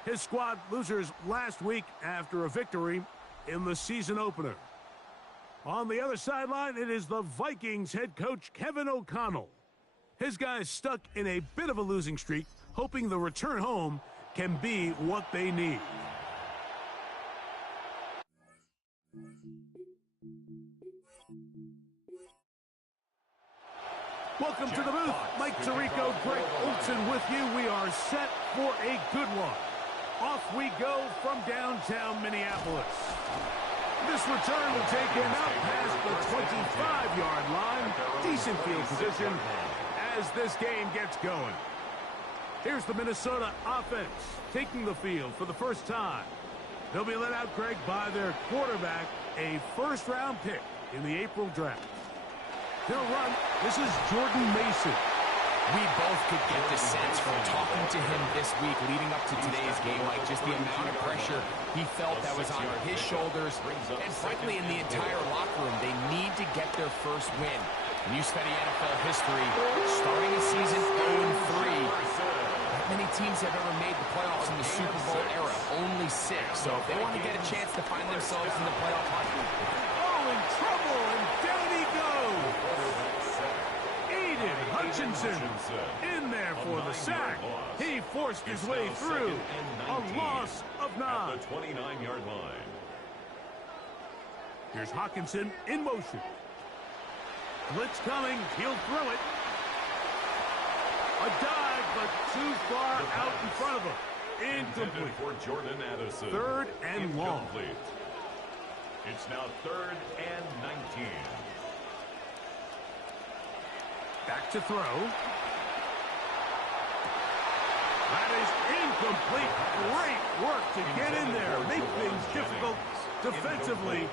His squad losers last week after a victory in the season opener. On the other sideline, it is the Vikings head coach Kevin O'Connell. His guys stuck in a bit of a losing streak, hoping the return home can be what they need. Welcome to the booth. Mike Tirico, Greg Olson with you. We are set for a good one. Off we go from downtown Minneapolis. This return will take him out past the 25-yard line. Decent field position as this game gets going. Here's the Minnesota offense taking the field for the first time. They'll be led out, Greg, by their quarterback, a first-round pick in the April draft. He'll run. This is Jordan Mason. We both could get the sense from talking to him this week leading up to today's game, like just the amount of pressure he felt that was on his shoulders. And frankly, in the entire locker room, they need to get their first win. And you study NFL history, starting a season 0-3. Not many teams have ever made the playoffs in the Super Bowl era, only 6. So if they want to get a chance to find themselves in the playoff hunt. Oh, in trouble, and down he goes. Aiden Hutchinson in there for the sack. He forced his way through. A loss of 9. At the 29-yard line. Here's Hawkinson in motion. Blitz coming. He'll throw it. A dive, but too far out in front of him. Incomplete. For Jordan Addison. 3rd and long. Incomplete. It's now 3rd and 19. Back to throw. That is incomplete. Great work to get in there. Make things difficult defensively.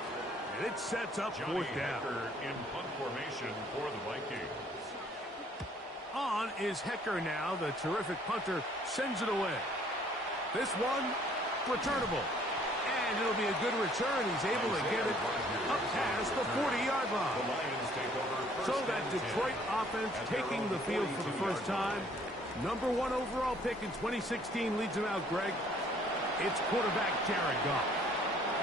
And it sets up 4th down. Hecker in punt formation for the Vikings. On is Hecker now. The terrific punter sends it away. This one, returnable. And it'll be a good return. He's able to get it up past the 40-yard line. The Lions take over So first that and Detroit 10 offense at their taking own the field for the first 42-yard time. Number 1 overall pick in 2016 leads him out, Greg. It's quarterback Jared Goff.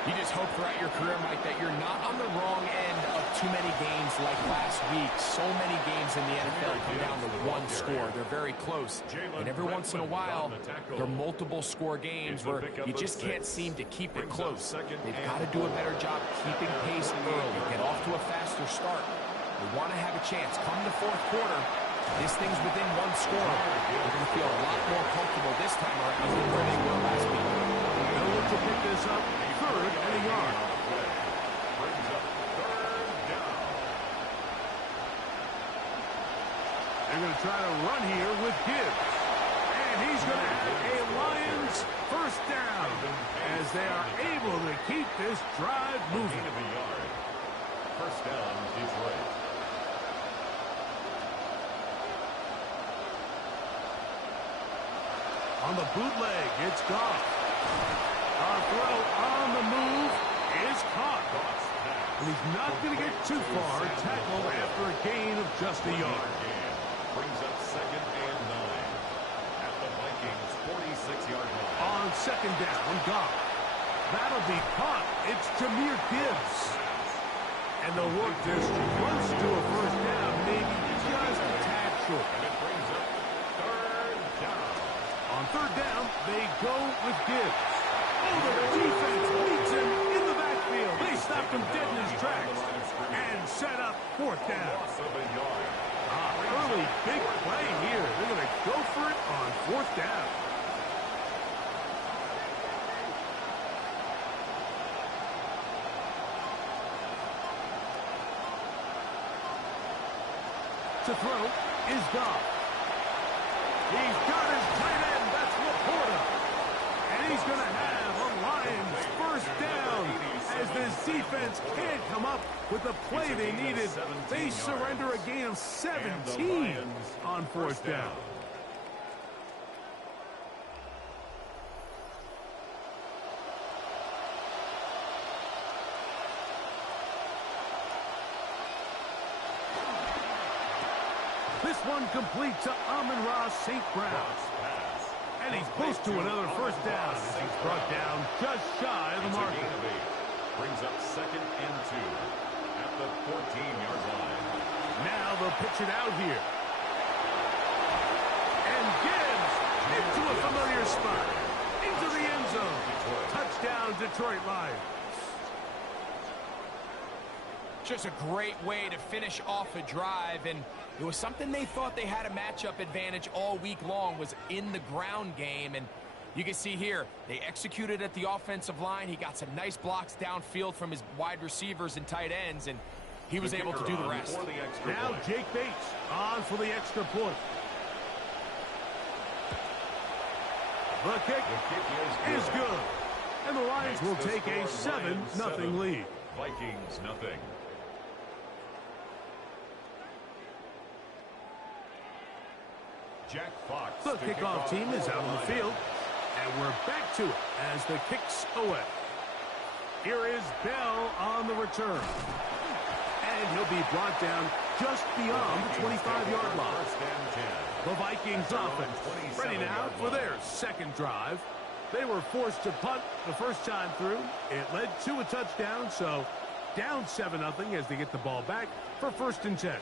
You just hope throughout your career, Mike, that you're not on the wrong end of too many games like last week. So many games in the NFL come down to one score. They're very close. And every once in a while, there are multiple score games where you just can't seem to keep it close. They've got to do a better job keeping pace early, get off to a faster start. They want to have a chance. Come the 4th quarter, this thing's within 1 score. They're going to feel a lot more comfortable this time around than where they were last week. They'll look to pick this up 3rd and a yard. Brings up 3rd down. They're going to try to run here with Gibbs. And he's going to have a Lions first down as they are able to keep this drive moving. Gain of a yard. First down, Detroit. On the bootleg, it's Goff. Our throw on the move is caught. And he's not going to get too far. Tackled after a gain of just a yard. Brings up 2nd and 9 at the Vikings 46-yard line. On 2nd down, Goff. That'll be caught. It's Jahmyr Gibbs. And they'll work this close to a first down, maybe just a tad short. And it brings up 3rd down. On 3rd down, they go with Gibbs. Oh, the defense meets him in the backfield. They stopped him dead in his tracks and set up 4th down. Loss of a yard. Early big play here. They're going to go for it on 4th down. To throw is Goff. He's got his tight end. That's Laporta. And he's going to have a Lions first down as this defense can't come up with the play they needed. They surrender a gain of 17 on 4th down. This one complete to Amon-Ra St. Brown. And he's close to another first down as he's brought down just shy of the marker. Brings up 2nd and 2 at the 14-yard line. Now they'll pitch it out here. And Gibbs into a familiar spot. Into the end zone. Touchdown, Detroit Lions. Just a great way to finish off a drive, and it was something they thought they had a matchup advantage all week long, was in the ground game. And you can see here, they executed at the offensive line. He got some nice blocks downfield from his wide receivers and tight ends, and he was able to do the rest. Now Jake Bates on for the extra point. The kick is good. And the Lions will take a 7-0 lead. Vikings nothing. Jack Fox. The kickoff team is out on the field, and we're back to it as the kick's away. Here is Bell on the return. And he'll be brought down just beyond the 25-yard line. The Vikings offense ready now for their second drive. They were forced to punt the first time through. It led to a touchdown, so down 7-0 as they get the ball back for 1st and 10.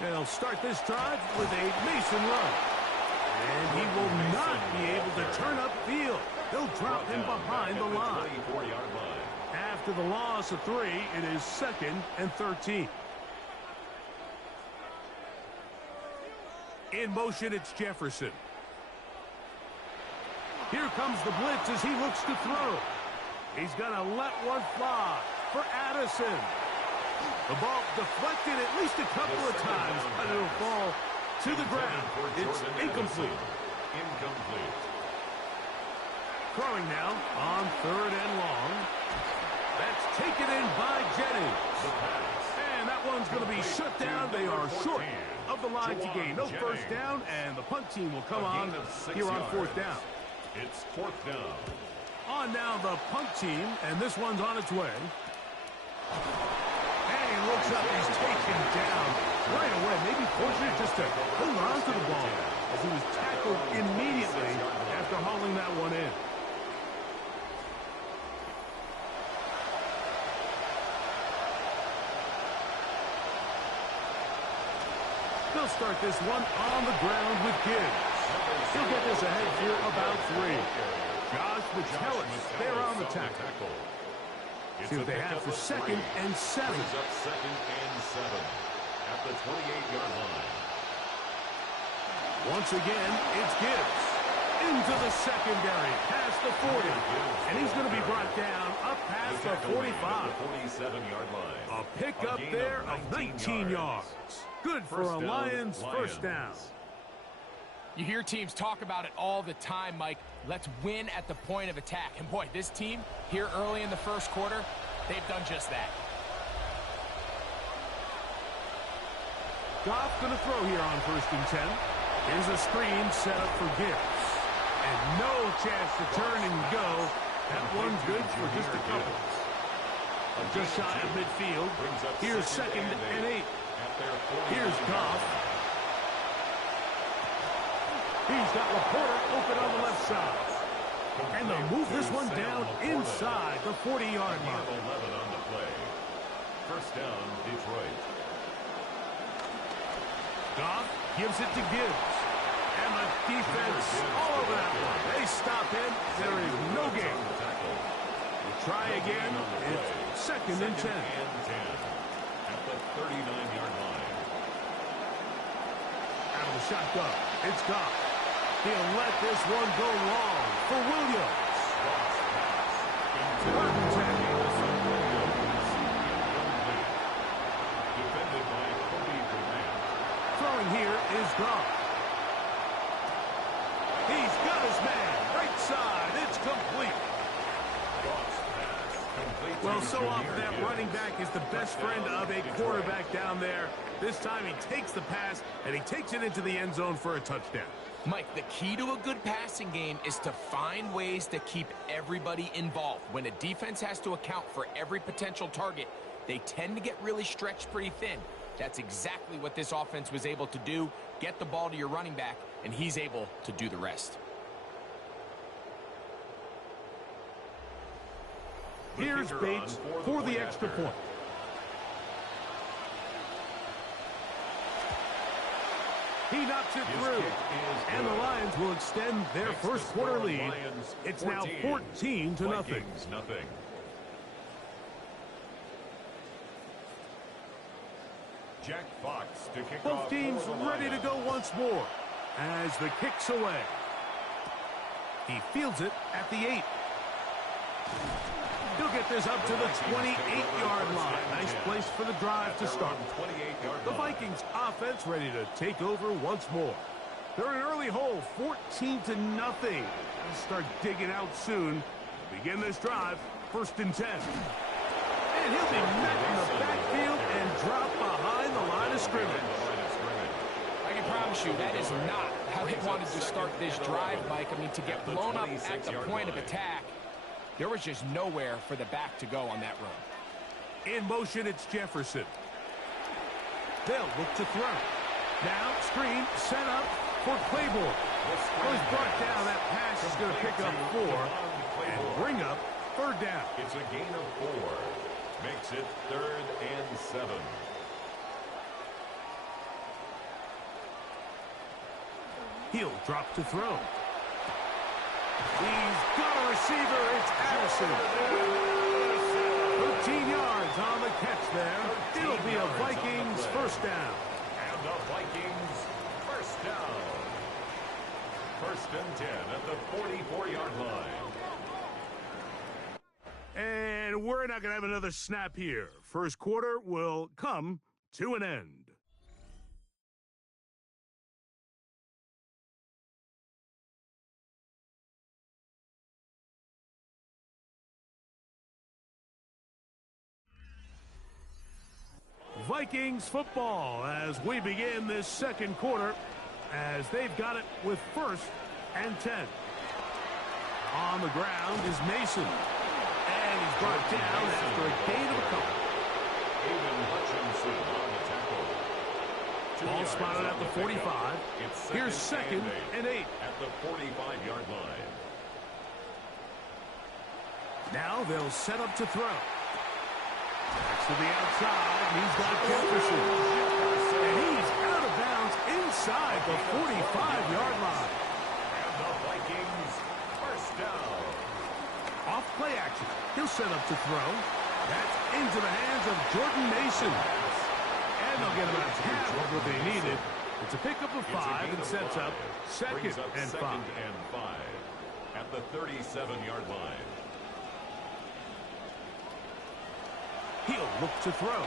They'll start this drive with a Mason run. And he will not be able to turn upfield. They'll drop him behind the line. After the loss of 3, it is 2nd and 13. In motion, it's Jefferson. Here comes the blitz as he looks to throw. He's going to let one fly for Addison. The ball deflected at least a couple of times, but it'll fall to the ground. It's incomplete. Throwing now on 3rd and long. That's taken in by Jennings. And that one's going to be shut down. They are short of the line to gain. No first down, and the punt team will come on here on 4th down. It's 4th down. On now the punt team, and this one's on its way. And he looks up, he's taken down right away. Maybe fortunate just to hold on to the ball as he was tackled immediately after hauling that one in. They'll start this one on the ground with Gibbs. He'll get this ahead here about 3. Josh Metellus, they're on the tackle. See what they have for 2nd and 7. Brings up 2nd and 7 at the 28-yard line. Once again, it's Gibbs. Into the secondary, past the 40. And he's going to be brought down up past the 45. 47-yard line. A pickup there of 19 yards. Good for a Lions first down. You hear teams talk about it all the time, Mike. Let's win at the point of attack. And boy, this team here early in the first quarter, they've done just that. Goff going to throw here on 1st and 10. Here's a screen set up for Gibbs. And no chance to turn and go. That one's good for just a couple. Just shy of midfield. Here's 2nd and 8. Here's Goff. He's got Laporta open on the left side. And they'll move this one down inside the 40-yard line. 11 on the play. First down, Detroit. Goff gives it to Gibbs. And the defense all over that one. They stop him. There is no gain. We'll try again. It's 2nd and 10. At the 39-yard line. Out of the shotgun. It's Goff. He'll let this one go long for Williams. 3rd and 10. Defended by Kobe Durant. Throwing here is Goff. He's got his man. Right side. It's complete. Well, so often that running back is the best friend of a quarterback down there. This time he takes the pass, and he takes it into the end zone for a touchdown. Mike, the key to a good passing game is to find ways to keep everybody involved. When a defense has to account for every potential target, they tend to get really stretched pretty thin. That's exactly what this offense was able to do. Get the ball to your running back, and he's able to do the rest. Here's Bates for the extra point. He knocks it through. And the Lions will extend their first quarter lead. It's now 14-0. Jack Fox to kick Both off teams for the ready to Lions. go once more as the kick's away. He fields it at the 8. He'll get this up to the 28-yard line. Nice place for the drive to start. The Vikings offense ready to take over once more. They're in an early hole, 14-0. They'll start digging out soon. Begin this drive, 1st and 10. And he'll be met in the backfield and drop behind the line of scrimmage. promise you, that is not how they wanted to start this drive, Mike. I mean, to get blown up at the point of attack, there was just nowhere for the back to go on that run. In motion, it's Jefferson. They'll look to throw. Now, screen set up for Claiborne. First brought down, that pass is going to pick up 4 and bring up third down. It's a gain of 4. Makes it 3rd and 7. He'll drop to throw. He's got a receiver. It's Addison. 13 yards on the catch there. It'll be a Vikings first down. And the Vikings first down. 1st and 10 at the 44-yard line. And we're not going to have another snap here. First quarter will come to an end. Vikings football as we begin this second quarter as they've got it with 1st and 10. On the ground is Mason. And he's brought down after a gain of a couple. Aiden Hutchinson on the tackle. Ball spotted at the 45. Here's 2nd and 8. At the 45-yard line. Now they'll set up to throw. Back to the outside. He's got Jefferson. And he's out of bounds inside the 45-yard line. And the Vikings first down. Off play action. He'll set up to throw. That's into the hands of Jordan Mason. And they'll get about half of what they needed. It's a pickup of 5 and sets up 2nd and 5. 2nd and 5 at the 37-yard line. He'll look to throw.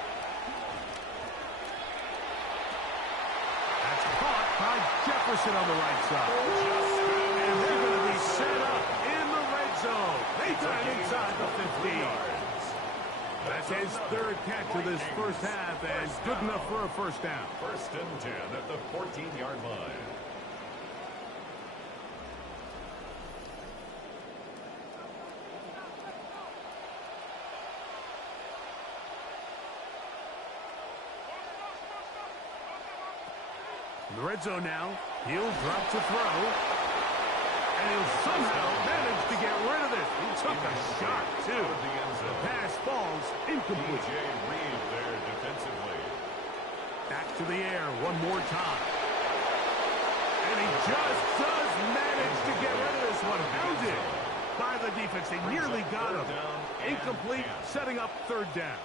That's caught by Jefferson on the right side. And they're going to be set up in the red zone. They got it inside the 15. That's his 3rd catch of this first half, and good enough for a first down. 1st and 10 at the 14-yard line. In the red zone now, he'll drop to throw. And he'll somehow manage to get rid of it. He took a shot, too. The pass falls incomplete. DJ Reed there defensively. Back to the air one more time. And he just does manage to get rid of this one. Hounded by the defense. They nearly got him. Incomplete, setting up 3rd down.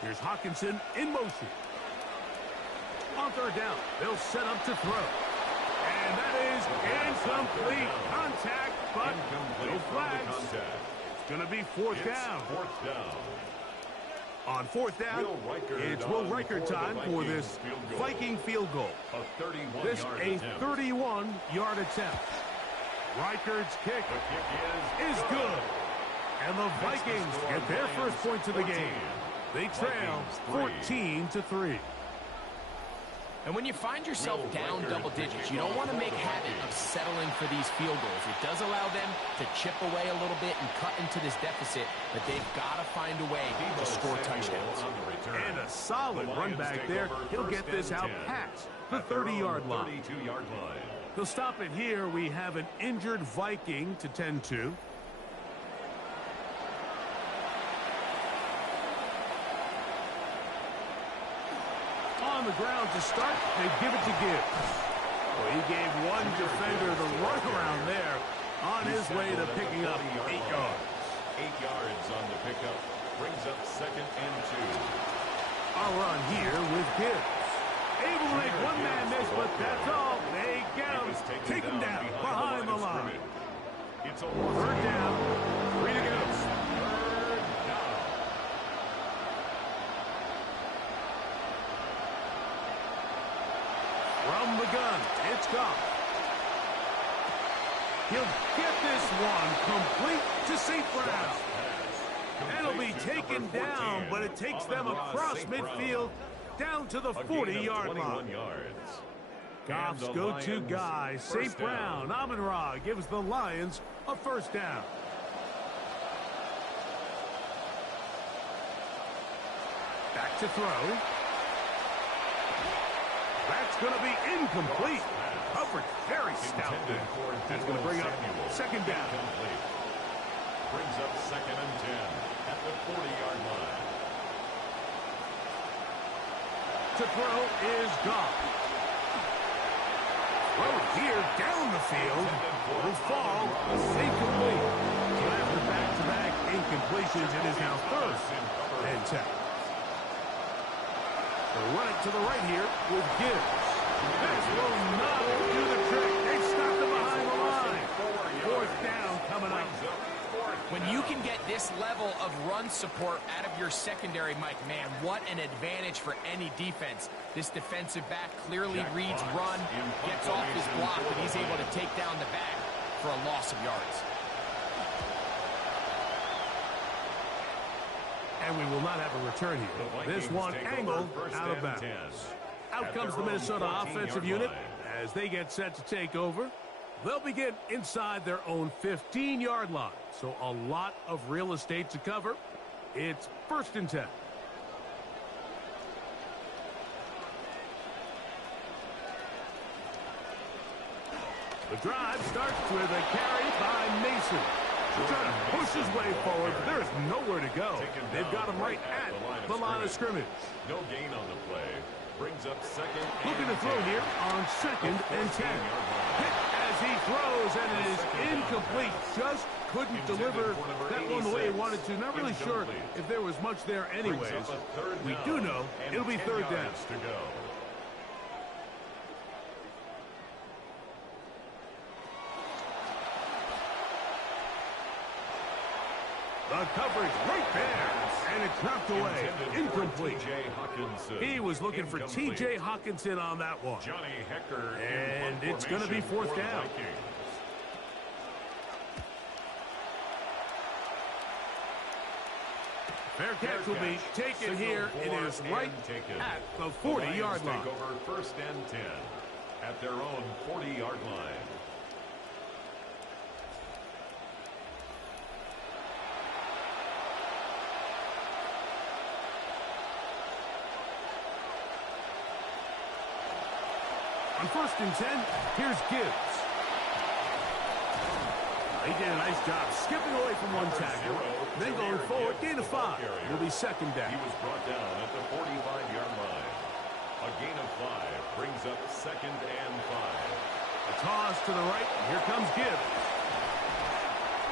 Here's Hawkinson in motion. On 3rd down, they'll set up to throw. And that is incomplete. Contact, but no flags. It's going to be 4th down. 4th down. On 4th down, it's Will Reichard time for this Viking field goal. This a 31-yard attempt. Reichard's kick is good. And the Vikings get their first points of the game. They trail 14-3. And when you find yourself down double digits, you don't want to make habit of settling for these field goals. It does allow them to chip away a little bit and cut into this deficit, but they've got to find a way to score touchdowns. And a solid run back there. He'll get this out past the 30-yard line. 32-yard line. He'll stop it here. We have an injured Viking to tend to. On the ground to start, they give it to Gibbs. Well, he gave one defender the runaround there on his way to picking up 8 yards. 8 yards on the pickup. Brings up 2nd and 2. Our run here with Gibbs. Able to make one man miss, but that's all. They get him. Take him down behind the line. It's a 3rd down. 3 to go. From the gun, it's Goff. He'll get this one complete to St. Brown. And it'll be taken down, but it takes them across midfield down to the A gain of 40-yard 21 line. yards. Goff's And the go-to Lions, guy, St. first Brown, down. Amon-Ra gives the Lions a first down. Back to throw. That's going to be incomplete. Coverage very stout. Intended for That's going to bring up Samuel. second down. Incomplete. Brings up 2nd and 10 at the 40-yard line. To throw is Goff. Throw here down the field. Will fall. Incomplete. So after back-to-back incompletions, it is now 3rd and 10. They'll run it to the right here with Gibbs. This will not do the trick. They stopped him behind the line. 4th down coming up. When you can get this level of run support out of your secondary, Mike, man, what an advantage for any defense. This defensive back clearly reads run, gets off his block, and he's able to take down the back for a loss of yards. And we will not have a return here. This one angled out of bounds. Out comes the Minnesota offensive unit as they get set to take over. They'll begin inside their own 15-yard line. So a lot of real estate to cover. It's 1st and 10. The drive starts with a carry by Mason. Trying to push his way forward. There's nowhere to go. They've got him right at the line of scrimmage. No gain on the play. Brings up 2nd and Looking to throw 10. here on 2nd and 10. Hit as he throws, and it is incomplete. Just couldn't deliver that one the way he wanted to. Not really sure if there was much there anyways. We do know it'll be 3rd down. To go. The coverage right there, and it's knocked away. Incomplete. He was looking for T.J. Hawkinson on that one. Johnny Hecker, And it's going to be 4th down. Fair catch will be taken here. It is right at the 40-yard line. Take over 1st and 10 at their own 40-yard line. On 1st and 10, here's Gibbs. He did a nice job skipping away from one tackle, then going forward, gain of 5. It'll be 2nd down. He was brought down at the 45-yard line. A gain of 5 brings up 2nd and 5. A toss to the right. Here comes Gibbs.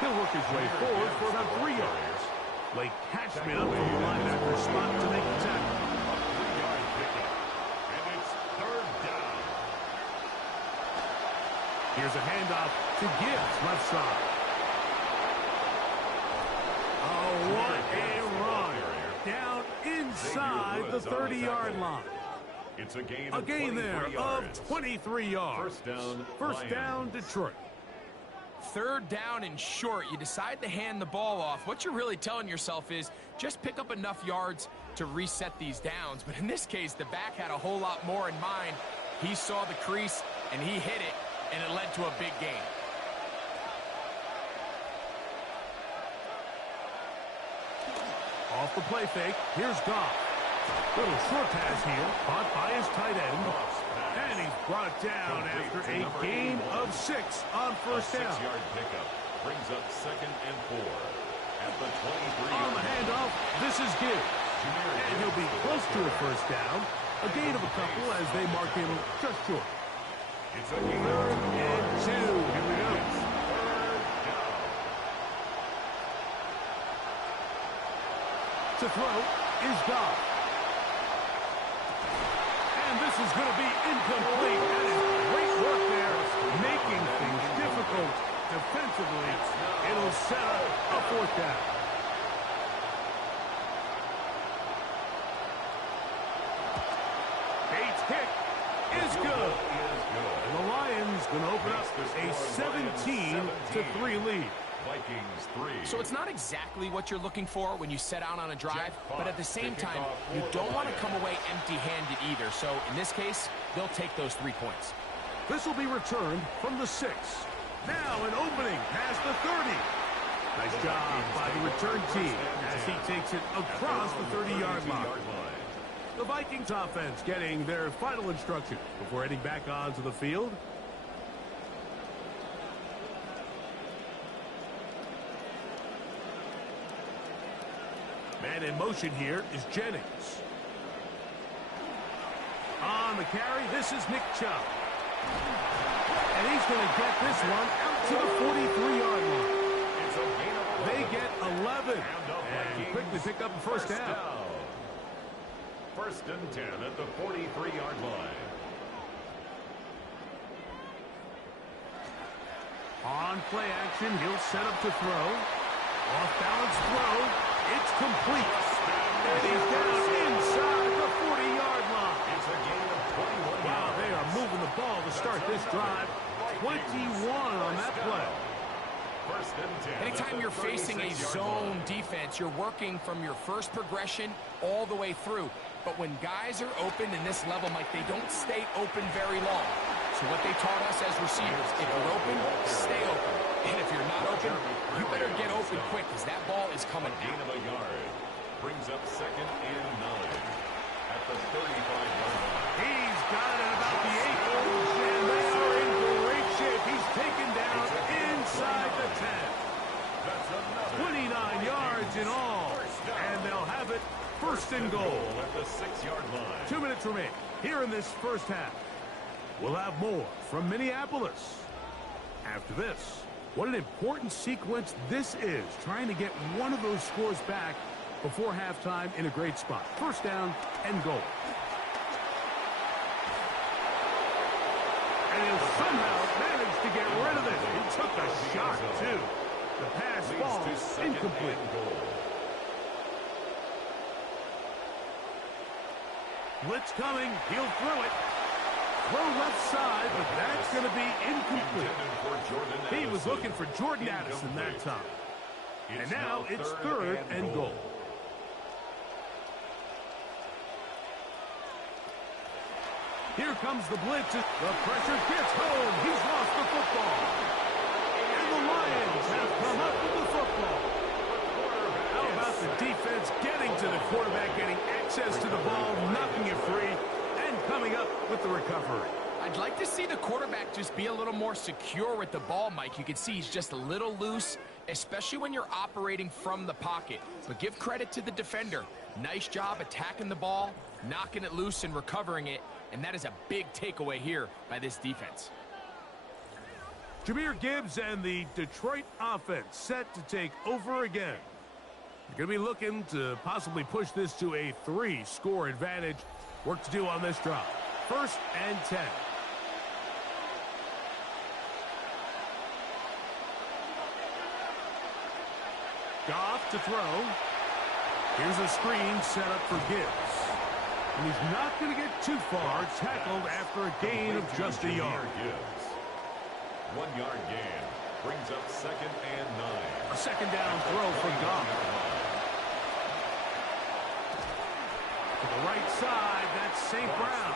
He'll work his way forward for about 3 yards. Blake Cashman up from the linebacker spot to make the tackle. A 3-yard pickup. And it's 3rd down. Here's a handoff to Gibbs, left side. Oh, what a run. Down inside the 30-yard line. It's a gain A of gain 23 there yards. of 23 yards. First down, Detroit. 3rd down and short. You decide to hand the ball off. What you're really telling yourself is just pick up enough yards to reset these downs. But in this case, the back had a whole lot more in mind. He saw the crease, and he hit it, and it led to a big gain. Off the play fake, here's Goff. Little short pass here, caught by his tight end. And he's brought down after a gain of 6 on 1st down. 6-yard pickup brings up 2nd and 4 at the 23. On the handoff, this is Gibbs. And he'll be close to a 1st down. A gain of a couple as they mark him just short. It's a gain 3rd and 2. Here we go. 3rd down. To throw is Goff. And this is going to be incomplete. That is great work there, making things difficult defensively. It'll set up a 4th down. Bates' kick is good. And the Lions going to open up a 17-3 lead. Vikings 3. So it's not exactly what you're looking for when you set out on a drive, but at the same time, you don't want to come away empty-handed either. So in this case, they'll take those 3 points. This will be returned from the 6. Now an opening past the 30. Nice job by the return team as he takes it across the 30-yard line. The Vikings offense getting their final instruction before heading back onto the field. Man in motion here is Jennings. On the carry, this is Nick Chubb. And he's going to get this one out to the 43-yard line. They get 11 and quickly pick up the first down. First and 10 at the 43-yard line. On play action, he'll set up to throw. Off-balance throw. It's complete. And he's down inside the 40-yard line. It's a gain of 21 yards. Wow, they are moving the ball to start this drive. 21 on that play. First and 10. Anytime you're facing a zone defense, you're working from your first progression all the way through. But when guys are open in this level, Mike, they don't stay open very long. So what they taught us as receivers, if you're open, stay open. And if you're not open, you better get open quick because that ball is coming Gain out. of a yard. Brings up second and 9 at the 35-yard line. He's got it at about the 8. And they are in great shape. He's taken down inside the 10. That's another 29 yards in all. And they'll have it first and goal. at the 6-yard line. 2 minutes remain here in this first half. We'll have more from Minneapolis after this. What an important sequence this is, trying to get one of those scores back before halftime in a great spot. First down and goal. And he'll somehow manage to get rid of it. He took a shot, too. The pass falls incomplete. Blitz coming. He'll throw it. Throw left side, but that's going to be incomplete. He was looking for Jordan Addison that time. And now it's third and goal. Here comes the blitz. The pressure gets home. He's lost the football. And the Lions have come up with the football. How about the defense getting to the quarterback, getting access to the ball, knocking it free, and coming up with the recovery. I'd like to see the quarterback just be a little more secure with the ball, Mike. You can see he's just a little loose, especially when you're operating from the pocket. But give credit to the defender. Nice job attacking the ball, knocking it loose and recovering it. And that is a big takeaway here by this defense. Jahmyr Gibbs and the Detroit offense set to take over again. You're going to be looking to possibly push this to a 3-score advantage. Work to do on this drive. First and 10. Goff to throw. Here's a screen set up for Gibbs. And he's not going to get too far. Tackled after a gain of just a yard. 1-yard gain. Brings up second and 9. A second down throw for Goff. To the right side, that's St. Brown.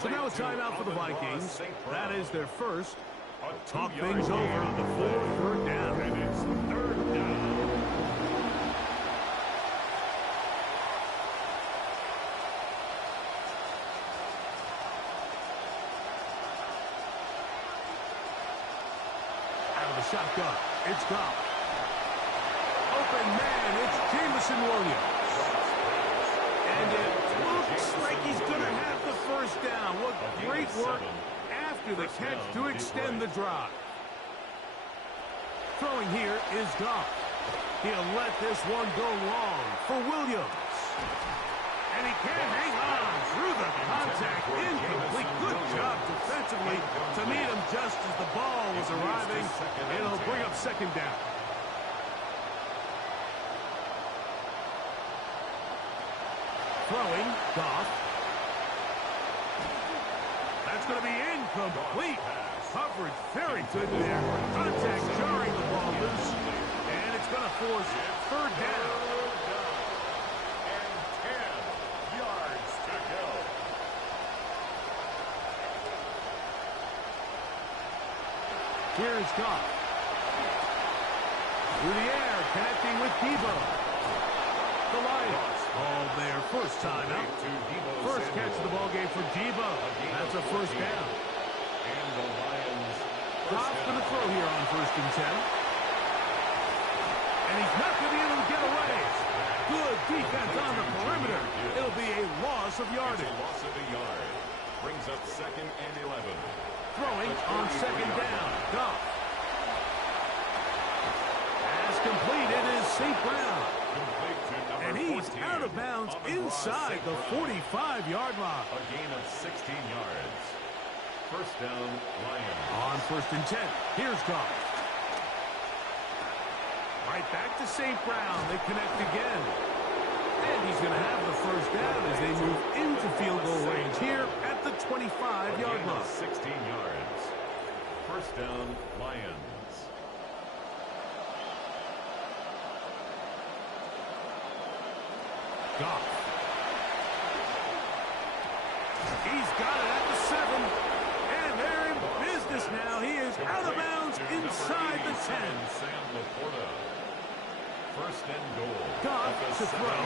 So now a timeout for the Vikings. That is their first. Talk things over before third down. And it's third down. Out of the shotgun, it's Goff. Open man, it's Jameson Williams. And it looks like he's going to have the first down. What great work after the catch to extend the drive. Throwing here is Goff. He'll let this one go long for Williams. And he can't hang on through the contact. Incomplete. Good job defensively to meet him just as the ball was arriving. And it'll bring up second down. Throwing, Goff. That's going to be incomplete. Coverage coverage. Very good there. Contact jarring the ball loose. And it's going to force third down. And 10 yards to go. Here's Goff. Through the air, connecting with Debo. The Lions all there. First time out. First catch of the ball game for Debo. That's a first down. And the Lions. Goff's going to throw here on 1st and 10. And he's not going to be able to get away. Good defense on the perimeter. It'll be a loss of yardage. A loss of a yard. Brings up 2nd and 11. Throwing on 2nd down. Goff. As completed is St. Brown. And he's out of bounds inside the 45-yard line. A gain of 16 yards. First down, Lions. On 1st and 10. Here's Goff. Right back to St. Brown. They connect again. And he's going to have the first down as they move into field goal range here at the 25-yard line. 16 yards. First down, Lions. Goff. He's got it at the 7. And they're in business now. He is out of bounds inside the 10. Sam Laporta. First and goal. Goff to throw.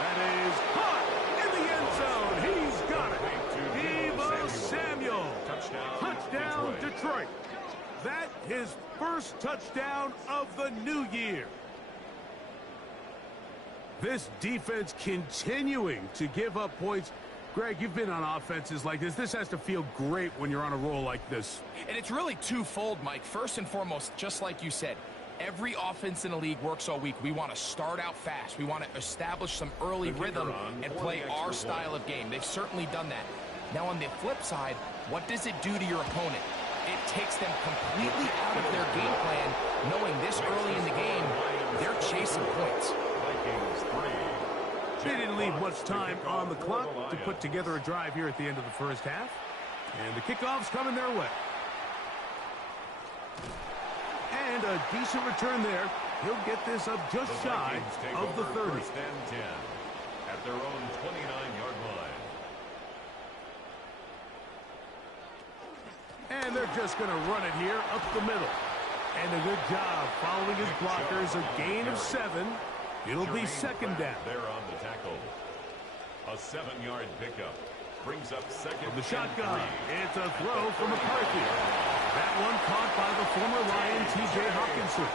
That is caught in the end zone. He's got it. Deebo Samuel. Touchdown, Detroit. That his first touchdown of the new year. This defense continuing to give up points. Greg, you've been on offenses like this. This has to feel great when you're on a roll like this. And it's really twofold, Mike. First and foremost, just like you said, every offense in the league works all week. We want to start out fast. We want to establish some early rhythm and play our style of game. They've certainly done that. Now, on the flip side, what does it do to your opponent? It takes them completely out of their game plan, knowing this early in the game, they're chasing points. They didn't leave much time on the clock to put together a drive here at the end of the first half. And the kickoff's coming their way. And a decent return there. He'll get this up just shy of the 30. First and 10 at their own 29-yard line. And they're just going to run it here up the middle. And a good job following his blockers. A gain of 7. It'll be second down. There on the tackle. A 7-yard pickup. Brings up second. From the shotgun. It's a throw from McCarthy. That one caught by the former Lion, T.J. Hawkinson.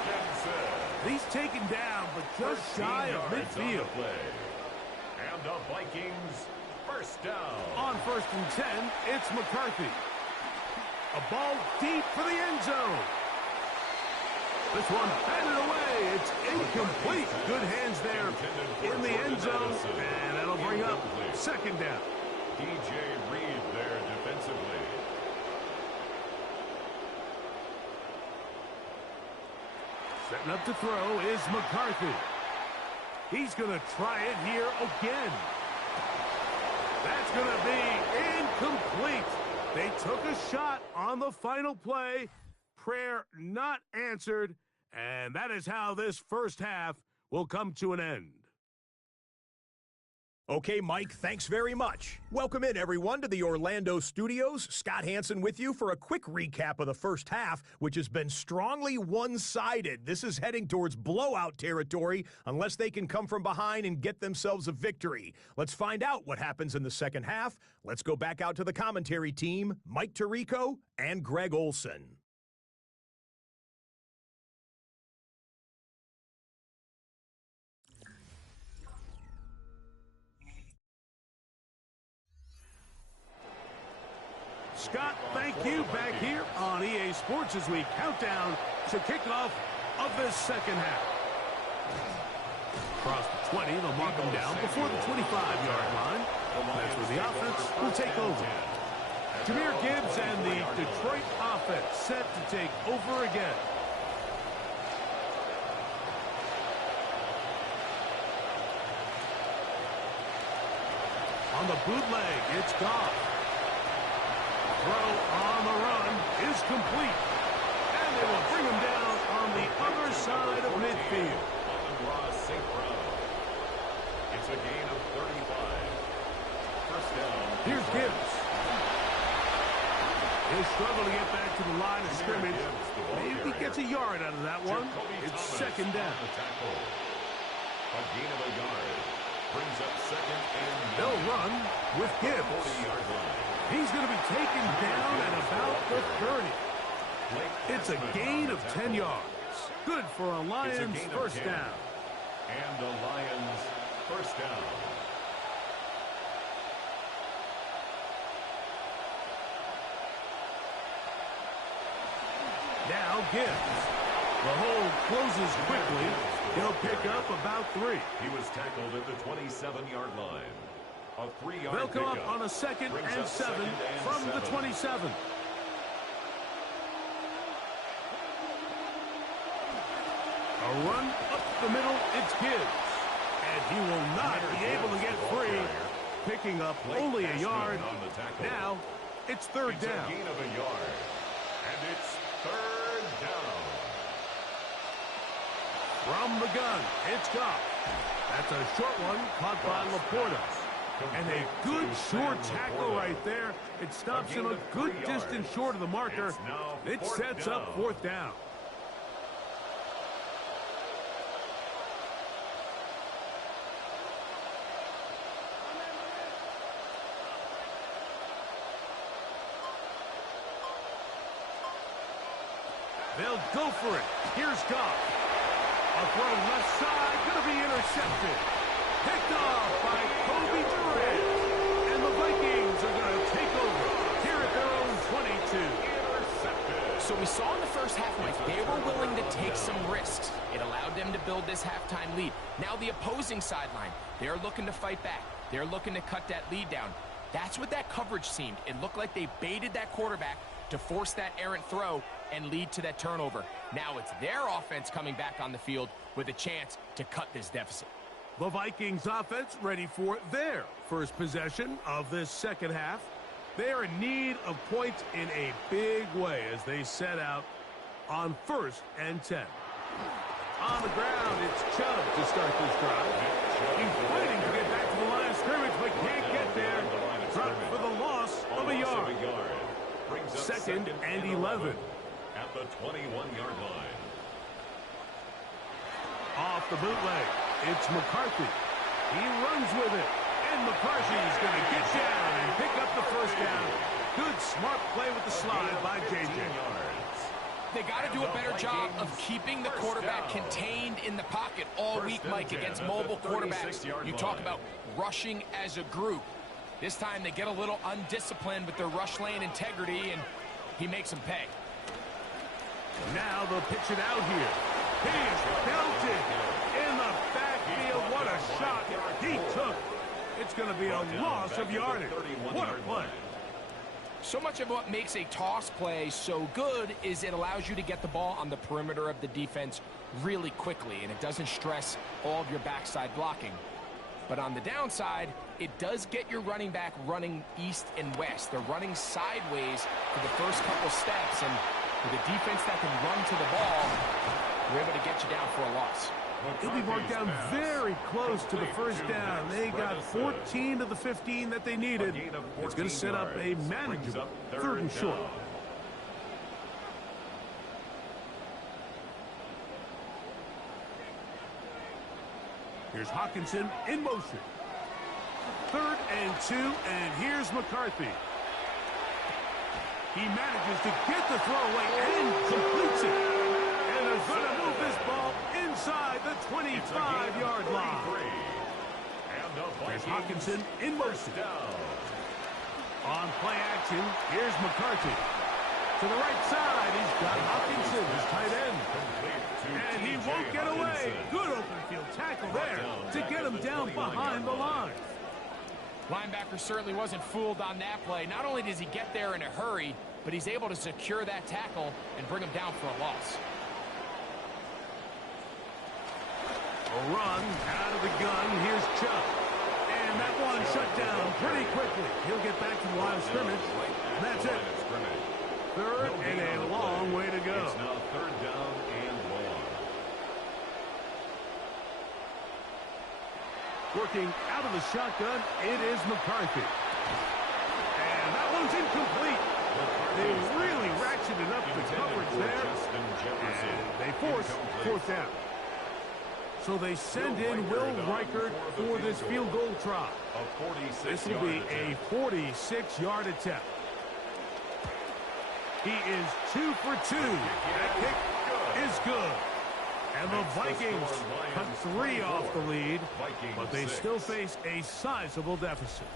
He's taken down, but just shy of midfield. And the Vikings first down. On 1st and 10, it's McCarthy. A ball deep for the end zone. This one batted away. It's incomplete. Good hands there in the end zone. And that'll bring up second down. DJ Reed there defensively. Setting up to throw is McCarthy. He's going to try it here again. That's going to be incomplete. They took a shot on the final play. Prayer not answered. And that is how this first half will come to an end. Okay, Mike, thanks very much. Welcome in, everyone, to the Orlando studios. Scott Hansen with you for a quick recap of the first half, which has been strongly one-sided. This is heading towards blowout territory unless they can come from behind and get themselves a victory. Let's find out what happens in the second half. Let's go back out to the commentary team, Mike Tirico and Greg Olson. Scott, thank you. Back here on EA Sports as we count down to kickoff of this second half. Across the 20, they'll mark them down before the 25-yard line. That's where the offense will take over. Jahmyr Gibbs and the Detroit offense set to take over again. On the bootleg, it's Goff. throw on the run is complete. And they will bring him down on the other side of midfield. Amon-Ra St. Brown. It's a gain of 35. First down. Here's Gibbs. He'll struggle to get back to the line of scrimmage. Maybe gets a yard out of that one. It's second down. A gain of a yard. Brings up second and They'll run with Gibbs. 40-yard line. He's going to be taken down at about the 30. It's a gain of 10 yards. Good for a Lions first down. And the Lions first down. Now Gibbs. The hole closes quickly. He'll pick up about 3. He was tackled at the 27-yard line. A 3-yard They'll come pickup. up on a second Brings and up 7 second and from 7. the 27. A run up the middle, it's Gibbs. And he will not be able to get free, picking up only a yard. Now, it's third It's down. a gain of a yard. And it's third down. From the gun, it's Goff. That's a short one caught by Laporta. And a good short tackle right there. It stops him a good distance short of the marker. It sets up fourth down. They'll go for it. Here's Goff. A throw left side, going to be intercepted. Picked off by Kobe Durant. And the Vikings are going to take over here at their own 22. Intercepted. So we saw in the first half, Mike, they were willing to take some risks. It allowed them to build this halftime lead. Now the opposing sideline, they're looking to fight back. They're looking to cut that lead down. That's what that coverage seemed. It looked like they baited that quarterback to force that errant throw and lead to that turnover. Now it's their offense coming back on the field with a chance to cut this deficit. The Vikings offense ready for their first possession of this second half. They are in need of points in a big way as they set out on 1st and 10. On the ground, it's Chubb to start this drive. He's fighting to get back to the line of scrimmage, but can't get there. Dropped for the loss of a yard. Second and 11. At the 21-yard line. Off the bootleg, it's McCarthy. He runs with it, and McCarthy's going to get down and pick up the first down. Good, smart play with the slide by J.J. They got to do a better job of keeping the quarterback contained in the pocket all week, Mike, against mobile quarterbacks. You talk about rushing as a group. This time they get a little undisciplined with their rush lane integrity, and he makes them pay. Now they'll pitch it out here. He is belted in the backfield. What a shot he took. It's going to be a loss of yardage. What a play. So much of what makes a toss play so good is it allows you to get the ball on the perimeter of the defense really quickly, and it doesn't stress all of your backside blocking. But on the downside, it does get your running back running east and west. They're running sideways for the first couple steps, and with a defense that can run to the ball, we're able to get you down for a loss. He'll be marked down very close to the first down. They got 14 to the 15 that they needed. It's going to set up a manageable 3rd and short. Here's Hawkinson in motion. 3rd and 2, and here's McCarthy. He manages to get the throw away and completes it. And they're going to move this ball inside the 25-yard line. There's Hawkinson in motion. On play action, here's McCarthy. To the right side, he's got Hawkinson, his tight end. And he won't get away. Good open field tackle there to get him down behind the line. Linebacker certainly wasn't fooled on that play. Not only does he get there in a hurry, but he's able to secure that tackle and bring him down for a loss. A run out of the gun. Here's Chubb. And that one shut down pretty quickly. He'll get back to the line of scrimmage. That's the it. line of scrimmage. Third No and gain on a the long play. way to go. It's now third down and long. Working out of the shotgun, it is McCarthy. And that one's incomplete. They really ratcheted up the coverage there. And they force fourth down. So they send in Will Reichert for this field goal try. This will be a 46-yard attempt. He is 2 for 2. That kick is good. And the Vikings cut 3 off the lead, but they still face a sizable deficit.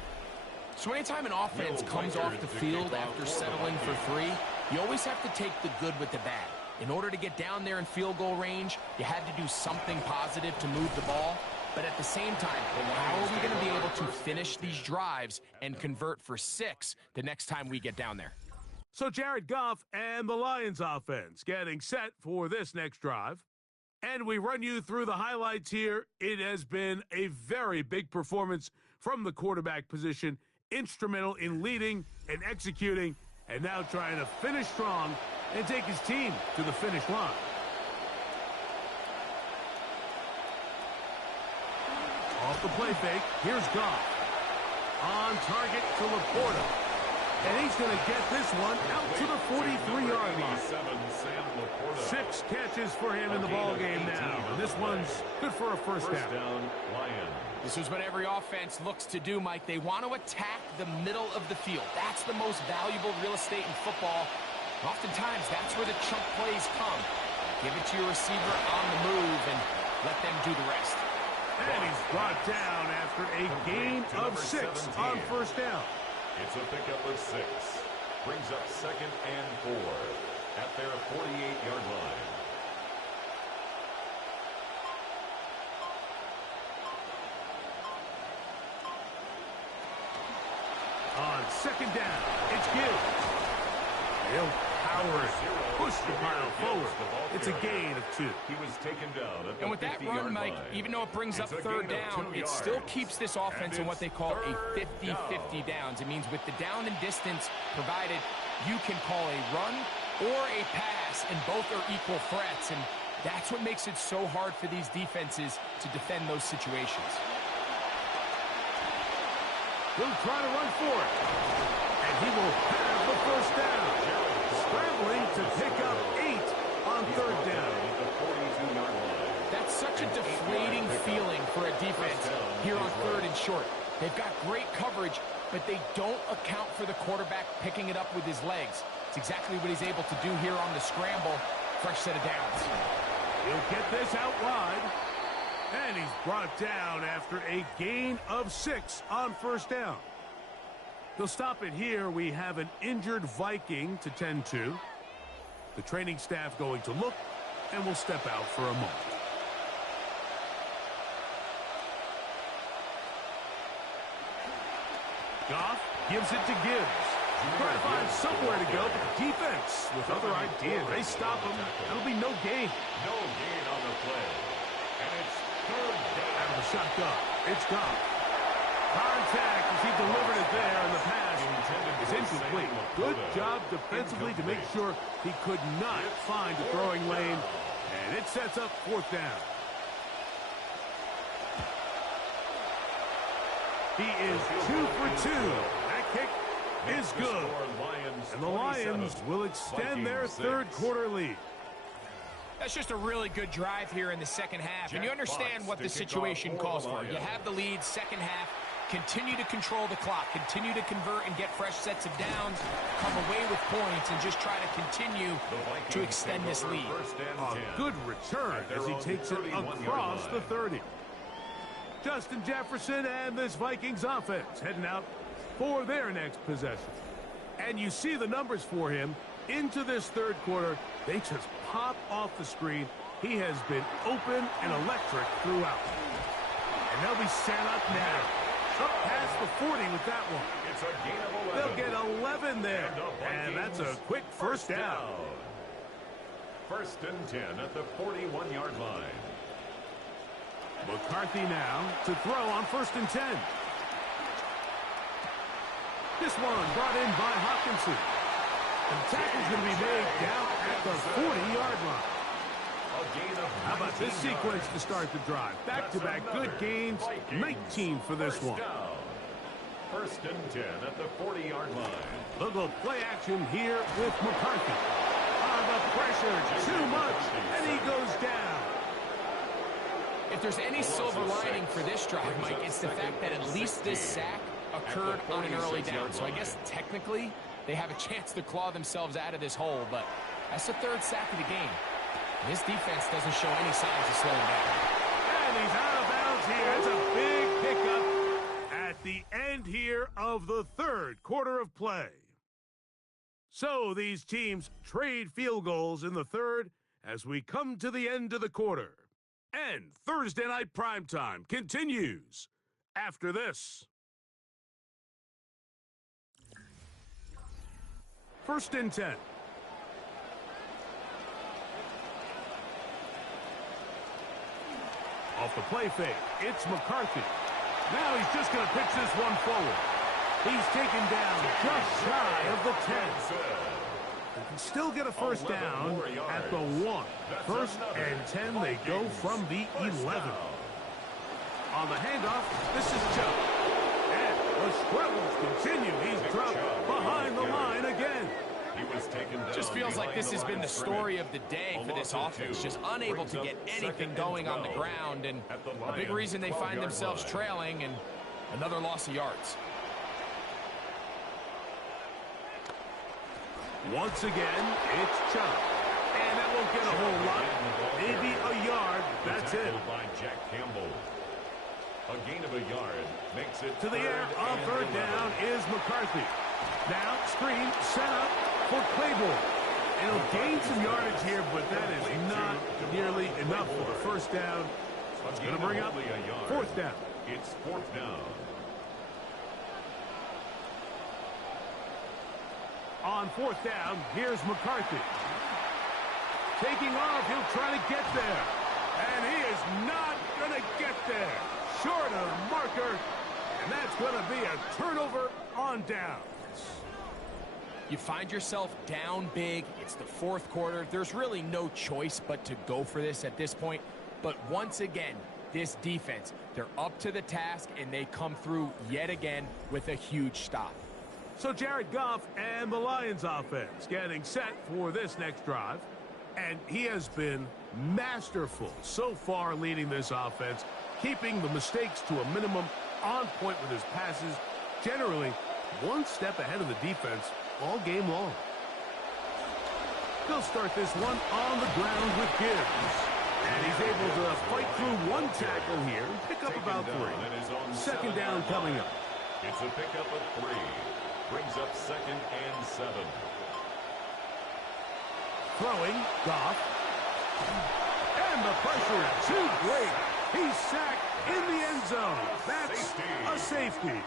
So anytime an offense comes off the field after settling for 3, you always have to take the good with the bad. In order to get down there in field goal range, you had to do something positive to move the ball. But at the same time, how are we going to be able to finish these drives and convert for 6 the next time we get down there? So Jared Goff and the Lions offense getting set for this next drive. And we run you through the highlights here. It has been a very big performance from the quarterback position, instrumental in leading and executing, and now trying to finish strong and take his team to the finish line. Off the play fake, here's Goff. On target to Laporta. And he's going to get this one out to the 43-yard line. 6 catches for him in the ballgame now. And this one's good for a first down. This is what every offense looks to do, Mike. They want to attack the middle of the field. That's the most valuable real estate in football. And oftentimes, that's where the chunk plays come. Give it to your receiver on the move and let them do the rest. And he's brought down after a gain of 6 on first down. It's a pickup of 6. Brings up 2nd and 4 at their 48-yard line. On 2nd down, it's Gibbs. He'll power it, push the pile forward. It's a gain of 2. He was taken down at the And with that run, Mike, even though it brings up third down, it still keeps this offense in what they call a 50-50 downs. It means with the down and distance provided, you can call a run or a pass, and both are equal threats. And that's what makes it so hard for these defenses to defend those situations. He'll try to run for it. And he will have the first down. Scrambling to pick up 8 on third down. That's such a deflating feeling for a defense here on 3rd and short. They've got great coverage, but they don't account for the quarterback picking it up with his legs. It's exactly what he's able to do here on the scramble. Fresh set of downs. He'll get this out wide. And he's brought down after a gain of 6 on first down. They'll stop it here. We have an injured Viking to tend to. The training staff going to look, and will step out for a moment. Goff gives it to Gibbs. Trying to find somewhere to go, but the defense with other ideas. They stop him. That'll be no gain. No gain on the play. And it's third down. Out of the shotgun. It's Goff. Contact as he delivered it there, and the pass is incomplete. Good job defensively to make sure he could not find a throwing lane, and it sets up 4th down. He is 2 for 2. That kick is good. And the Lions will extend their 3rd quarter lead. That's just a really good drive here in the second half. And you understand what the situation calls for. You have the lead, second half. Continue to control the clock. Continue to convert and get fresh sets of downs. Come away with points and just try to continue to extend this lead. A good return as he takes it across the 30. Justin Jefferson and this Vikings offense heading out for their next possession. And you see the numbers for him into this 3rd quarter. They just pop off the screen. He has been open and electric throughout. And they'll be set up now. Up past the 40 with that one. It's a gain of 11. They'll get 11 there. And that's a quick first down. 1st and 10 at the 41-yard line. McCarthy now to throw on 1st and 10. This one brought in by Hawkinson. And the tackle's going to be made down at the 40-yard line. How about this sequence to start the drive? Back-to-back good gains, 19 for this one. First and 10 at the 40-yard line. They'll go play action here with McCarthy. The pressure, too much, and he goes down. If there's any silver lining for this drive, Mike, it's the fact that at least this sack occurred on an early down. So I guess technically they have a chance to claw themselves out of this hole, but that's the third sack of the game. This defense doesn't show any signs of slowing down. And he's out of bounds here. It's a big pickup at the end here of the third quarter of play. So these teams trade field goals in the third as we come to the end of the quarter. And Thursday Night Primetime continues after this. First and 10. Off the play fake, it's McCarthy. Now he's just going to pitch this one forward. He's taken down just shy of the 10. They can still get a first down at the 1. First and 10, they go from the 11. On the handoff, this is Chubb. And the struggles continue. He's dropped behind the line again. Just feels like this has been the story of the day for this offense. Just unable to get anything going on the ground. And a big reason they find themselves trailing and another loss of yards. Once again, it's Chubb. And that won't get a whole lot. Maybe a yard. That's it. By Jack Campbell. A gain of a yard makes it to the air on third down is McCarthy. Now, screen set up for Claiborne. It'll gain some yardage here, but that is not nearly enough for a first down. It's going to bring up fourth down. It's fourth down. On fourth down, here's McCarthy. Taking off, he'll try to get there. And he is not going to get there. Short of marker, and that's going to be a turnover on downs. You find yourself down big. It's the fourth quarter. There's really no choice but to go for this at this point. But once again, this defense, they're up to the task, and they come through yet again with a huge stop. So Jared Goff and the Lions offense getting set for this next drive. And he has been masterful so far leading this offense, keeping the mistakes to a minimum, on point with his passes, generally one step ahead of the defense all game long. He'll start this one on the ground with Gibbs. And he's able to fight through one tackle here, pick up about 3. Second down coming up. It's a pickup of 3. Brings up second and 7. Throwing, Goff. And the pressure too great. He's sacked in the end zone. That's a safety.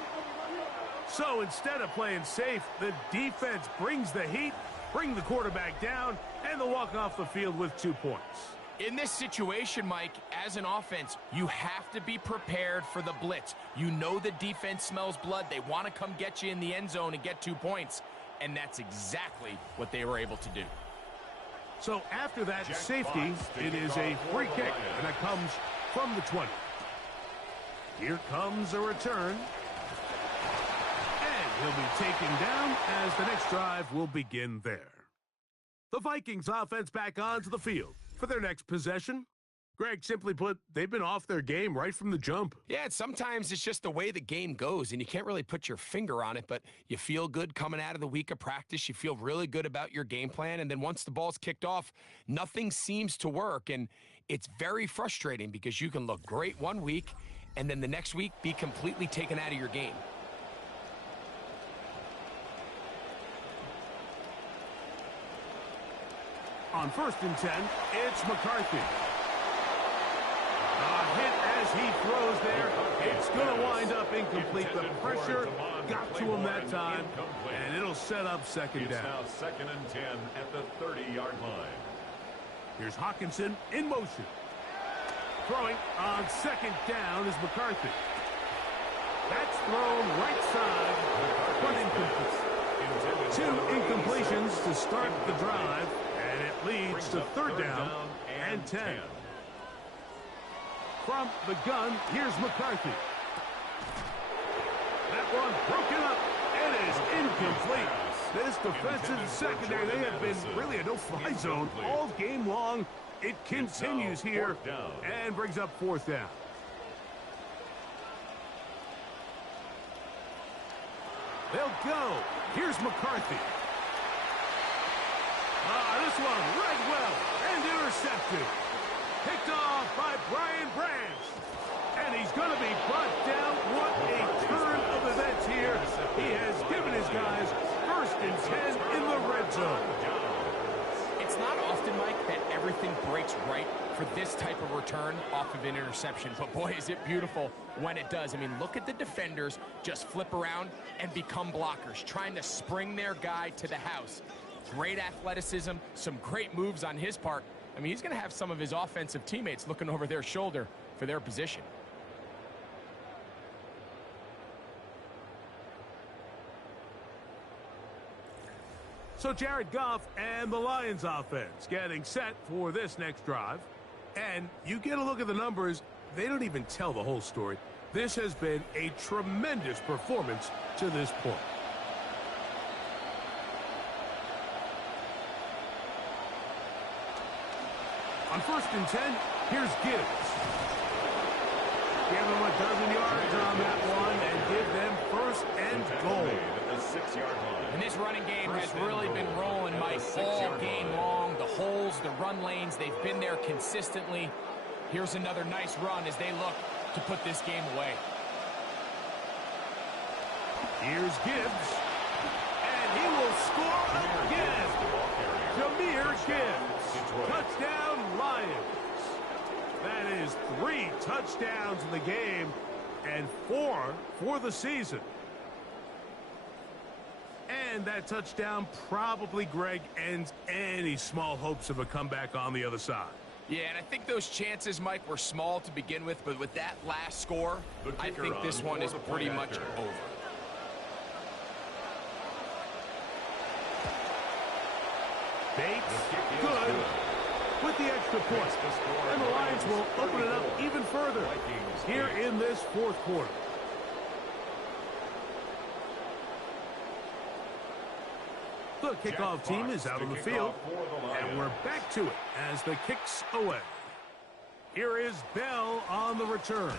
So instead of playing safe, the defense brings the heat, bring the quarterback down, and they'll walk off the field with 2 points. In this situation, Mike, as an offense, you have to be prepared for the blitz. You know the defense smells blood. They want to come get you in the end zone and get 2 points, and that's exactly what they were able to do. So after that safety, it is a free kick, and it comes from the 20. Here comes a return. And he'll be taken down as the next drive will begin there. The Vikings offense back onto the field for their next possession. Greg, simply put, they've been off their game right from the jump. Yeah, sometimes it's just the way the game goes, and you can't really put your finger on it, but you feel good coming out of the week of practice. You feel really good about your game plan, and then once the ball's kicked off, nothing seems to work, and it's very frustrating because you can look great one week, and then the next week be completely taken out of your game. On first and 10, it's McCarthy. Hit as he throws there. It's going to wind up incomplete. The pressure got to him that time, and it'll set up second down. It's now second and 10 at the 30-yard line. Here's Hawkinson in motion. Throwing on second down is McCarthy. That's thrown right side. one incomplete. 2 incompletions to start the drive, and it leads to third down and 10. From the gun, here's McCarthy. That one broken up. It is incomplete. This defensive secondary, they have been really a no-fly zone all game long. It continues here and brings up fourth down. They'll go. Here's McCarthy. This one read well and intercepted. Picked off by Brian Branch. And he's going to be brought down. What a turn of events here. He has given his guys first and 10 in the red zone. It's not often, Mike, that everything breaks right for this type of return off of an interception. But, boy, is it beautiful when it does. I mean, look at the defenders just flip around and become blockers, trying to spring their guy to the house. Great athleticism, some great moves on his part. I mean, he's going to have some of his offensive teammates looking over their shoulder for their position. So Jared Goff and the Lions offense getting set for this next drive. And you get a look at the numbers, they don't even tell the whole story. This has been a tremendous performance to this point. On first and 10, here's Gibbs. Give them a dozen yards on that one and give them first and goal. At the 6-yard line. And this running game has really been rolling, Mike, all game long. The holes, the run lanes, they've been there consistently. Here's another nice run as they look to put this game away. Here's Gibbs. And he will score again. Jahmyr Gibbs. Touchdown, Lions. That is 3 touchdowns in the game and 4 for the season. And that touchdown probably, Greg, ends any small hopes of a comeback on the other side. Yeah, and I think those chances, Mike, were small to begin with, but with that last score, I think this one is pretty much over. Bates, good, with the extra point. And the Lions will open it up even further here in this fourth quarter. The kickoff team is out on the field, and we're back to it as the kick's away. Here is Bell on the return.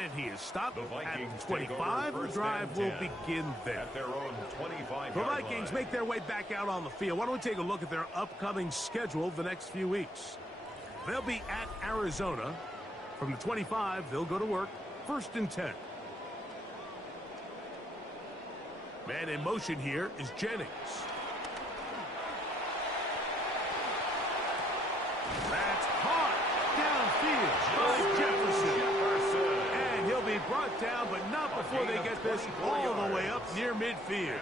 And he is stopped at 25. The drive will begin there. At their own 25-yard The Vikings make their way back out on the field. Why don't we take a look at their upcoming schedule the next few weeks? They'll be at Arizona. From the 25, they'll go to work. First and 10. Man in motion here is Jennings. That's caught downfield by Jefferson. And he'll be brought down, but not before they get this all the way up near midfield.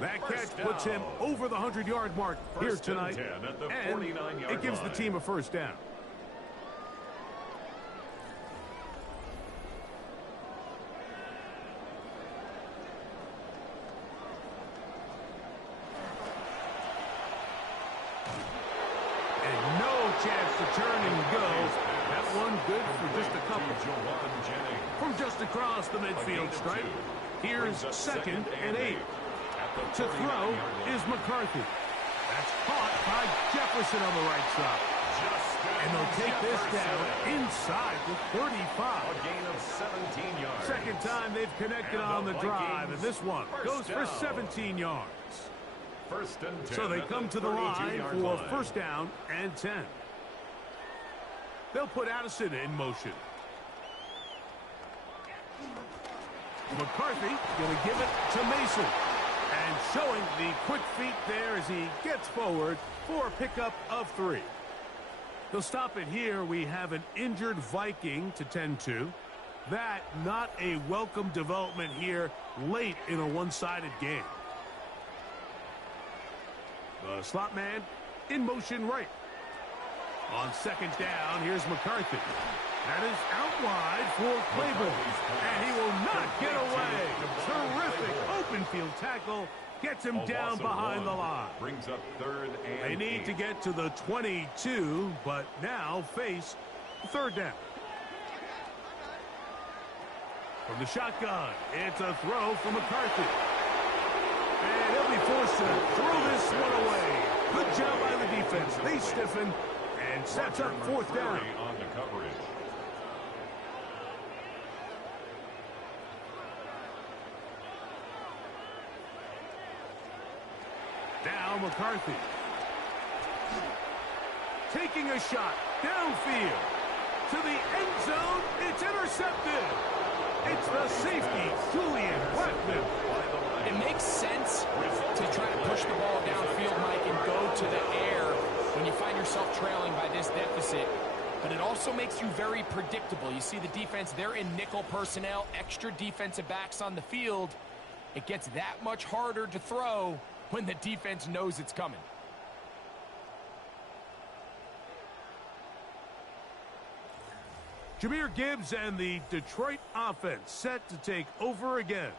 That catch puts him over the 100-yard mark here tonight, and it gives the team a first down. Chance to turn and go. That one good for just a couple. From just across the midfield stripe, here's second and 8. To throw is McCarthy. That's caught by Jefferson on the right side. And they'll take this down inside the 35. A gain of 17 yards. Second time they've connected on the drive, and this one goes for 17 yards. First and 10. So they come to the line for first down and 10. They'll put Addison in motion. McCarthy going to give it to Mason. And showing the quick feet there as he gets forward for a pickup of 3. They'll stop it here. We have an injured Viking to tend to. That not a welcome development here late in a one-sided game. The slot man in motion right. On second down, here's McCarthy. That is out wide for Claiborne. And he will not get away. tackle gets him down loss of behind the one. line. Brings up 3rd and They need 8. to get to the 22, but now face 3rd down. From the shotgun, it's a throw from McCarthy. And he'll be forced to throw this one away. Good job by the defense. They stiffen and sets up 4th down. On the coverage. Now McCarthy. Taking a shot downfield. To the end zone. It's intercepted. It's the safety, Julian Blackmon. It makes sense to try to push the ball downfield, Mike, and go to the air when you find yourself trailing by this deficit. But it also makes you very predictable. You see the defense, they're in nickel personnel, extra defensive backs on the field. It gets that much harder to throw when the defense knows it's coming. Jahmyr Gibbs and the Detroit offense set to take over again.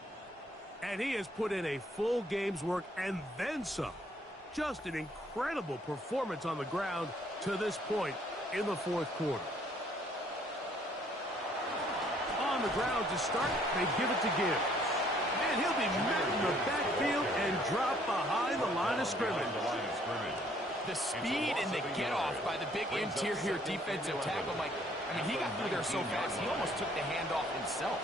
And he has put in a full game's work and then some. Just an incredible performance on the ground to this point in the 4th quarter. On the ground to start, they give it to Gibbs. And he'll be met in the backfield and drop behind the line of scrimmage. The speed and the get-off by the big interior defensive tackle, Mike. I mean, he got through there so fast, he almost took the handoff himself.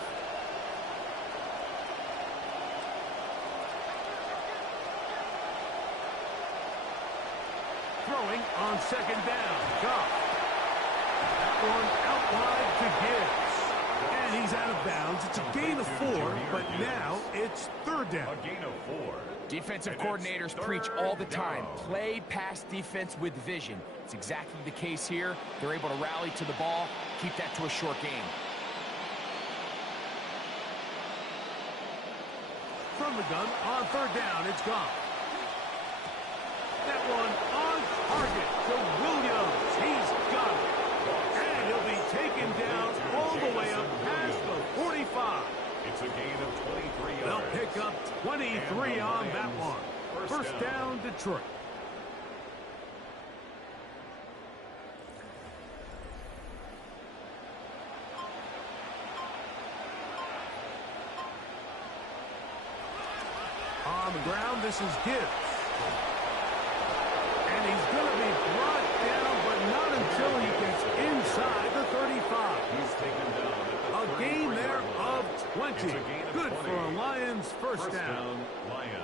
Throwing on 2nd down. Goff. That one out wide to Gibbs. And he's out of bounds. It's a gain of 4, but now it's 3rd down. A gain of 4. Defensive coordinators preach all the time, play pass defense with vision. It's exactly the case here. They're able to rally to the ball, keep that to a short game. From the gun on 3rd down, it's gone. That one on target to Williams. He's got it. And he'll be taken down all the way up past the 45. It's a gain of 23 yards. They'll pick up 23 on that one. First down, Detroit. On the ground, this is Gibbs. And he's going to be brought down, but not until he gets inside the 35. He's taken down at the A gain there of 20. It's a gain of Good 20. for a Lions first down. Lions.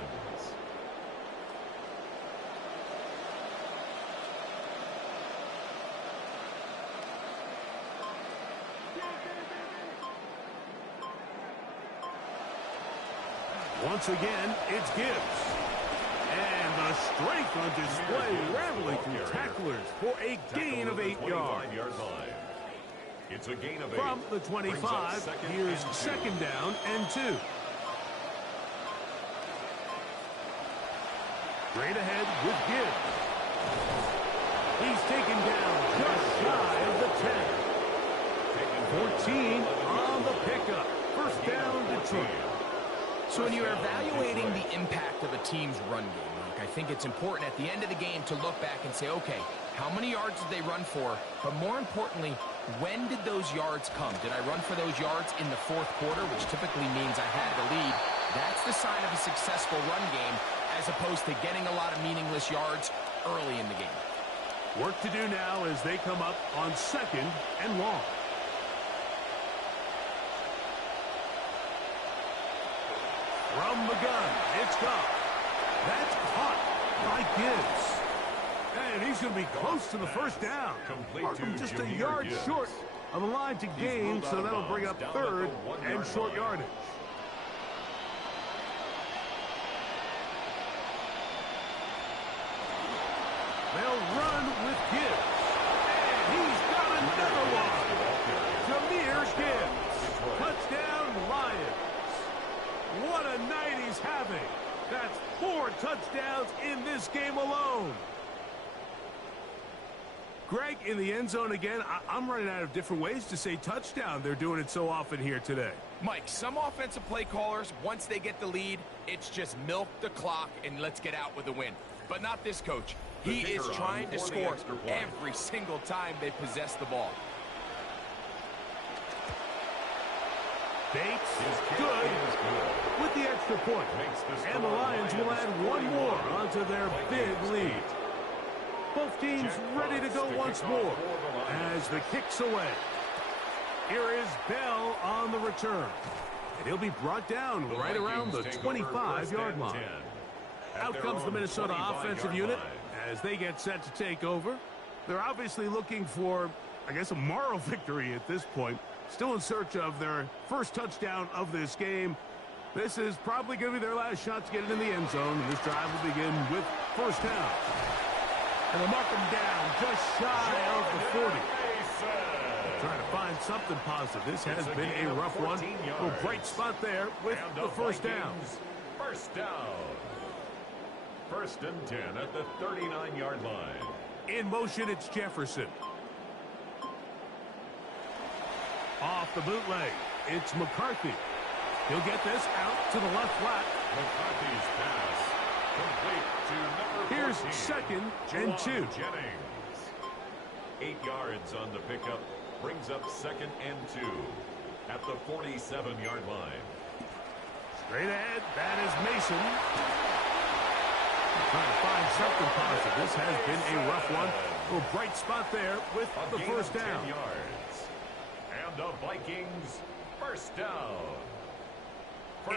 Once again, it's Gibbs. And the strength on display, rattling through tacklers for a gain of 8 yards. It's a gain of 8. From the 25, here's 2nd down and 2. Straight ahead with Gibbs. He's taken down just shy of the 10. 14 on the pickup. First down, Detroit. So when you're evaluating the impact of a team's run game, Mike, I think it's important at the end of the game to look back and say, okay, how many yards did they run for? But more importantly, when did those yards come? Did I run for those yards in the 4th quarter, which typically means I had the lead? That's the sign of a successful run game, as opposed to getting a lot of meaningless yards early in the game. Work to do now as they come up on 2nd and long. From the gun, it's gone. That's caught by Gibbs. And he's going to be close to the first down. Markham just a yard short of the line to gain, so that'll bring up 3rd and short yardage. They'll run with Gibbs. And he's got another one. Jahmyr Gibbs. Touchdown, Lions. What a night he's having. That's 4 touchdowns in this game alone. Greg, in the end zone again, I'm running out of different ways to say touchdown. They're doing it so often here today. Mike, some offensive play callers, once they get the lead, it's just milk the clock and let's get out with the win. But not this coach. He is trying to score every single time they possess the ball. Bates is good with the extra point. And the Lions will add one more onto their big lead. Both teams ready to go once more as the kick's away. Here is Bell on the return. And he'll be brought down right around the 25-yard line. Out comes the Minnesota offensive unit as they get set to take over. They're obviously looking for, I guess, a moral victory at this point. Still in search of their first touchdown of this game. This is probably going to be their last shot to get it in the end zone. And this drive will begin with first down. And they'll mark them down just shy of the 40. Trying to find something positive. This has been a rough one. A bright spot there with the first down. First down. First and 10 at the 39-yard line. In motion, it's Jefferson. Off the bootleg, it's McCarthy. He'll get this out to the left flat. McCarthy's pass complete to number 14. Here's second and 2. Jennings. 8 yards on the pickup. Brings up second and 2 at the 47-yard line. Straight ahead, that is Mason. Trying to find something positive. This has been a rough one. A bright spot there with the first down. 10 yards. And the Vikings first down.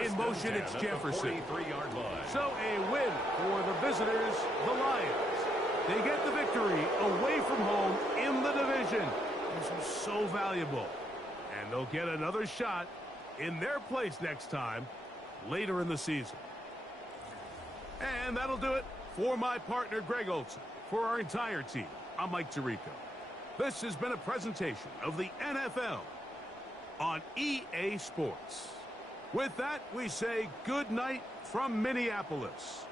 In motion, it's Jefferson. 43-yard line. So a win for the visitors, the Lions. They get the victory away from home in the division. This was so valuable. And they'll get another shot in their place next time later in the season. And that'll do it for my partner, Greg Olson. For our entire team, I'm Mike Tirico. This has been a presentation of the NFL on EA Sports. With that, we say good night from Minneapolis.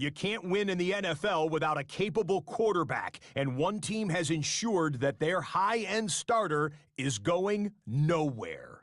You can't win in the NFL without a capable quarterback, and one team has ensured that their high-end starter is going nowhere.